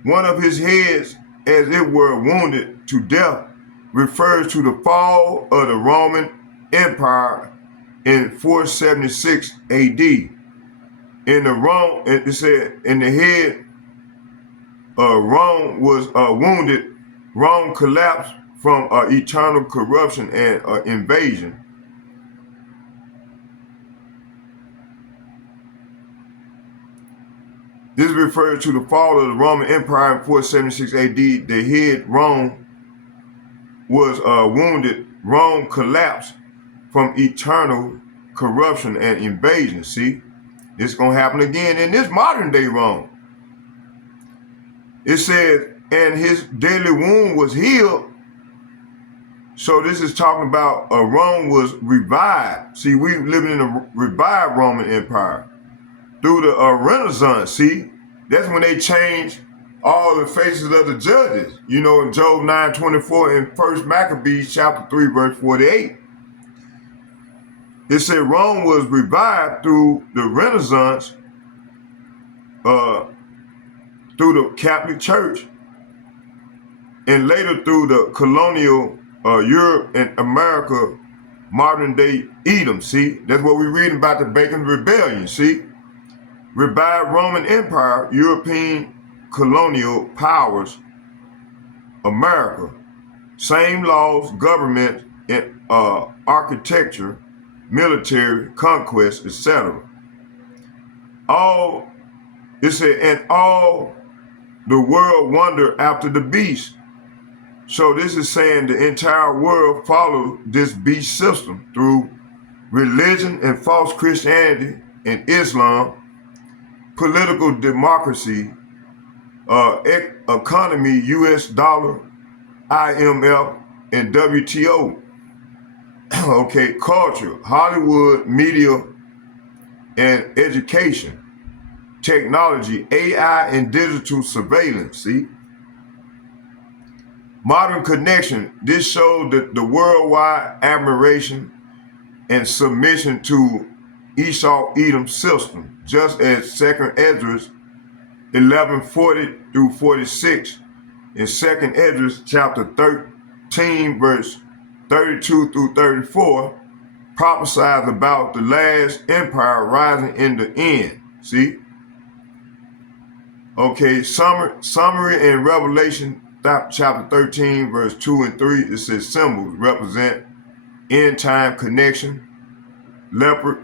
one of his heads, as it were wounded to death, refers to the fall of the Roman Empire in 476 AD. In the Rome, it said, in the head, Rome was wounded. Rome collapsed from eternal corruption and invasion. This refers to the fall of the Roman Empire in 476 AD. The head, Rome, was wounded. Rome collapsed from eternal corruption and invasion. See, it's going to happen again in this modern day Rome. It said, and his deadly wound was healed. So this is talking about Rome was revived. See, we living in a revived Roman Empire through the Renaissance. See, that's when they changed all the faces of the judges. You know, in Job 9:24 and 1 Maccabees chapter 3, verse 48. It said Rome was revived through the Renaissance, through the Catholic Church, and later through the colonial Europe and America, modern day Edom. See, that's what we're reading about the Bacon Rebellion. See, revived Roman Empire, European colonial powers, America, same laws, government, and architecture, military, conquest, etc. All, it said, and all the world wonder after the beast. So this is saying the entire world followed this beast system through religion and false Christianity and Islam, political democracy, economy, US dollar, IMF, and WTO. Okay, culture, Hollywood, media, and education, technology, AI, and digital surveillance. See, modern connection. This showed that the worldwide admiration and submission to Esau Edom system, just as 2 Esdras 11:40 through 46 and 2 Esdras chapter 13 verse 32 through 34 prophesies about the last empire rising in the end. See? Okay, summary in Revelation chapter 13 verse 2 and 3, it says symbols represent end time connection, leopard,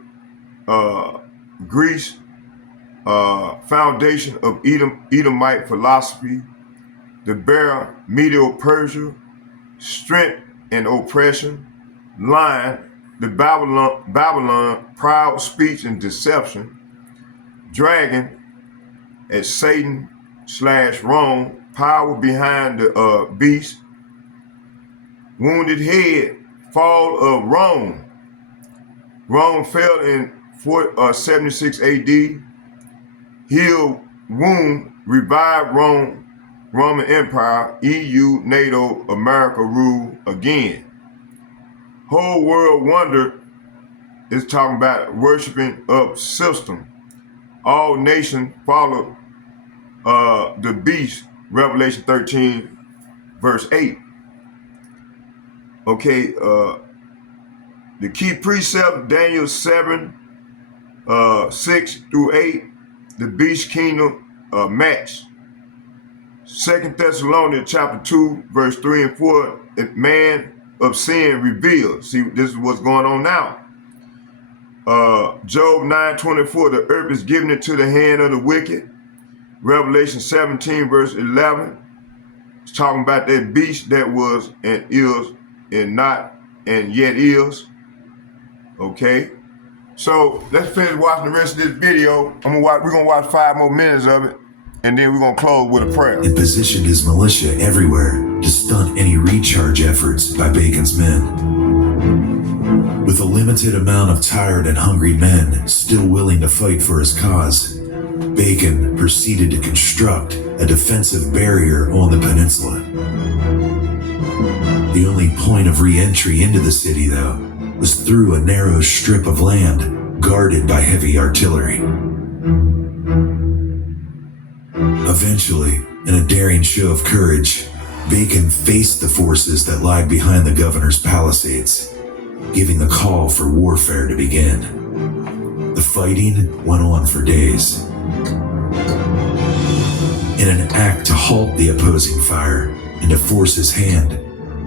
Greece, foundation of Edomite philosophy, the bear, Medo-Persia, strength and oppression, lion, the Babylon, proud speech and deception, dragon, as Satan / Rome, power behind the beast, wounded head, fall of Rome. Rome fell in 76 AD, healed wound, revived Roman Empire, EU, NATO, America rule again. Whole world wonder is talking about worshiping of system. All nations follow the beast, Revelation 13, verse 8. Okay, the key precept, Daniel 7, 6 through 8, the beast kingdom match. 2 Thessalonians chapter 2, verse 3 and 4, man of sin revealed. See, this is what's going on now. Job 9:24, the earth is given into the hand of the wicked. Revelation 17, verse 11, it's talking about that beast that was and is and not and yet is. Okay, so let's finish watching the rest of this video. We're gonna watch 5 more minutes of it, and then we're gonna close with a prayer. And positioned his militia everywhere to stunt any recharge efforts by Bacon's men. With a limited amount of tired and hungry men still willing to fight for his cause, Bacon proceeded to construct a defensive barrier on the peninsula. The only point of re-entry into the city, though, was through a narrow strip of land guarded by heavy artillery. Eventually, in a daring show of courage, Bacon faced the forces that lied behind the governor's palisades, giving the call for warfare to begin. The fighting went on for days. In an act to halt the opposing fire and to force his hand,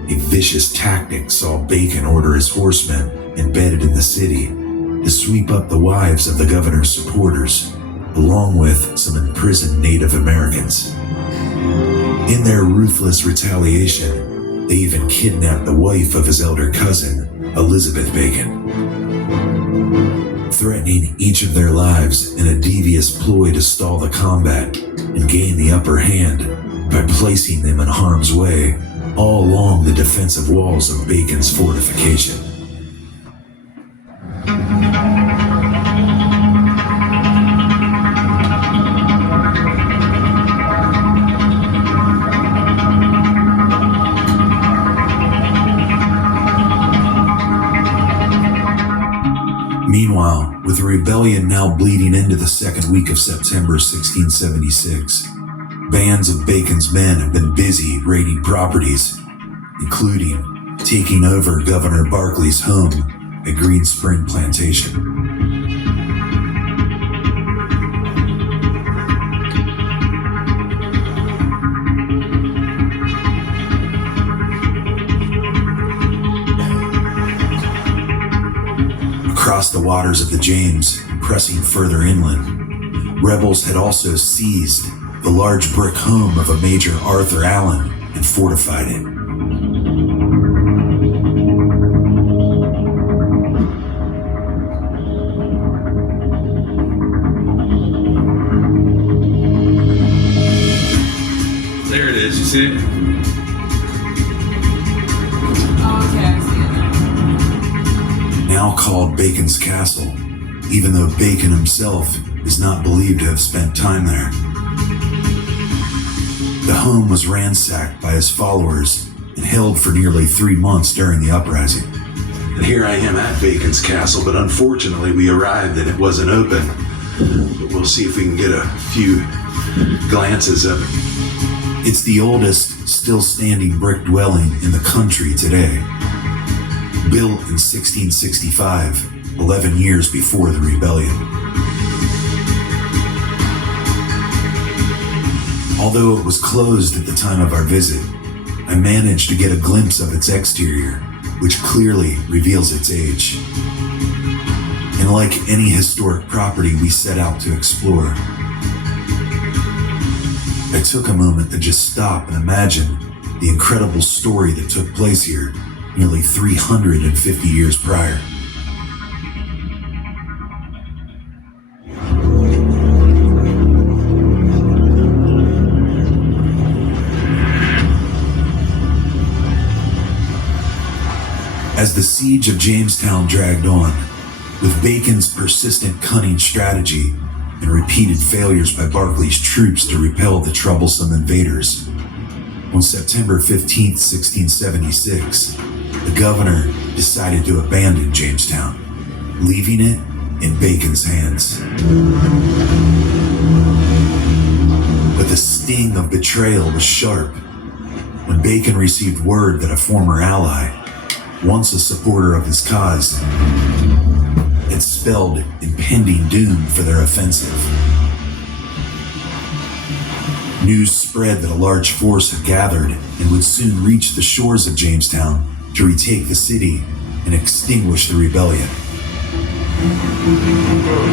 a vicious tactic saw Bacon order his horsemen embedded in the city to sweep up the wives of the governor's supporters, along with some imprisoned Native Americans. In their ruthless retaliation, they even kidnapped the wife of his elder cousin, Elizabeth Bacon, threatening each of their lives in a devious ploy to stall the combat and gain the upper hand by placing them in harm's way all along the defensive walls of Bacon's fortification. Meanwhile, with the rebellion now bleeding into the second week of September 1676, bands of Bacon's men have been busy raiding properties, including taking over Governor Barclay's home at Green Spring Plantation. Across the waters of the James, pressing further inland, rebels had also seized the large brick home of a Major Arthur Allen and fortified it. There it is, you see it? Now called Bacon's Castle, even though Bacon himself is not believed to have spent time there. The home was ransacked by his followers and held for nearly 3 months during the uprising. And here I am at Bacon's Castle, but unfortunately we arrived and it wasn't open. But we'll see if we can get a few glances of it. It's the oldest still standing brick dwelling in the country today. Built in 1665, 11 years before the rebellion. Although it was closed at the time of our visit, I managed to get a glimpse of its exterior, which clearly reveals its age. And like any historic property we set out to explore, I took a moment to just stop and imagine the incredible story that took place here nearly 350 years prior. As the siege of Jamestown dragged on, With Bacon's persistent cunning strategy and repeated failures by Barclay's troops to repel the troublesome invaders, on September 15, 1676, the governor decided to abandon Jamestown, leaving it in Bacon's hands. But the sting of betrayal was sharp when Bacon received word that a former ally, once a supporter of his cause, had spelled impending doom for their offensive. News spread that a large force had gathered and would soon reach the shores of Jamestown to retake the city and extinguish the rebellion.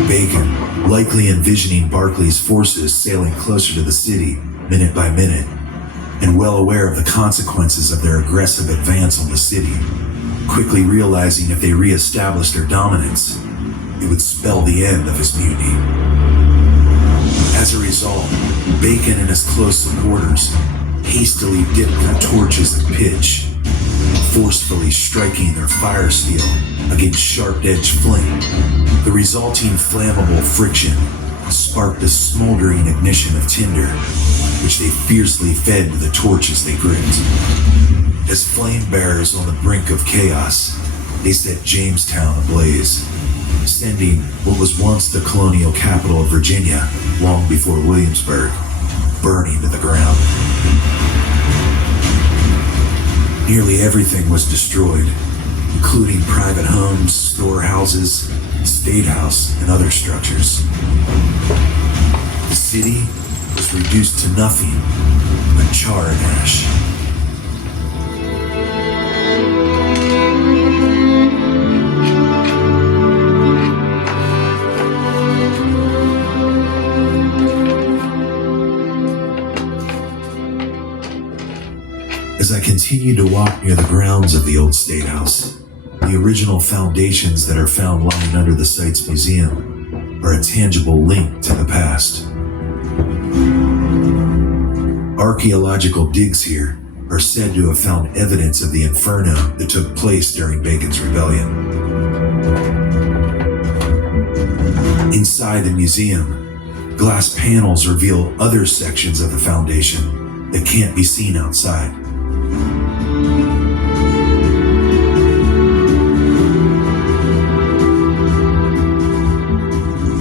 Bacon, likely envisioning Barclay's forces sailing closer to the city minute by minute, and well aware of the consequences of their aggressive advance on the city, quickly realizing if they re-established their dominance, it would spell the end of his mutiny. As a result, Bacon and his close supporters hastily dipped their torches in pitch, forcefully striking their fire steel against sharp-edged flint. The resulting flammable friction sparked a smoldering ignition of tinder, which they fiercely fed to the torches they gripped. As flame bearers on the brink of chaos, they set Jamestown ablaze, sending what was once the colonial capital of Virginia, long before Williamsburg, burning to the ground. Nearly everything was destroyed, including private homes, storehouses, state house, and other structures. The city was reduced to nothing but char and ash. As I continue to walk near the grounds of the old State House, the original foundations that are found lying under the site's museum are a tangible link to the past. Archaeological digs here are said to have found evidence of the inferno that took place during Bacon's rebellion. Inside the museum, glass panels reveal other sections of the foundation that can't be seen outside.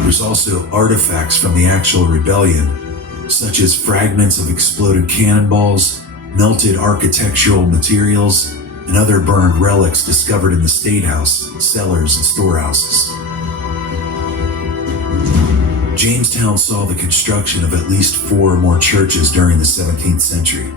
There's also artifacts from the actual rebellion, such as fragments of exploded cannonballs, melted architectural materials, and other burned relics discovered in the State House, cellars, and storehouses. Jamestown saw the construction of at least 4 or more churches during the 17th century.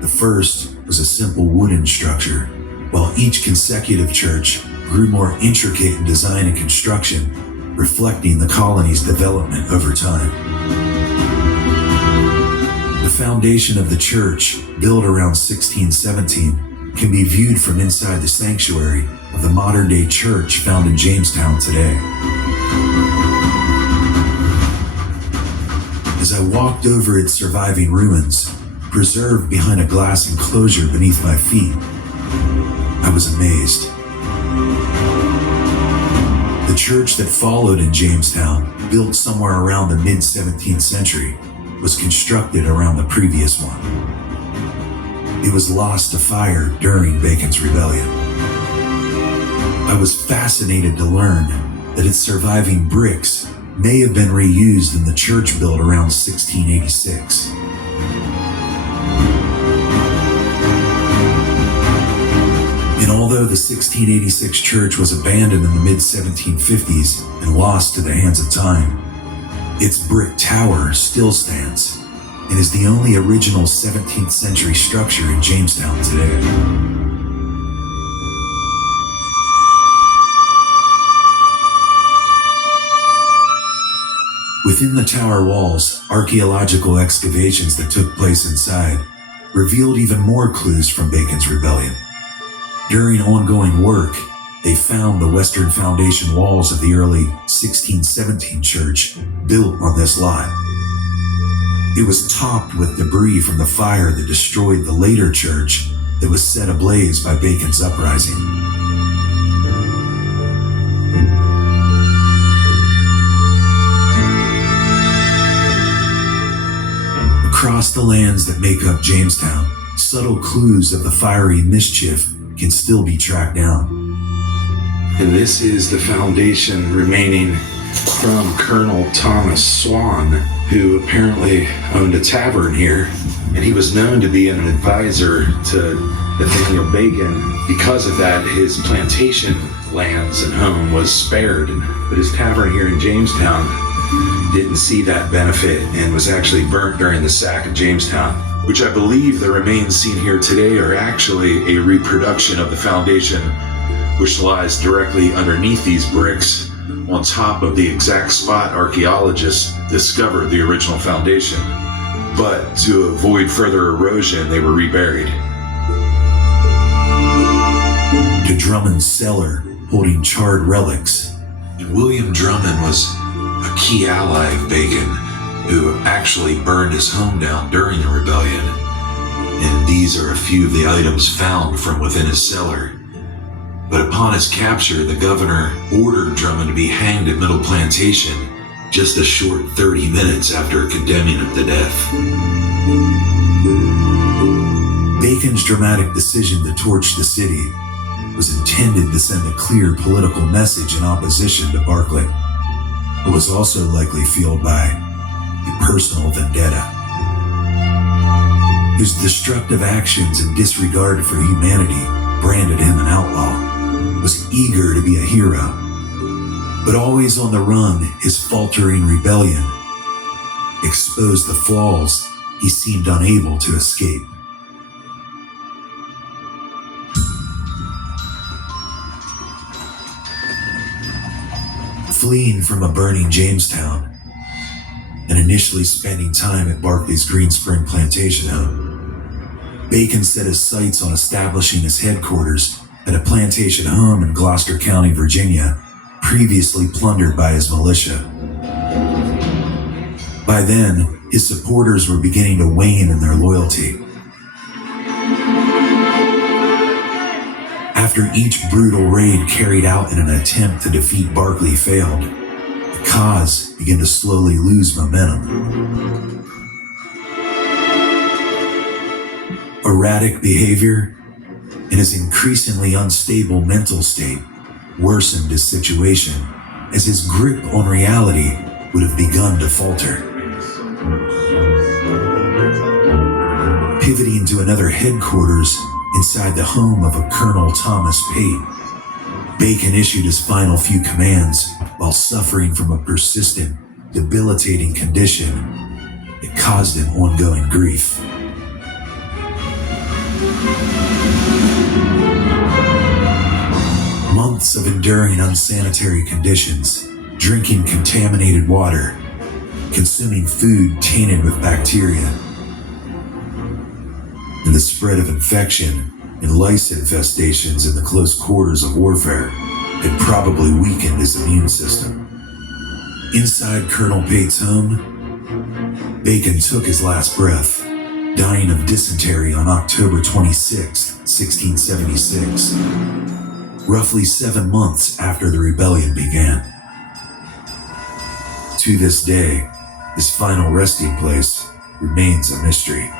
The first was a simple wooden structure, while each consecutive church grew more intricate in design and construction, reflecting the colony's development over time. The foundation of the church, built around 1617, can be viewed from inside the sanctuary of the modern-day church found in Jamestown today. As I walked over its surviving ruins, preserved behind a glass enclosure beneath my feet, I was amazed. The church that followed in Jamestown, built somewhere around the mid-17th century, was constructed around the previous one. It was lost to fire during Bacon's rebellion. I was fascinated to learn that its surviving bricks may have been reused in the church built around 1686. And although the 1686 church was abandoned in the mid-1750s and lost to the hands of time, its brick tower still stands and is the only original 17th century structure in Jamestown today. Within the tower walls, archaeological excavations that took place inside revealed even more clues from Bacon's rebellion. During ongoing work, they found the western foundation walls of the early 1617 church built on this lot. It was topped with debris from the fire that destroyed the later church that was set ablaze by Bacon's uprising. Across the lands that make up Jamestown, subtle clues of the fiery mischief can still be tracked down. And this is the foundation remaining from Colonel Thomas Swan, who apparently owned a tavern here. And he was known to be an advisor to Nathaniel Bacon. Because of that, his plantation lands and home was spared. But his tavern here in Jamestown didn't see that benefit and was actually burnt during the sack of Jamestown, which I believe the remains seen here today are actually a reproduction of the foundation, which lies directly underneath these bricks on top of the exact spot archaeologists discovered the original foundation. But to avoid further erosion, they were reburied. To Drummond's cellar, holding charred relics. And William Drummond was a key ally of Bacon, who actually burned his home down during the rebellion. And these are a few of the items found from within his cellar. But upon his capture, the governor ordered Drummond to be hanged at Middle Plantation just a short 30 minutes after condemning him to death. Bacon's dramatic decision to torch the city was intended to send a clear political message in opposition to Barclay, but was also likely fueled by a personal vendetta. His destructive actions and disregard for humanity branded him an outlaw. Was eager to be a hero, but always on the run, his faltering rebellion exposed the flaws he seemed unable to escape. Fleeing from a burning Jamestown and initially spending time at Barclay's Green Spring plantation home, Bacon set his sights on establishing his headquarters at a plantation home in Gloucester County, Virginia, previously plundered by his militia. By then, his supporters were beginning to wane in their loyalty. After each brutal raid carried out in an attempt to defeat Barclay failed, the cause began to slowly lose momentum. Erratic behavior and his increasingly unstable mental state worsened his situation as his grip on reality would have begun to falter. Pivoting to another headquarters inside the home of a Colonel Thomas Pate, Bacon issued his final few commands while suffering from a persistent, debilitating condition that caused him ongoing grief. Months of enduring unsanitary conditions, drinking contaminated water, consuming food tainted with bacteria, and the spread of infection and lice infestations in the close quarters of warfare had probably weakened his immune system. Inside Colonel Pate's home, Bacon took his last breath, dying of dysentery on October 26, 1676. Roughly 7 months after the rebellion began. To this day, his final resting place remains a mystery.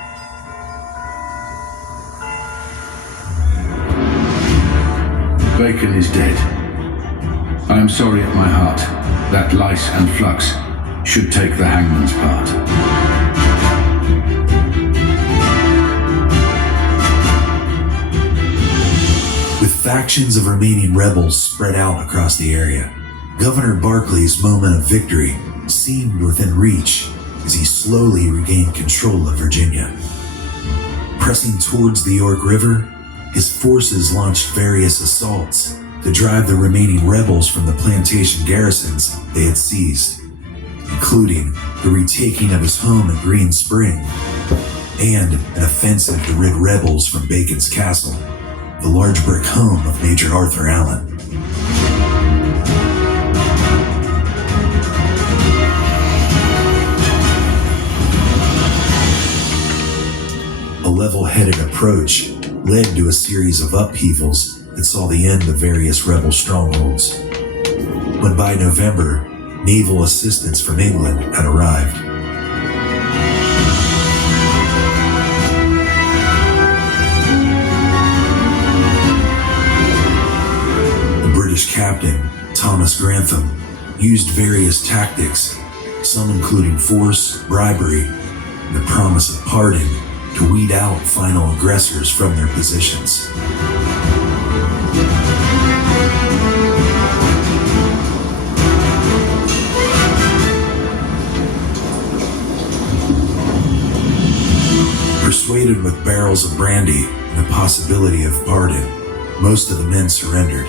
Bacon is dead. I am sorry at my heart that lice and flux should take the hangman's part. With factions of remaining rebels spread out across the area, Governor Barclay's moment of victory seemed within reach as he slowly regained control of Virginia. Pressing towards the York River, his forces launched various assaults to drive the remaining rebels from the plantation garrisons they had seized, including the retaking of his home at Green Spring and an offensive to rid rebels from Bacon's castle, the large brick home of Major Arthur Allen. A level-headed approach led to a series of upheavals that saw the end of various rebel strongholds. When by November, naval assistance from England had arrived. anthem, used various tactics, some including force, bribery, and the promise of pardon to weed out final aggressors from their positions. Persuaded with barrels of brandy and the possibility of pardon, most of the men surrendered.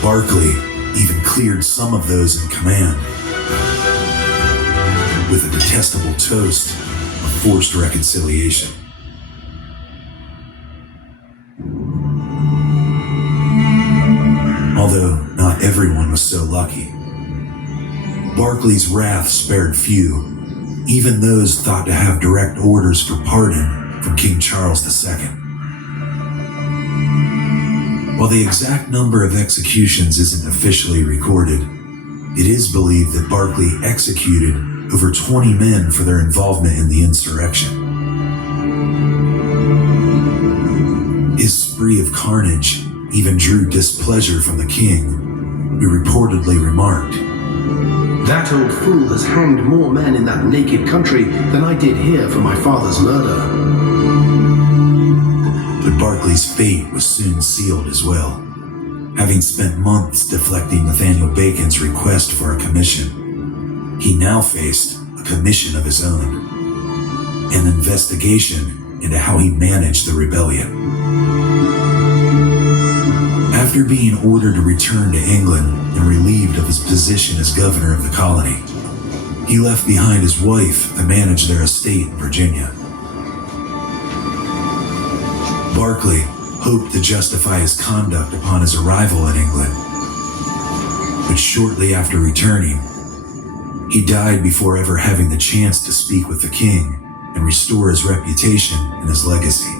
Barclay even cleared some of those in command with a detestable toast of forced reconciliation. Although not everyone was so lucky. Barclay's wrath spared few, even those thought to have direct orders for pardon from King Charles II. While the exact number of executions isn't officially recorded, it is believed that Barclay executed over 20 men for their involvement in the insurrection. His spree of carnage even drew displeasure from the king, who reportedly remarked, "That old fool has hanged more men in that naked country than I did here for my father's murder." But Barclay's fate was soon sealed as well. Having spent months deflecting Nathaniel Bacon's request for a commission, he now faced a commission of his own, an investigation into how he managed the rebellion. After being ordered to return to England and relieved of his position as governor of the colony, he left behind his wife to manage their estate in Virginia. Barclay hoped to justify his conduct upon his arrival in England, but shortly after returning, he died before ever having the chance to speak with the king and restore his reputation and his legacy.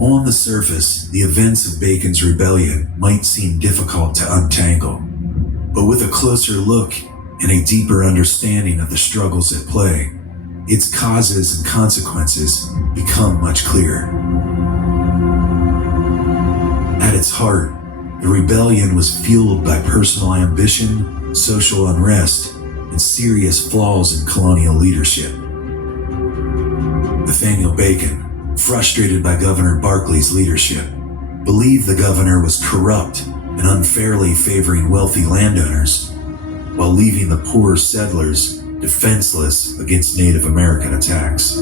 On the surface, the events of Bacon's rebellion might seem difficult to untangle, but with a closer look and a deeper understanding of the struggles at play, its causes and consequences become much clearer. At its heart, the rebellion was fueled by personal ambition, social unrest, and serious flaws in colonial leadership. Nathaniel Bacon, frustrated by Governor Barclay's leadership, believed the governor was corrupt and unfairly favoring wealthy landowners while leaving the poor settlers defenseless against Native American attacks.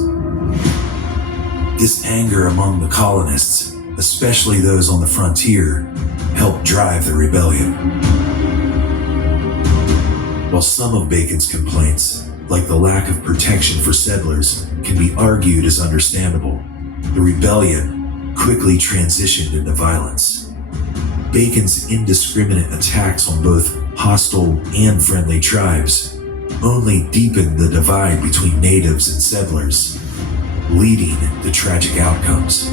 This anger among the colonists, especially those on the frontier, helped drive the rebellion. While some of Bacon's complaints, like the lack of protection for settlers, can be argued as understandable, the rebellion quickly transitioned into violence. Bacon's indiscriminate attacks on both hostile and friendly tribes only deepened the divide between natives and settlers, leading to tragic outcomes.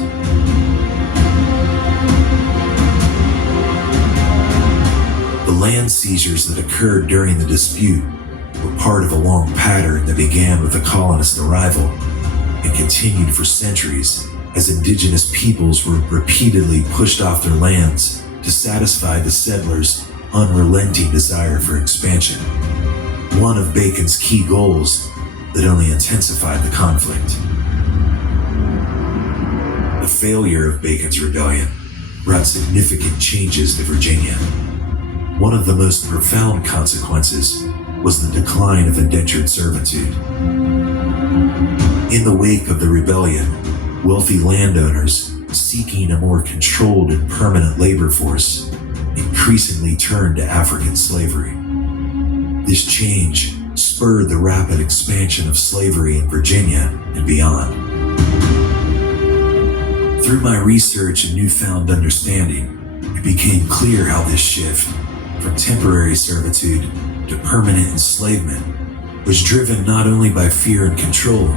The land seizures that occurred during the dispute were part of a long pattern that began with the colonist arrival and continued for centuries as indigenous peoples were repeatedly pushed off their lands to satisfy the settlers' unrelenting desire for expansion. One of Bacon's key goals that only intensified the conflict. The failure of Bacon's rebellion brought significant changes to Virginia. One of the most profound consequences was the decline of indentured servitude. In the wake of the rebellion, wealthy landowners seeking a more controlled and permanent labor force increasingly turned to African slavery. This change spurred the rapid expansion of slavery in Virginia and beyond. Through my research and newfound understanding, it became clear how this shift from temporary servitude to permanent enslavement was driven not only by fear and control,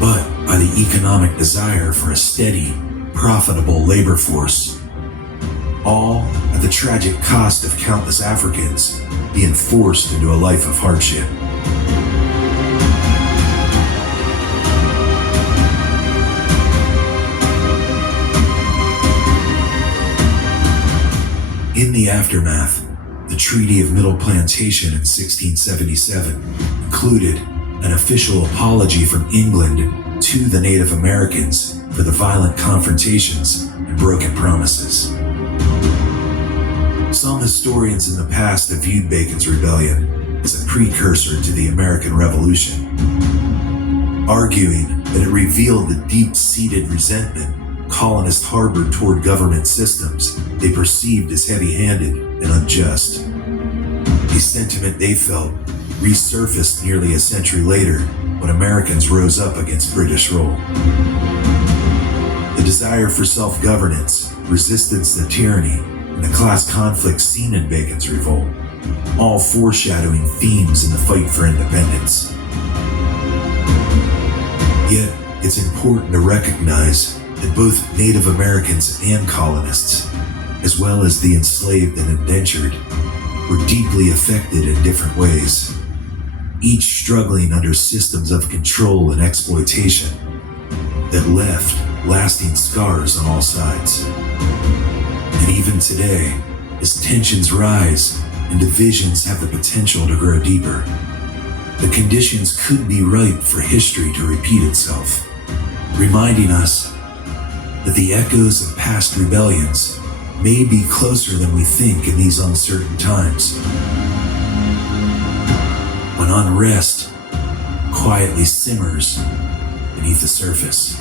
but by the economic desire for a steady, profitable labor force, all at the tragic cost of countless Africans being forced into a life of hardship. In the aftermath, the Treaty of Middle Plantation in 1677 included an official apology from England to the Native Americans for the violent confrontations and broken promises. Some historians in the past have viewed Bacon's rebellion as a precursor to the American Revolution, arguing that it revealed the deep-seated resentment colonists harbored toward government systems they perceived as heavy-handed and unjust. A sentiment they felt resurfaced nearly a century later when Americans rose up against British rule. The desire for self-governance, resistance to tyranny, and the class conflict seen in Bacon's revolt, all foreshadowing themes in the fight for independence. Yet, it's important to recognize that both Native Americans and colonists, as well as the enslaved and indentured, were deeply affected in different ways, each struggling under systems of control and exploitation that left lasting scars on all sides. And even today, as tensions rise and divisions have the potential to grow deeper, the conditions could be ripe for history to repeat itself, reminding us that the echoes of past rebellions may be closer than we think in these uncertain times, when unrest quietly simmers beneath the surface.